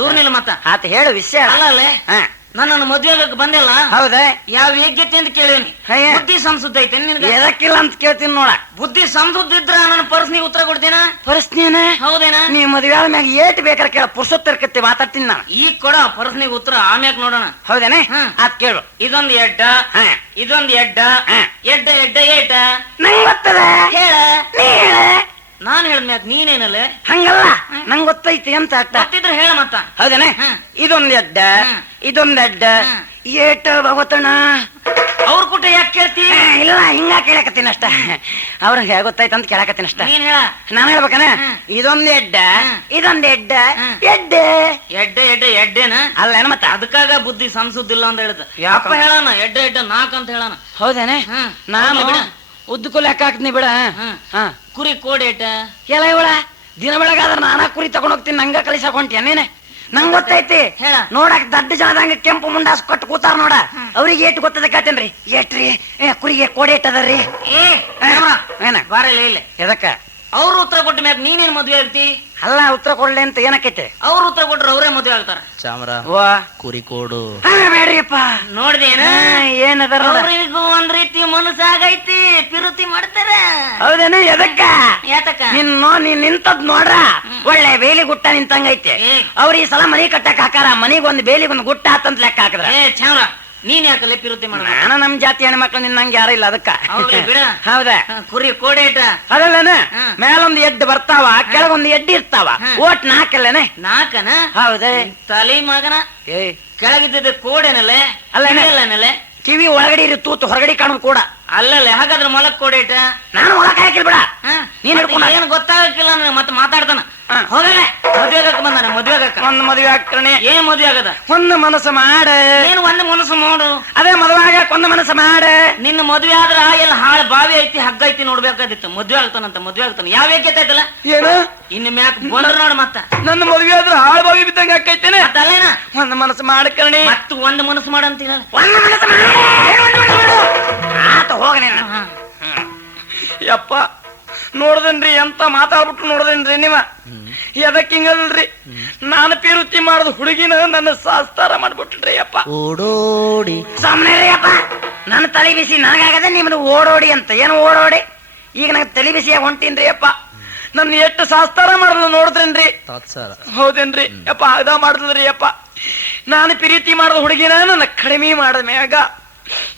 ದೂರ ನಿಲ್ಲ ಮತ್ತ. ಆತ ಹೇಳು ವಿಷಯ. ಅಲ್ಲ ಅಲ್ಲೇ ನನ್ನ ಮದ್ವೆ ಬಂದಿಲ್ಲ. ಹೌದಾ? ಯಾವ ಯೋಗ್ಯತೆ ಅಂತ ಕೇಳಿವ್ನಿ. ಬುದ್ಧಿ ಸಂಸುದ್ದ ಐತೆ ನಿನ್ಗೆ? ಎದಕ್ಕಿಲ್ಲ ಅಂತ ಕೇಳ್ತೀನಿ ನೋಡ. ಬುದ್ಧಿ ಸಂಸುದ್ದ ಇದ್ರ ನನ್ನ ಪರ್ಸ್ನಿಗೆ ಉತ್ತರ ಕೊಡ್ತೀನ. ಪರ್ಸ್ನೇನ? ಹೌದೇನಾ? ನೀ ಮದ್ವೆ ಆದ ಮ್ಯಾಗ ಏಟ್ ಬೇಕಾರೆ ಕೇಳ, ಪುರುಷೋತ್ತರಕತ್ತಿ ಮಾತಾಡ್ತೀನಿ ನಾನು. ಈಗ ಕೊಡ ಪರ್ಸ್ನಿಗೆ ಉತ್ತರ, ಆಮ್ಯಾಗ ನೋಡೋಣ. ಹೌದೇನೆ? ಆತ್ ಕೇಳು. ಇದೊಂದು ಎಡ್ಡ, ಇದೊಂದು ಎಡ್ಡ, ಎಡ್ಡ ಎಡ್ಡ ಏಟ. ನಂಗ್ ಗೊತ್ತದ. ಹೇಳ. ನೀ ಹೇಳ. ನಾನ್ ಹೇಳ್ಮ್ಯಾಕ ನೀನೇನಲ್ಲ? ಹಂಗಲ್ಲ, ನಂಗ್ ಗೊತ್ತೈತಿ ಅಂತ ಆಗ್ತಾ. ಗೊತ್ತಿದ್ರೆ ಹೇಳ ಮತ್ತ. ಹೌದೇನೆ? ಇದೊಂದ್ ಎಡ್ಡ, ಇದೊಂದ್ ಎಡ್ಡ, ಏಟ ಭಗವತಣ್ಣ. ಅವ್ರ ಕೂಟ ಯಾಕೆ ಕೇಳ್ತಿ? ಇಲ್ಲ, ಹಿಂಗ ಕೇಳಕತ್ತೀನಿ ಅಷ್ಟ. ಅವ್ರಿಗೆ ಗೊತ್ತಾಯ್ತ ಅಂತ ಕೇಳಕತ್ತೀನಿ ಅಷ್ಟ. ನೀನ್ ಹೇಳ. ನಾನ್ ಹೇಳ್ಬೇಕನ? ಇದೊಂದ್ ಎಡ್ಡ, ಇದೊಂದ್ ಎಡ್ಡ, ಎಡ್ಡೆ. ಎಡ್ಡೆ ಎಡ್ಡೆ ಎಡ್ಡೆನ? ಅಲ್ಲ ಏನ ಮತ್ತ? ಅದಕ್ಕಾಗ ಬುದ್ಧಿ ಸಂಸುದಿಲ್ಲ ಅಂತ ಹೇಳ್ದ. ಯಾಕ ಹೇಳಣ? ಎಡ್ಡ ಎಡ್ಡ ನಾಕ್ ಅಂತ ಹೇಳಣ. ಹೌದೇನೆ? ನಾನು ಉದ್ದಕ್ಕೂ ಲೆಕ್ಕ ಹಾಕ್ತೀನಿ ಬಿಡ. ಕುರಿ ಕೋಡೇಟ ಎಲ್ಲ ಇವಳ ದಿನ ಬೆಳಗಾದ್ರೆ ನಾನಾ ಕುರಿ ತಗೊಂಡ್ ಹೋಗ್ತೀನಿ. ನಂಗ ಕಳಿಸಾಕೊಂಡ್ಯ ನೀನೆ? ನಂಗ್ ಗೊತ್ತೈತಿ. ನೋಡಕ್ ದಡ್ಡ ಜನದಂಗ ಕೆಂಪು ಮುಂಡಾಸ್ ಕೊಟ್ಟು ಕೂತಾರ ನೋಡ. ಅವ್ರಿಗೆ ಏಟ್ ಗೊತ್ತದಕ್ಕೇನ್ರಿ? ಏಟ್ರಿ ಕುರಿಗೆ ಕೋಡೆ ಇಟ್ಟದರಿ. ಏನ ಬಾರಲ್ಲ ಇಲ್ಲ ಎದಕ್ಕ ಅವ್ರು ಉತ್ತರ ಕೊಟ್ಟ ಮ್ಯಾಗ ನೀನೇನ್ ಮದ್ವೆ ಆಗ್ತಿ? ಅಲ್ಲ ಉತ್ತರ ಕೊಡ್ಲಿ ಅಂತ ಏನಕ್ಕೈತೆ? ಅವ್ರು ಉತ್ತರ ಕೊಟ್ರೆ ಅವರೇ ಮದ್ವೆ ಆಗ್ತಾರ. ಚಾಮರ ಕುರಿ ಕೋಡು ಬೇಡ್ರಿಪ್ಪ. ನೋಡ್ದೇನ ಏನದಾರ ಅವ್ರಿಗೂ ಒಂದ್ ರೀತಿ ಮನಸ್ಸಾಗೈತಿ, ಪಿರುತಿ ಮಾಡ್ತಾರ. ಹೌದೇನ? ಎದಕ್ಕ ಯಾತಕ್ಕ ನೀನ್ ನಿಂತದ್ ನೋಡ್ರ ಒಳ್ಳೆ ಬೇಲಿ ಗುಟ್ಟ ನಿಂತಂಗೈತೆ. ಅವ್ರ ಈ ಸಲ ಮನಿ ಕಟ್ಟಕ್ ಹಾಕಾರ, ಮನಿಗೊಂದು ಬೇಲಿಗೊಂದು ಗುಟ್ಟ ಆತಂತ ಲೆಕ್ಕ ಹಾಕಿದ್ರ. ಚಾಮ್ರ ನೀನ್ ಯಾಕಲ್ಲ ಪಿರುತಿ ಮಾಡ? ನಾನು ನಮ್ ಜಾತಿ ಹೆಣ್ಮಕ್ಳು ನಿನ್ನಂಗೆ ಯಾರು ಇಲ್ಲ ಅದಕ್ಕ. ಹೌದಾ? ಕುರಿ ಕೋಡೆ ಇಟ್ಟ ಅದಲ್ಲನ ಮೇಲೊಂದು ಎಡ್ಡು ಬರ್ತಾವ, ಕೆಳಗೊಂದು ಎಡ್ಡಿ ಇರ್ತಾವ. ಓಟ್ ನಾಲ್ಕಲ್ಲನೆ? ನಾಲ್ಕನ? ಹೌದೇ ತಲೆ ಮಗನ. ಕೆಳಗಿದ್ದ ಕೋಡೆನಲ್ಲೇ ಅಲ್ಲ ಕಿವಿ ಒಳಗಡೆ ಇರಿ ತೂತು ಹೊರಗಡೆ ಕಾಣೋದು ಕೂಡ ಅಲ್ಲಲ್ಲ. ಹಾಗಾದ್ರೆ ಮೊಲಕ್ ಕೋಡೆ ಇಟ್ಟ ನಾನು ಮೊಲಕ್ ಹಾಕಿಲ್ ಬಿಡ. ನೀನ್ ಏನ್ ಗೊತ್ತಾಗಕ್ಕಿಲ್ಲ ಮತ್ತೆ ಮಾತಾಡ್ತಾನ. ಹೋಗಲ್ಲ ಮದ್ವೆ ಆಗಕ್ ಬಂದಾನ. ಮದ್ವೆ ಆಗಕ್ಕ ಒಂದ್ ಮದ್ವೆ ಆಗ್ತಾನೆ. ಏನ್ ಮದ್ವೆ ಆಗದ? ಒಂದು ಮನಸ್ಸು ಮಾಡ. ಏನ್ ಒಂದು ಮನಸ್ಸು ಮಾಡು? ಅದೇ ಮದ್ವೆ ಆಗಕ್ ಒಂದು ಮನಸ್ಸು ಮಾಡ. ನಿನ್ನ ಮದ್ವೆ ಆದ್ರ ಎಲ್ಲ ಹಾಳು ಬಾವಿ ಐತಿ ಹಗ್ಗ ಐತಿ ನೋಡ್ಬೇಕಾದಿತ್ತು. ಮದ್ವೆ ಆಗ್ತಾನಂತ. ಮದ್ವೆ ಆಗ್ತಾನ. ಯಾವ ಏಕೈತೆ ಐತಲ್ಲ ಏನು ಇನ್ನು ಮ್ಯಾಕ್ ಬಂದ್ರ ನೋಡ. ಮತ್ತ ನನ್ನ ಮದ್ವೆ ಆದ್ರ ಹಾಳು ಬಾವಿ ಬಿದ್ದಂಗ ಹಾಕೈತೇನೆ. ಅಲ್ಲೇನ ಒಂದು ಮನಸ್ಸು ಮಾಡಕರ್ಣಿ. ಮತ್ತ ಒಂದು ಮನಸ್ಸು ಮಾಡಂತ ಒಂದು ಮನಸ್ಸು ಮಾಡ ಆತ ಹೋಗನೆ. ಯಪ್ಪ ನೋಡ್ದನ್ರಿ ಎಂತ ಮಾತಾಡ್ಬಿಟ್ಟು ನೋಡ್ದೇನ್ರಿ ನೀವ. ಎದಕ್ ಹಿಂಗಲ್ರಿ? ನಾನು ಪಿರುತಿ ಮಾಡುದು ಹುಡುಗಿನ ನನ್ನ ಸಾಸ್ತಾರ ಮಾಡ್ಬಿಟ್ರಿ ಅಪ್ಪ. ಓಡೋಡಿ ಸಾಮ್ನೆ ರೀ ಅಪ್ಪ. ನನ್ನ ತಲೆ ಬಿಸಿ ನನಗಾಗದೆ ನಿಮ್ದು ಓಡೋಡಿ ಅಂತ. ಏನು ಓಡೋಡಿ? ಈಗ ನಂಗೆ ತಲೆ ಬಿಸಿಯಾಗ ಹೊಂಟೀನ್ರಿ ಅಪ್ಪ. ನನ್ನ ಎಷ್ಟು ಸಾಸ್ತಾರ ಮಾಡಲು ನೋಡಿದ್ರೇನ್ರಿ? ಹೌದೇನ್ರಿ ಯಪ್ಪ? ಅದ ಮಾಡಿದ್ರಿ ಅಪ್ಪ. ನಾನು ಪ್ರೀತಿ ಮಾಡಿದ ಹುಡುಗಿನ ನನ್ನ ಕಡಿಮೆ ಮಾಡಿದ ಮ್ಯಾಗ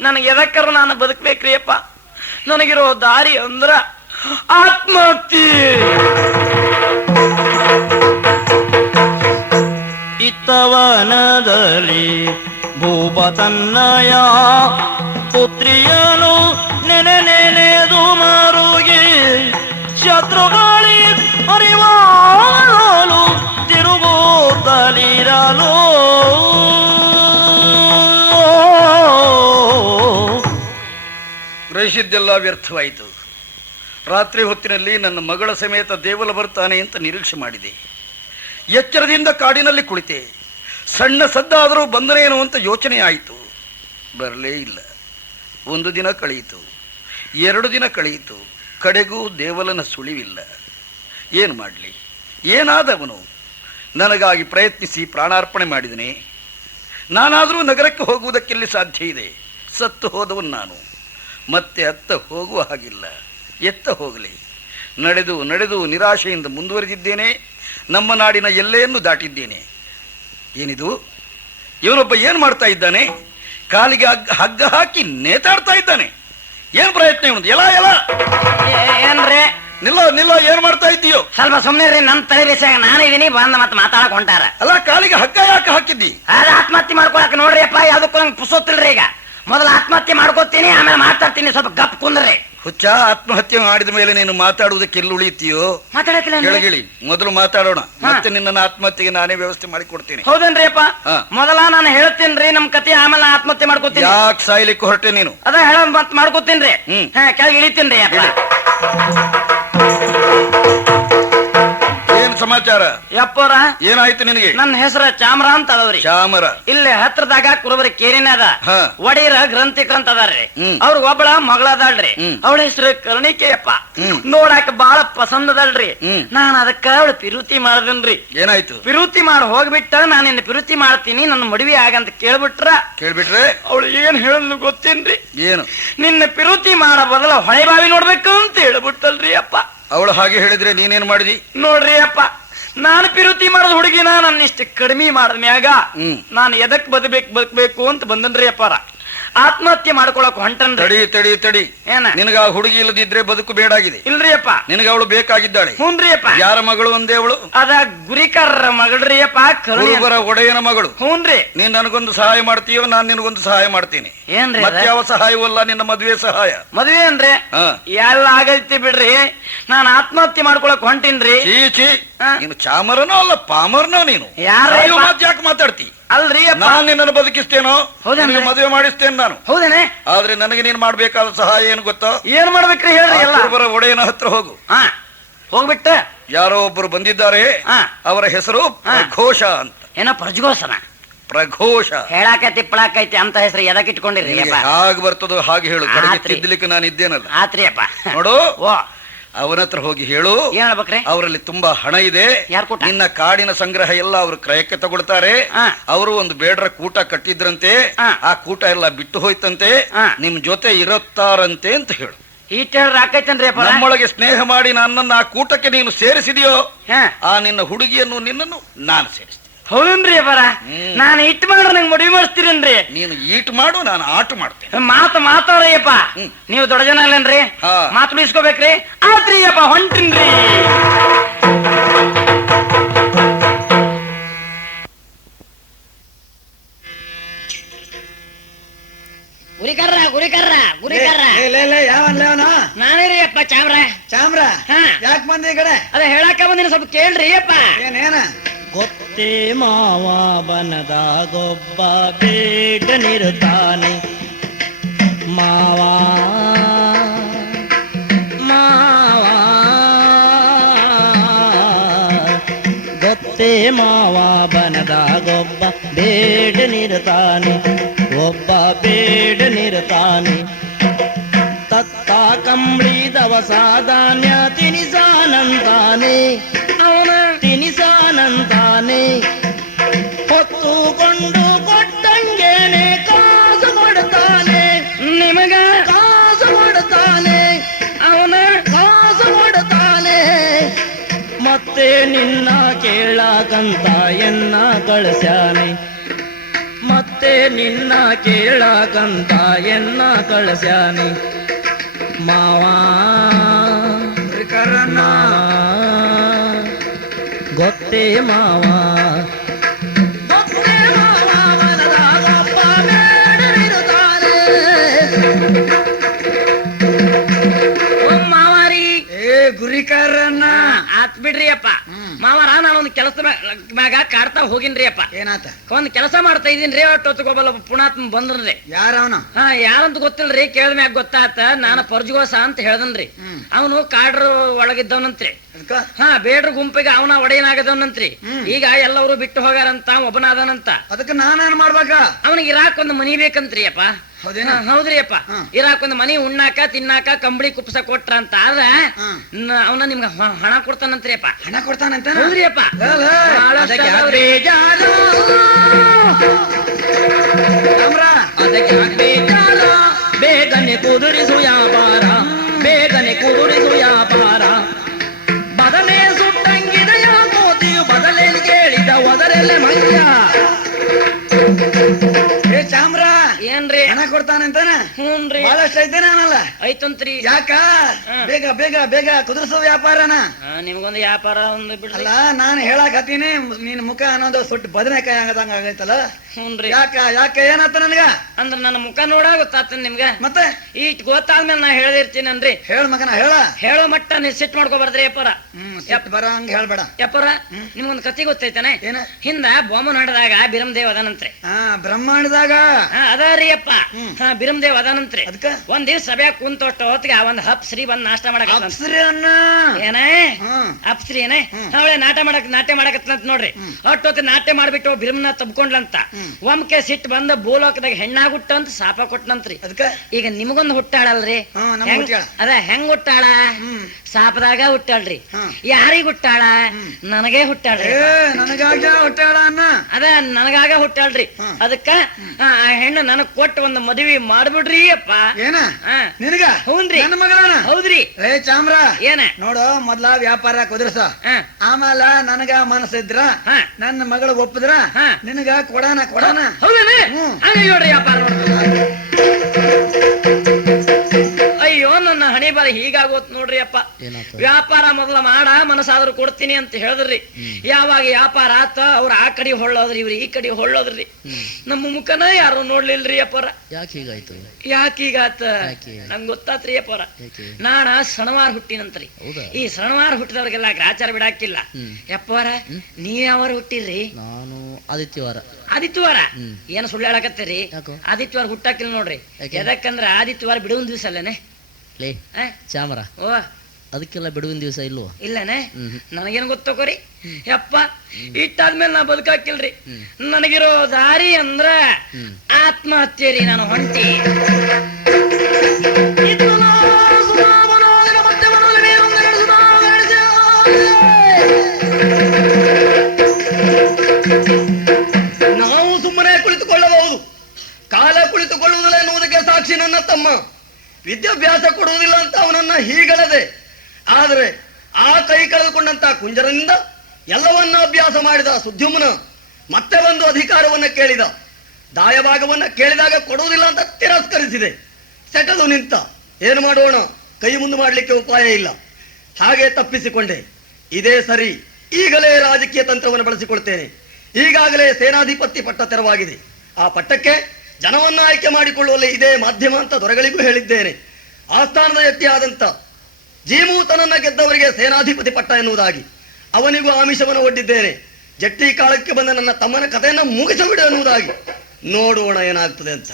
ನನಗೆ ಎದಕ್ಕರ ನಾನು ಬದುಕ್ಬೇಕ್ರಿ ಅಪ್ಪ. ನನಗಿರೋ ದಾರಿ ಅಂದ್ರ ಆತ್ಮಹತ್ಯೆ. ಇತ್ತವನದಲ್ಲಿ ಭೂಪ ತನ್ನಯ ಪುತ್ರಿಯನು ನೆನೆದು ಮಾರುಗಿ ಶತ್ರುಗಾಳಿ ಅರಿವಾಲು ತಿರುಗುತ್ತಲಿರಲು ಗ್ರಹಿಸಿದ್ದೆಲ್ಲ ವ್ಯರ್ಥವಾಯಿತು. ರಾತ್ರಿ ಹೊತ್ತಿನಲ್ಲಿ ನನ್ನ ಮಗಳ ಸಮೇತ ದೇವಲ ಬರ್ತಾನೆ ಅಂತ ನಿರೀಕ್ಷೆ ಮಾಡಿದೆ. ಎಚ್ಚರದಿಂದ ಕಾಡಿನಲ್ಲಿ ಕುಳಿತೆ. ಸಣ್ಣ ಸದ್ದಾದರೂ ಬಂದನೇನು ಅಂತ ಯೋಚನೆ ಆಯಿತು. ಬರಲೇ ಇಲ್ಲ. ಒಂದು ದಿನ ಕಳೆಯಿತು, 2 ದಿನ ಕಳೆಯಿತು. ಕಡೆಗೂ ದೇವಲನ ಸುಳಿವಿಲ್ಲ. ಏನು ಮಾಡಲಿ? ಏನಾದವನು? ನನಗಾಗಿ ಪ್ರಯತ್ನಿಸಿ ಪ್ರಾಣಾರ್ಪಣೆ ಮಾಡಿದನೆ. ನಾನಾದರೂ ನಗರಕ್ಕೆ ಹೋಗುವುದಕ್ಕೆಲ್ಲಿ ಸಾಧ್ಯ ಇದೆ? ಸತ್ತು ಹೋದವನು ನಾನು. ಮತ್ತೆ ಅತ್ತ ಹೋಗುವ ಹಾಗಿಲ್ಲ. ಎತ್ತ ಹೋಗಲಿ? ನಡೆದು ನಡೆದು ನಿರಾಶೆಯಿಂದ ಮುಂದುವರೆದಿದ್ದೇನೆ. ನಮ್ಮ ನಾಡಿನ ಎಲ್ಲೆಯನ್ನು ದಾಟಿದ್ದೇನೆ. ಏನಿದು? ಇವನೊಬ್ಬ ಏನು ಮಾಡ್ತಾ ಇದ್ದಾನೆ? ಕಾಲಿಗೆ ಹಗ್ಗ ಹಾಕಿ ನೇತಾಡ್ತಾ ಇದ್ದಾನೆ. ಏನು ಪ್ರಯತ್ನ ಇವನು? ಎಲ್ಲ ಏನ್ರಿ? ನಿಲ್ಲೋ ನಿಲ್ಲೋ, ಏನ್ ಮಾಡ್ತಾ ಇದ್ದೀಯೋ? ಸ್ವಲ್ಪ ಸುಮ್ಮನೆ ರೀ. ನಮ್ ತಲೆ ಬೇಸಾಗ ನಾನಿದೀನಿ ಬಂದ ಮತ್ತೆ ಮಾತಾಡಕ್ ಹೊಂಟಾರ. ಅಲ್ಲ, ಕಾಲಿಗೆ ಹಗ್ಗ ಯಾಕೆ ಹಾಕಿದ್ದಿ? ಅದು ಆತ್ಮಹತ್ಯೆ ಮಾಡ್ಕೊಳಕ್ ನೋಡ್ರಿ ಅಪ್ಪ. ಯಾವ್ದಕ್ಕೂ ನಂಗೆ ಪುಸೋತಿಲ್ರಿ. ಈಗ ಮೊದಲು ಆತ್ಮಹತ್ಯೆ ಮಾಡ್ಕೋತೀನಿ, ಆಮೇಲೆ ಮಾತಾಡ್ತೀನಿ. ಸ್ವಲ್ಪ ಗಪ್ ಕುಂದ್ರಿ. ಹುಚ್ಚ, ಆತ್ಮಹತ್ಯೆ ಮಾಡಿದ ಮೇಲೆ ನೀನು ಮಾತಾಡುವುದಕ್ಕೆ ಎಲ್ಲಿ ಉಳಿತೀಯೋ? ಮಾತಾಡಕ್ಕಿಲ್ಲ. ಕೆಳಗಿಳಿ, ಮೊದಲು ಮಾತಾಡೋಣ. ಮತ್ತೆ ನಿನ್ನ ಆತ್ಮಹತ್ಯೆಗೆ ನಾನೇ ವ್ಯವಸ್ಥೆ ಮಾಡಿ ಕೊಡ್ತೀನಿ. ಹೌದೇನ್ರಿ ಅಪ್ಪ? ಮೊದಲ ನಾನು ಹೇಳ್ತೀನ್ರಿ ನಮ್ ಕತೆ, ಆಮೇಲೆ ಆತ್ಮಹತ್ಯೆ ಮಾಡ್ಕೋತೀನಿ. ಯಾಕೆ ಸಾಯ್ಲಿಕ್ಕೆ ಹೊರಟೆ ನೀನು? ಅದ ಹೇಳ ಮತ್ ಮಾಡ್ಕೋತೀನ್ರಿ. ಕೆಳಗೆ ಇಳಿತೀನ್ರಿ ಅಪ್ಪ. ಏನ್ ಸಮಾಚಾರ? ಯಪ್ಪರ ಏನಾಯ್ತು ನಿನಗೆ? ನನ್ನ ಹೆಸರು ಚಾಮರ ಅಂತ ಅದವ್ರಿ. ಚಾಮರ? ಇಲ್ಲೇ ಹತ್ರದಾಗ ಕುರುಬರಿ ಕೇರಿನ ಅದ. ಒಡೆಯರ ಗ್ರಂಥಿಕರ್ ಅಂತ ಅದಾರ್ರಿ. ಅವ್ರ ಒಬ್ಬಳ ಮಗಳದಾಳ್ರಿ. ಅವಳ ಹೆಸರು ಕರ್ಣಿಕೆಯಪ್ಪ. ನೋಡಾಕ ಬಾಳ ಪಸಂದ್ ಅದಲ್ರಿ. ನಾನ್ ಅದಕ್ಕ ಅವಳು ಪಿರುತಿ ಮಾಡದನ್ರಿ. ಏನಾಯ್ತು? ಪಿರುತಿ ಮಾಡಿ ಹೋಗ್ಬಿಟ್ಟ ನಾನು ನಿನ್ನ ಪಿರುತಿ ಮಾಡ್ತೀನಿ, ನನ್ನ ಮದುವೆ ಆಗಂತ ಕೇಳ್ಬಿಟ್ರೆ ಅವಳು ಏನ್ ಹೇಳಲು ಗೊತ್ತೇನ್ರಿ? ಏನು? ನಿನ್ನ ಪಿರುತಿ ಮಾಡ ಬದಲ ಹೊಳೆ ಬಾವಿ ನೋಡ್ಬೇಕು ಅಂತ ಹೇಳ್ಬಿಟ್ಟಲ್ರಿ ಅಪ್ಪ. ಅವಳು ಹಾಗೆ ಹೇಳಿದ್ರೆ ನೀನೇನ್ ಮಾಡಿದಿ? ನೋಡ್ರಿ ಅಪ್ಪ, ನಾನು ಪಿರುತಿ ಮಾಡದ ಹುಡುಗಿನ ನನ್ನ ಇಷ್ಟ ಕಡಿಮೆ ಮಾಡದ ಮ್ಯಾಗ ನಾನು ಎದಕ್ ಬದುಕಬೇಕು ಅಂತ ಬಂದನ್ರಿ ಅಪ್ಪಾರ. ಆತ್ಮಹತ್ಯೆ ಮಾಡ್ಕೊಳಕ್ ಹೊಂಟನ್ರಿ. ತಡಿ ತಡಿ. ಏನ? ನಿನಗ ಆ ಹುಡುಗಿ ಇಲ್ಲದಿದ್ರೆ ಬದುಕು ಬೇಡಾಗಿದೆ. ಇಲ್ರಿ ಅಪ್ಪ. ನಿನಗ ಅವಳು ಬೇಕಾಗಿದ್ದಾಳೆ. ಹ್ಞೂನ್ರಿ ಅಪ್ಪ. ಯಾರ ಮಗಳು ಒಂದೇ ಅವಳು? ಅದ ಗುರಿಕಾರರ ಮಗಳ್ರಿ ಅಪ್ಪ. ಕುರುಬರ ಒಡೆಯನ ಮಗಳು. ಹ್ಞೂನ್ರಿ. ನೀನ್ ನನಗೊಂದು ಸಹಾಯ ಮಾಡ್ತೀಯೋ? ನಾನ್ ನಿನಗೊಂದು ಸಹಾಯ ಮಾಡ್ತೀನಿ. ಏನ್ರಿ? ಮತ್ತೆ ಯಾವ ಸಹಾಯವಲ್ಲ, ನಿನ್ನ ಮದುವೆ ಸಹಾಯ. ಮದುವೆ ಏನ್ರಿ? ಎಲ್ಲ ಆಗೈತಿ ಬಿಡ್ರಿ. ನಾನ್ ಆತ್ಮಹತ್ಯೆ ಮಾಡ್ಕೊಳಕ್ ಹೊಂಟಿನ್ರಿ. ಚೀ, ನೀನು ಚಾಮರನೋ ಅಲ್ಲ ಪಾಮರ್ನೋ? ನೀನು ಯಾಕೆ ಮಾತಾಡ್ತಿ? ಅಲ್ರಿ ನಾನು ನಿನ್ನನ್ನು ಬದುಕಿಸ್ತೇನೋ? ಮದುವೆ ಮಾಡಿಸ್ತೇನೆ ನಾನು. ಹೌದೇನೆ? ಆದ್ರೆ ನನಗೆ ನೀನ್ ಮಾಡ್ಬೇಕಾದ ಸಹಾಯ ಏನು ಗೊತ್ತಾ? ಏನ್ ಮಾಡ್ಬೇಕ್ರಿ ಹೇಳ್ರಿ? ಕುರುಬರ ಒಡೆಯನ ಹತ್ರ ಹೋಗು. ಹೋಗ್ಬಿಟ್ಟ ಯಾರೋ ಒಬ್ಬರು ಬಂದಿದ್ದಾರೆ. ಅವರ ಹೆಸರು ಘೋಷ ಅಂತ. ಏನೋ ಪ್ರಜ್ಘೋಷನ? ಪ್ರಘೋಷ. ಹೇಳಾಕ ತಿಪ್ಪಳಾಕೈತಿ ಅಂತ ಹೆಸರು ಎದಕ್ ಇಟ್ಕೊಂಡಿರಿ ಹಾಗೆ ಬರ್ತದೋ ಹಾಗೆ ಹೇಳು. ಕಡೆಗೆ ಆತ್ರಿ. ತಿದ್ದಲಿಕ್ಕೆ ನಾನು ಇದ್ದೇನಲ್ಲ. ಆತ್ರಿ ಅಪ್ಪ. ನೋಡು, ಓ ಅವನ ಹತ್ರ ಹೋಗಿ ಹೇಳು, ಏನ್ ಹೇಳ್ಬೇಕ್ರಿ? ಅವರಲ್ಲಿ ತುಂಬಾ ಹಣ ಇದೆ, ಯಾರ್ ಕೂಟ? ನಿನ್ನ ಕಾಡಿನ ಸಂಗ್ರಹ ಎಲ್ಲ ಅವರು ಕ್ರಯಕ್ಕೆ ತಗೊಳ್ತಾರೆ. ಆ. ಅವರು ಒಂದು ಬೇಡರ ಕೂಟ ಕಟ್ಟಿದ್ರಂತೆ, ಆ. ಆ ಕೂಟ ಎಲ್ಲ ಬಿಟ್ಟು ಹೋಯ್ತಂತೆ, ಆ. ನಿಮ್ ಜೊತೆ ಇರುತ್ತಾರಂತೆ ಅಂತ ಹೇಳು. ಈಟ್ ಹೇಳ್ರ ಆಕೈತೇನ್ರಿ ಅಪ್ಪ? ನಮ್ಮೊಳಗೆ ಸ್ನೇಹ ಮಾಡಿ ನನ್ನನ್ನು ಆ ಕೂಟಕ್ಕೆ ನೀನು ಸೇರಿಸಿದೆಯೋ, ಹಾ. ಆ ನಿನ್ನ ಹುಡುಗಿಯನ್ನು ನಿನ್ನನ್ನು ನಾನು ಸೇರಿಸ್ತೀನಿ. ಹೌದನ್ರಿ ಅಪ್ಪಾರ, ನಾನು ಇಟ್ ಮಾಡ್ರೆ ನಂಗೆ ಮದುವೆ ಮಾಡಿಸ್ತೀರೇನ್ರಿ? ನೀನು ಈಟ್ ಮಾಡು, ನಾನು ಆಟ ಮಾಡ್ತೇನೆ. ಮಾತಾಡ್ರಿ ಅಪ್ಪ. ನೀವು ದೊಡ್ಡ ಜನ ಅಲ್ಲೇನ್ರಿ? ಹಾ. ಮಾತು ಉಳಿಸ್ಕೋಬೇಕ್ರಿ. ಆತ್ರಿ ಅಪ್ಪ, ಹೊಂಟಿನ್ರಿ. ಗುರಿಕರ್ರ ನಾನೇ ರೀ ಅಪ್ಪ ಚಾಮ್ರ. ಯಾಕೆ ಬಂದಿ ಈ ಕಡೆ? ಅದ ಹೇಳಾಕ ಬಂದಿನ ಸ್ವಲ್ಪ ಕೇಳ್ರಿ ಅಪ್ಪ. ಏನೇನ? ಗೊತ್ತೇ ಮಾವ ಬನದ ಗೊಬ್ಬ ಬೇಟನಿರುತ್ತಾನೆ ಮಾವ ಮಾವ ಗೊತ್ತೇ ಮಾವ ಬನದ ಗೊಬ್ಬ ಬೇಟನಿರುತ್ತಾನೆ ಒಬ್ಬ ಬೇಡನಿರುತ್ತಾನೆ ತತ್ತ ಕಂಬಳಿ ದವಸ ಧಾನ್ಯ ತಿನಿಸಾನಂತಾನೆ ಅವನ ತಿನಿಸಾನಂತಾನೆ ಹೊತ್ತುಕೊಂಡು ಕೊಟ್ಟಂಗೇನೆ ಕಾಸು ಕೊಡ್ತಾನೆ ನಿಮಗ ಕಾಸು ಕೊಡ್ತಾನೆ ಅವನ ಕಾಸು ಕೊಡ್ತಾನೆ ಮತ್ತೆ ನಿನ್ನ ಕೇಳಕಂತ ಎನ್ನ ಕಳಸ್ಯಾನೆ ಮತ್ತೆ ನಿನ್ನ ಕೇಳಕಂತ ಎನ್ನ ಕಳಸ್ಯಾನೆ ಮಾವ ಗೊತ್ತೇ ಮಾವ ಗೊತ್ತೇ ಮಾವ ಮನದಾಗ ಒಬ್ಬ ಬೇಡನಿರುತ್ತಾನೆ. ಮಾವಾರಿ ಗುರಿಕಾರನ್ನ ಆತ್ ಬಿಡ್ರಿ ಅಪ್ಪ. ಮಾವಾರ ನಾನೊಂದು ಕೆಲಸ ಮ್ಯಾಗ ಕಾಡ್ತಾ ಹೋಗಿನ್ರಿ ಅಪ್ಪ. ಏನಾತ? ಒಂದ್ ಕೆಲಸ ಮಾಡ್ತಾ ಇದೀನ್ರಿ. ಒಟ್ಟೊತ್ತಗೊಬ್ಬಲ್ಲ ಪುಣಾತ್ಮ ಬಂದ್ರಿ. ಯಾರವನ? ಯಾರಂತ ಗೊತ್ತಿಲ್ರಿ. ಕೇಳ್ದ ಮ್ಯಾಗ ಗೊತ್ತಾತ. ನಾನು ಪರ್ಜುಗೋಸ ಅಂತ ಹೇಳ್ದನ್ರಿ. ಅವನು ಕಾಡ್ರ ಒಳಗಿದ್ದವನಂತ್ರಿ. ಬೇಡ್ರ ಗುಂಪಿಗೆ ಅವನ ಒಡೆಯನಾಗದವನಂತ್ರಿ. ಈಗ ಎಲ್ಲವರು ಬಿಟ್ಟು ಹೋಗಾರಂತ, ಒಬ್ಬನಾದನಂತ. ಅದಕ್ಕೆ ನಾನೇನ್ ಮಾಡ್ಬೇಕ? ಅವನಿಗೆ ಇರಾಕ್ ಒಂದು ಮನಿ ಬೇಕಂತ್ರಿ ಅಪ್ಪ. ಹೌದೇನ? ಹೌದ್ರಿ ಅಪ್ಪ. ಇರಾಕ್ ಒಂದು ಮನಿ, ಉಣ್ಣಾಕ ತಿನ್ನಾಕ ಕಂಬಳಿ ಕುಪ್ಸ ಕೊಟ್ರ ಅಂತ ಆದ್ರ ಅವನ ನಿಮ್ಗ ಹಣ ಕೊಡ್ತಾನಂತ್ರಿ ಅಪ್ಪ. ಹಣ ಕೊಡ್ತಾನಂತ? ಹೌದ್ರಿ ಅಪ್ಪ. ಬೇಗನೆ ಕುದುರಿಸು ವ್ಯಾಪಾರ, ಬೇಗನೆ ಕುದುರಿಸು ವ್ಯಾಪಾರ. ಬದನೆ ಸುಟ್ಟಂಗಿದೆಯ ಮೋತಿಯು ಬದಲೇನು ಕೇಳಿದ ಒದರೆಲ್ಲ ಮಂಗ್ಯ. ಚಾಮ್ರ ಏನ್ರಿ? ಹಣ ಕೊಡ್ತಾನಂತಾನ? ಹ್ಞೂನ್ರಿ. ಬಹಳಷ್ಟು ಐತೇನ ಅವನಲ್ಲ? ಐತಂತ್ರಿ. ಯಾಕ? ಬೇಗ ಬೇಗ ಬೇಗ ಕುದುರಿಸೋ ವ್ಯಾಪಾರನ? ನಿಮ್ಗೊಂದು ವ್ಯಾಪಾರ ಒಂದು ಬಿಡ್ರಿ. ಅಲ್ಲ, ನಾನು ಹೇಳಾಕತ್ತೀನಿ, ನಿನ್ ಮುಖ ಅನ್ನೋದು ಸುಟ್ಟು ಬದನೆಕಾಯಿ ಆಗದಂಗ ಆಗೈತಲ್ಲ. ಹ್ಞೂನ್ರಿ. ಯಾಕ ಯಾಕ ಏನಾತ ನನಗ? ಅಂದ್ರ ನನ್ನ ಮುಖ ನೋಡ ಗೊತ್ತಾತ ನಿಮ್ಗ. ಮತ್ತೆ ಈಟ್ ಗೊತ್ತಾದ್ಮೇಲೆ ನಾ ಹೇಳ್ದಿರ್ತೀನನ್ರಿ. ಹೇಳ ಮಗನ ಹೇಳ. ಹೇಳೋ ಮಟ್ಟ ನೀವು ಸಿಟ್ ಮಾಡ್ಕೊಬಾರ್ದ್ರಿ ಅಪ್ಪರ. ಬರ ಹಂಗ ಹೇಳ್ಬೇಡ. ಯಪ್ಪರ, ನಿಮ್ಗೊಂದು ಕತಿ ಗೊತ್ತೈತಾನೆ? ಏನ? ಹಿಂದ ಬೊಮ್ಮನ ಹಡದಾಗ ಬಿರಮದೇವ್ ಅದಾನಂತ್ರಿ. ಬ್ರಹ್ಮಾಂಡದಾಗ ಅದಾರಿ ಅಪ್ಪ. ಬಿರಮದೇವ್ ಅದಾನಂತ್ರಿ. ಅದಕ್ಕ ಒಂದ್ ದಿವ್ಸ ಸಭೆಯಾಗ ಕುಂತೊಟ್ಟ ಹೊತ್ತಿಗೆ ಒಂದ್ ಹಪ್ಸ್ರಿ ಬಂದ್ ನಾಷ್ಟ ಮಾಡಕತ್ತ. ಏನೇ ಅಪ್ಸ್ರಿ ಏನೇ ಅವಳೆ ನಾಟ್ಯ ಮಾಡಕತ್ತಂತ ನೋಡ್ರಿ. ಅಟ್ಟೊತ್ತು ನಾಟ್ಯ ಮಾಡ್ಬಿಟ್ಟು ಬಿರಮನ ತಬ್ಕೊಂಡ್ಲಂತ. ಒಮ್ಕೆ ಸಿಟ್ಟು ಬಂದ ಭೂಲೋಕದಾಗ ಹೆಣ್ಣಾಗುಟ್ಟ ಅಂತ ಶಾಪ ಕೊಟ್ಟನಂತ್ರಿ. ಅದಕ್ಕ ಈಗ ನಿಮಗೊಂದು ಹುಟ್ಟಾಳಲ್ರಿ. ಅದ ಹೆಂಗ್ ಹುಟ್ಟಾಳ? ಶಾಪದಾಗ ಹುಟ್ಟಾಳ್ರಿ. ಯಾರಿಗ ಹುಟ್ಟಾಳ? ನನಗೆ ಹುಟ್ಟಾಳ್ರಿ. ನನಗಾಗ ಹುಟ್ಟಾಳ ಅನ್ನ. ಅದ ನನಗಾಗ ಹುಟ್ಟಾಳ್ರಿ. ಅದಕ್ಕ ಆ ಹೆಣ್ಣು ನನಗ್ ಕೊಟ್ಟು ಒಂದು ಮದುವೆ ಮಾಡ್ಬಿಡ್ರಿ ಅಪ್ಪ. ಏನ ನಿನಗ? ಹೌನ್ರಿ. ನನ್ನ ಮಗಳನ? ಹೌದ್ರಿ. ಚಾಮ್ರ ಏನ ನೋಡು, ಮೊದ್ಲ ವ್ಯಾಪಾರ ಕುದುರ್ಸ. ಆಮೇಲ ನನಗ ಮನಸ್ಸಿದ್ರ, ನನ್ನ ಮಗಳು ಒಪ್ಪದ್ರ ನಿನಗ ಕೊಡಾನ. ಹೌದೇನೆ? ಹಂಗ ನೋಡ್ರಿ ವ್ಯಾಪಾರ. ಅಯ್ಯೋ, ನನ್ನ ಹಣೆ ಬಾರ ಹೀಗಾಗೋತ್ ನೋಡ್ರಿ ಅಪ್ಪ. ವ್ಯಾಪಾರ ಮೊದಲ ಮಾಡ, ಮನಸ್ಸಾದ್ರೂ ಕೊಡ್ತೀನಿ ಅಂತ ಹೇಳಿದ್ರಿ. ಯಾವಾಗ ವ್ಯಾಪಾರ ಆತ, ಅವ್ರ ಆ ಕಡೆ ಹೊಳ್ಳೋದ್ರಿ, ಇವ್ರು ಈ ಕಡೆ ಹೊಳ್ಳೋದ್ರಿ. ನಮ್ಮ ಮುಖನ ಯಾರು ನೋಡ್ಲಿಲ್ರಿ ಅಪ್ಪಾರ. ಯಾಕೀಗಾತ ನಂಗ್ ಗೊತ್ತಾತ್ರಿ ಅಪ್ಪಾರ. ನಾನ ಸಣವಾರ ಹುಟ್ಟಿನಂತ್ರಿ. ಈ ಸಣವಾರ ಹುಟ್ಟಿದವ್ರಿಗೆಲ್ಲ ಗ್ರಾಚಾರ ಬಿಡಾಕಿಲ್ಲ. ಯಪ್ಪಾರ, ನೀವ್ ಯಾವಾರ ಹುಟ್ಟಿರ್ರಿ? ನಾನು ಆದಿತ್ಯವಾರ. ಆದಿತ್ಯವಾರ? ಏನ್ ಸುಳ್ಳು ಹೇಳಕತ್ತೀರಿ? ಆದಿತ್ಯವಾರ ಹುಟ್ಟಾಕಿಲ್ಲ ನೋಡ್ರಿ. ಯಾಕಂದ್ರ ಆದಿತ್ಯವಾರ ಬಿಡುವ ದಿವ್ಸ ಅಲ್ಲೇನೆ ಚಾಮರ. ಓ ಅದಕ್ಕೆಲ್ಲ ಬಿಡುವಿನ ದಿವಸ ಇಲ್ವೋ? ಇಲ್ಲನೆ ನನಗೇನು ಗೊತ್ತೋಕೋರಿ ಯಪ್ಪ, ಇಟ್ಟಾದ್ಮೇಲೆ ನಾ ಬದುಕಾಕಿಲ್ರಿ. ನನಗಿರೋ ದಾರಿ ಅಂದ್ರ ಆತ್ಮಹತ್ಯೆ ರೀ. ನಾನು ಹೊಂಟಿ ನಾವು ಸುಮ್ಮನೆ ಕುಳಿತುಕೊಳ್ಳಬಹುದು, ಕಾಲ ಕುಳಿತುಕೊಳ್ಳುವುದಿಲ್ಲ ಎನ್ನುವುದಕ್ಕೆ ಸಾಕ್ಷಿ ನನ್ನ ತಮ್ಮ. ವಿದ್ಯಾಭ್ಯಾಸ ಕೊಡುವುದಿಲ್ಲ ಅಂತ ಅವನನ್ನ ಹೀಗಳದೆ, ಆದರೆ ಆ ಕೈ ಕಳೆದುಕೊಂಡಂತ ಕುಂಜರನಿಂದ ಎಲ್ಲವನ್ನ ಅಭ್ಯಾಸ ಮಾಡಿದ ಸುದ್ಯುಮ್ನ ಮತ್ತೆ ಒಂದು ಅಧಿಕಾರವನ್ನ ಕೇಳಿದ. ದಾಯಭಾಗವನ್ನ ಕೇಳಿದಾಗ ಕೊಡುವುದಿಲ್ಲ ಅಂತ ತಿರಸ್ಕರಿಸಿದೆ. ಸೆಟದು ನಿಂತ. ಏನು ಮಾಡೋಣ, ಕೈ ಮುಂದೆ ಮಾಡಲಿಕ್ಕೆ ಉಪಾಯ ಇಲ್ಲ. ಹಾಗೆ ತಪ್ಪಿಸಿಕೊಂಡೆ. ಇದೇ ಸರಿ, ಈಗಲೇ ರಾಜಕೀಯ ತಂತ್ರವನ್ನು ಬಳಸಿಕೊಳ್ತೇನೆ. ಈಗಾಗಲೇ ಸೇನಾಧಿಪತಿ ಪಟ್ಟ ತೆರವಾಗಿದೆ. ಆ ಪಟ್ಟಕ್ಕೆ ಜನವನ್ನ ಆಯ್ಕೆ ಮಾಡಿಕೊಳ್ಳುವಲ್ಲಿ ಇದೇ ಮಾಧ್ಯಮ ಅಂತ ದೊರೆಗಳಿಗೂ ಹೇಳಿದ್ದೇನೆ. ಆಸ್ಥಾನದ ವ್ಯಕ್ತಿಯಾದಂತ ಜೀಮೂತನನ್ನ ಗೆದ್ದವರಿಗೆ ಸೇನಾಧಿಪತಿ ಪಟ್ಟ ಎನ್ನುವುದಾಗಿ ಅವನಿಗೂ ಆಮಿಷವನ್ನು ಒಡ್ಡಿದ್ದೇನೆ. ಜಟ್ಟಿ ಕಾಲಕ್ಕೆ ಬಂದ ನನ್ನ ತಮ್ಮನ ಕಥೆಯನ್ನ ಮುಗಿಸಬಿಡು ಎನ್ನುವುದಾಗಿ. ನೋಡೋಣ ಏನಾಗ್ತದೆ ಅಂತ.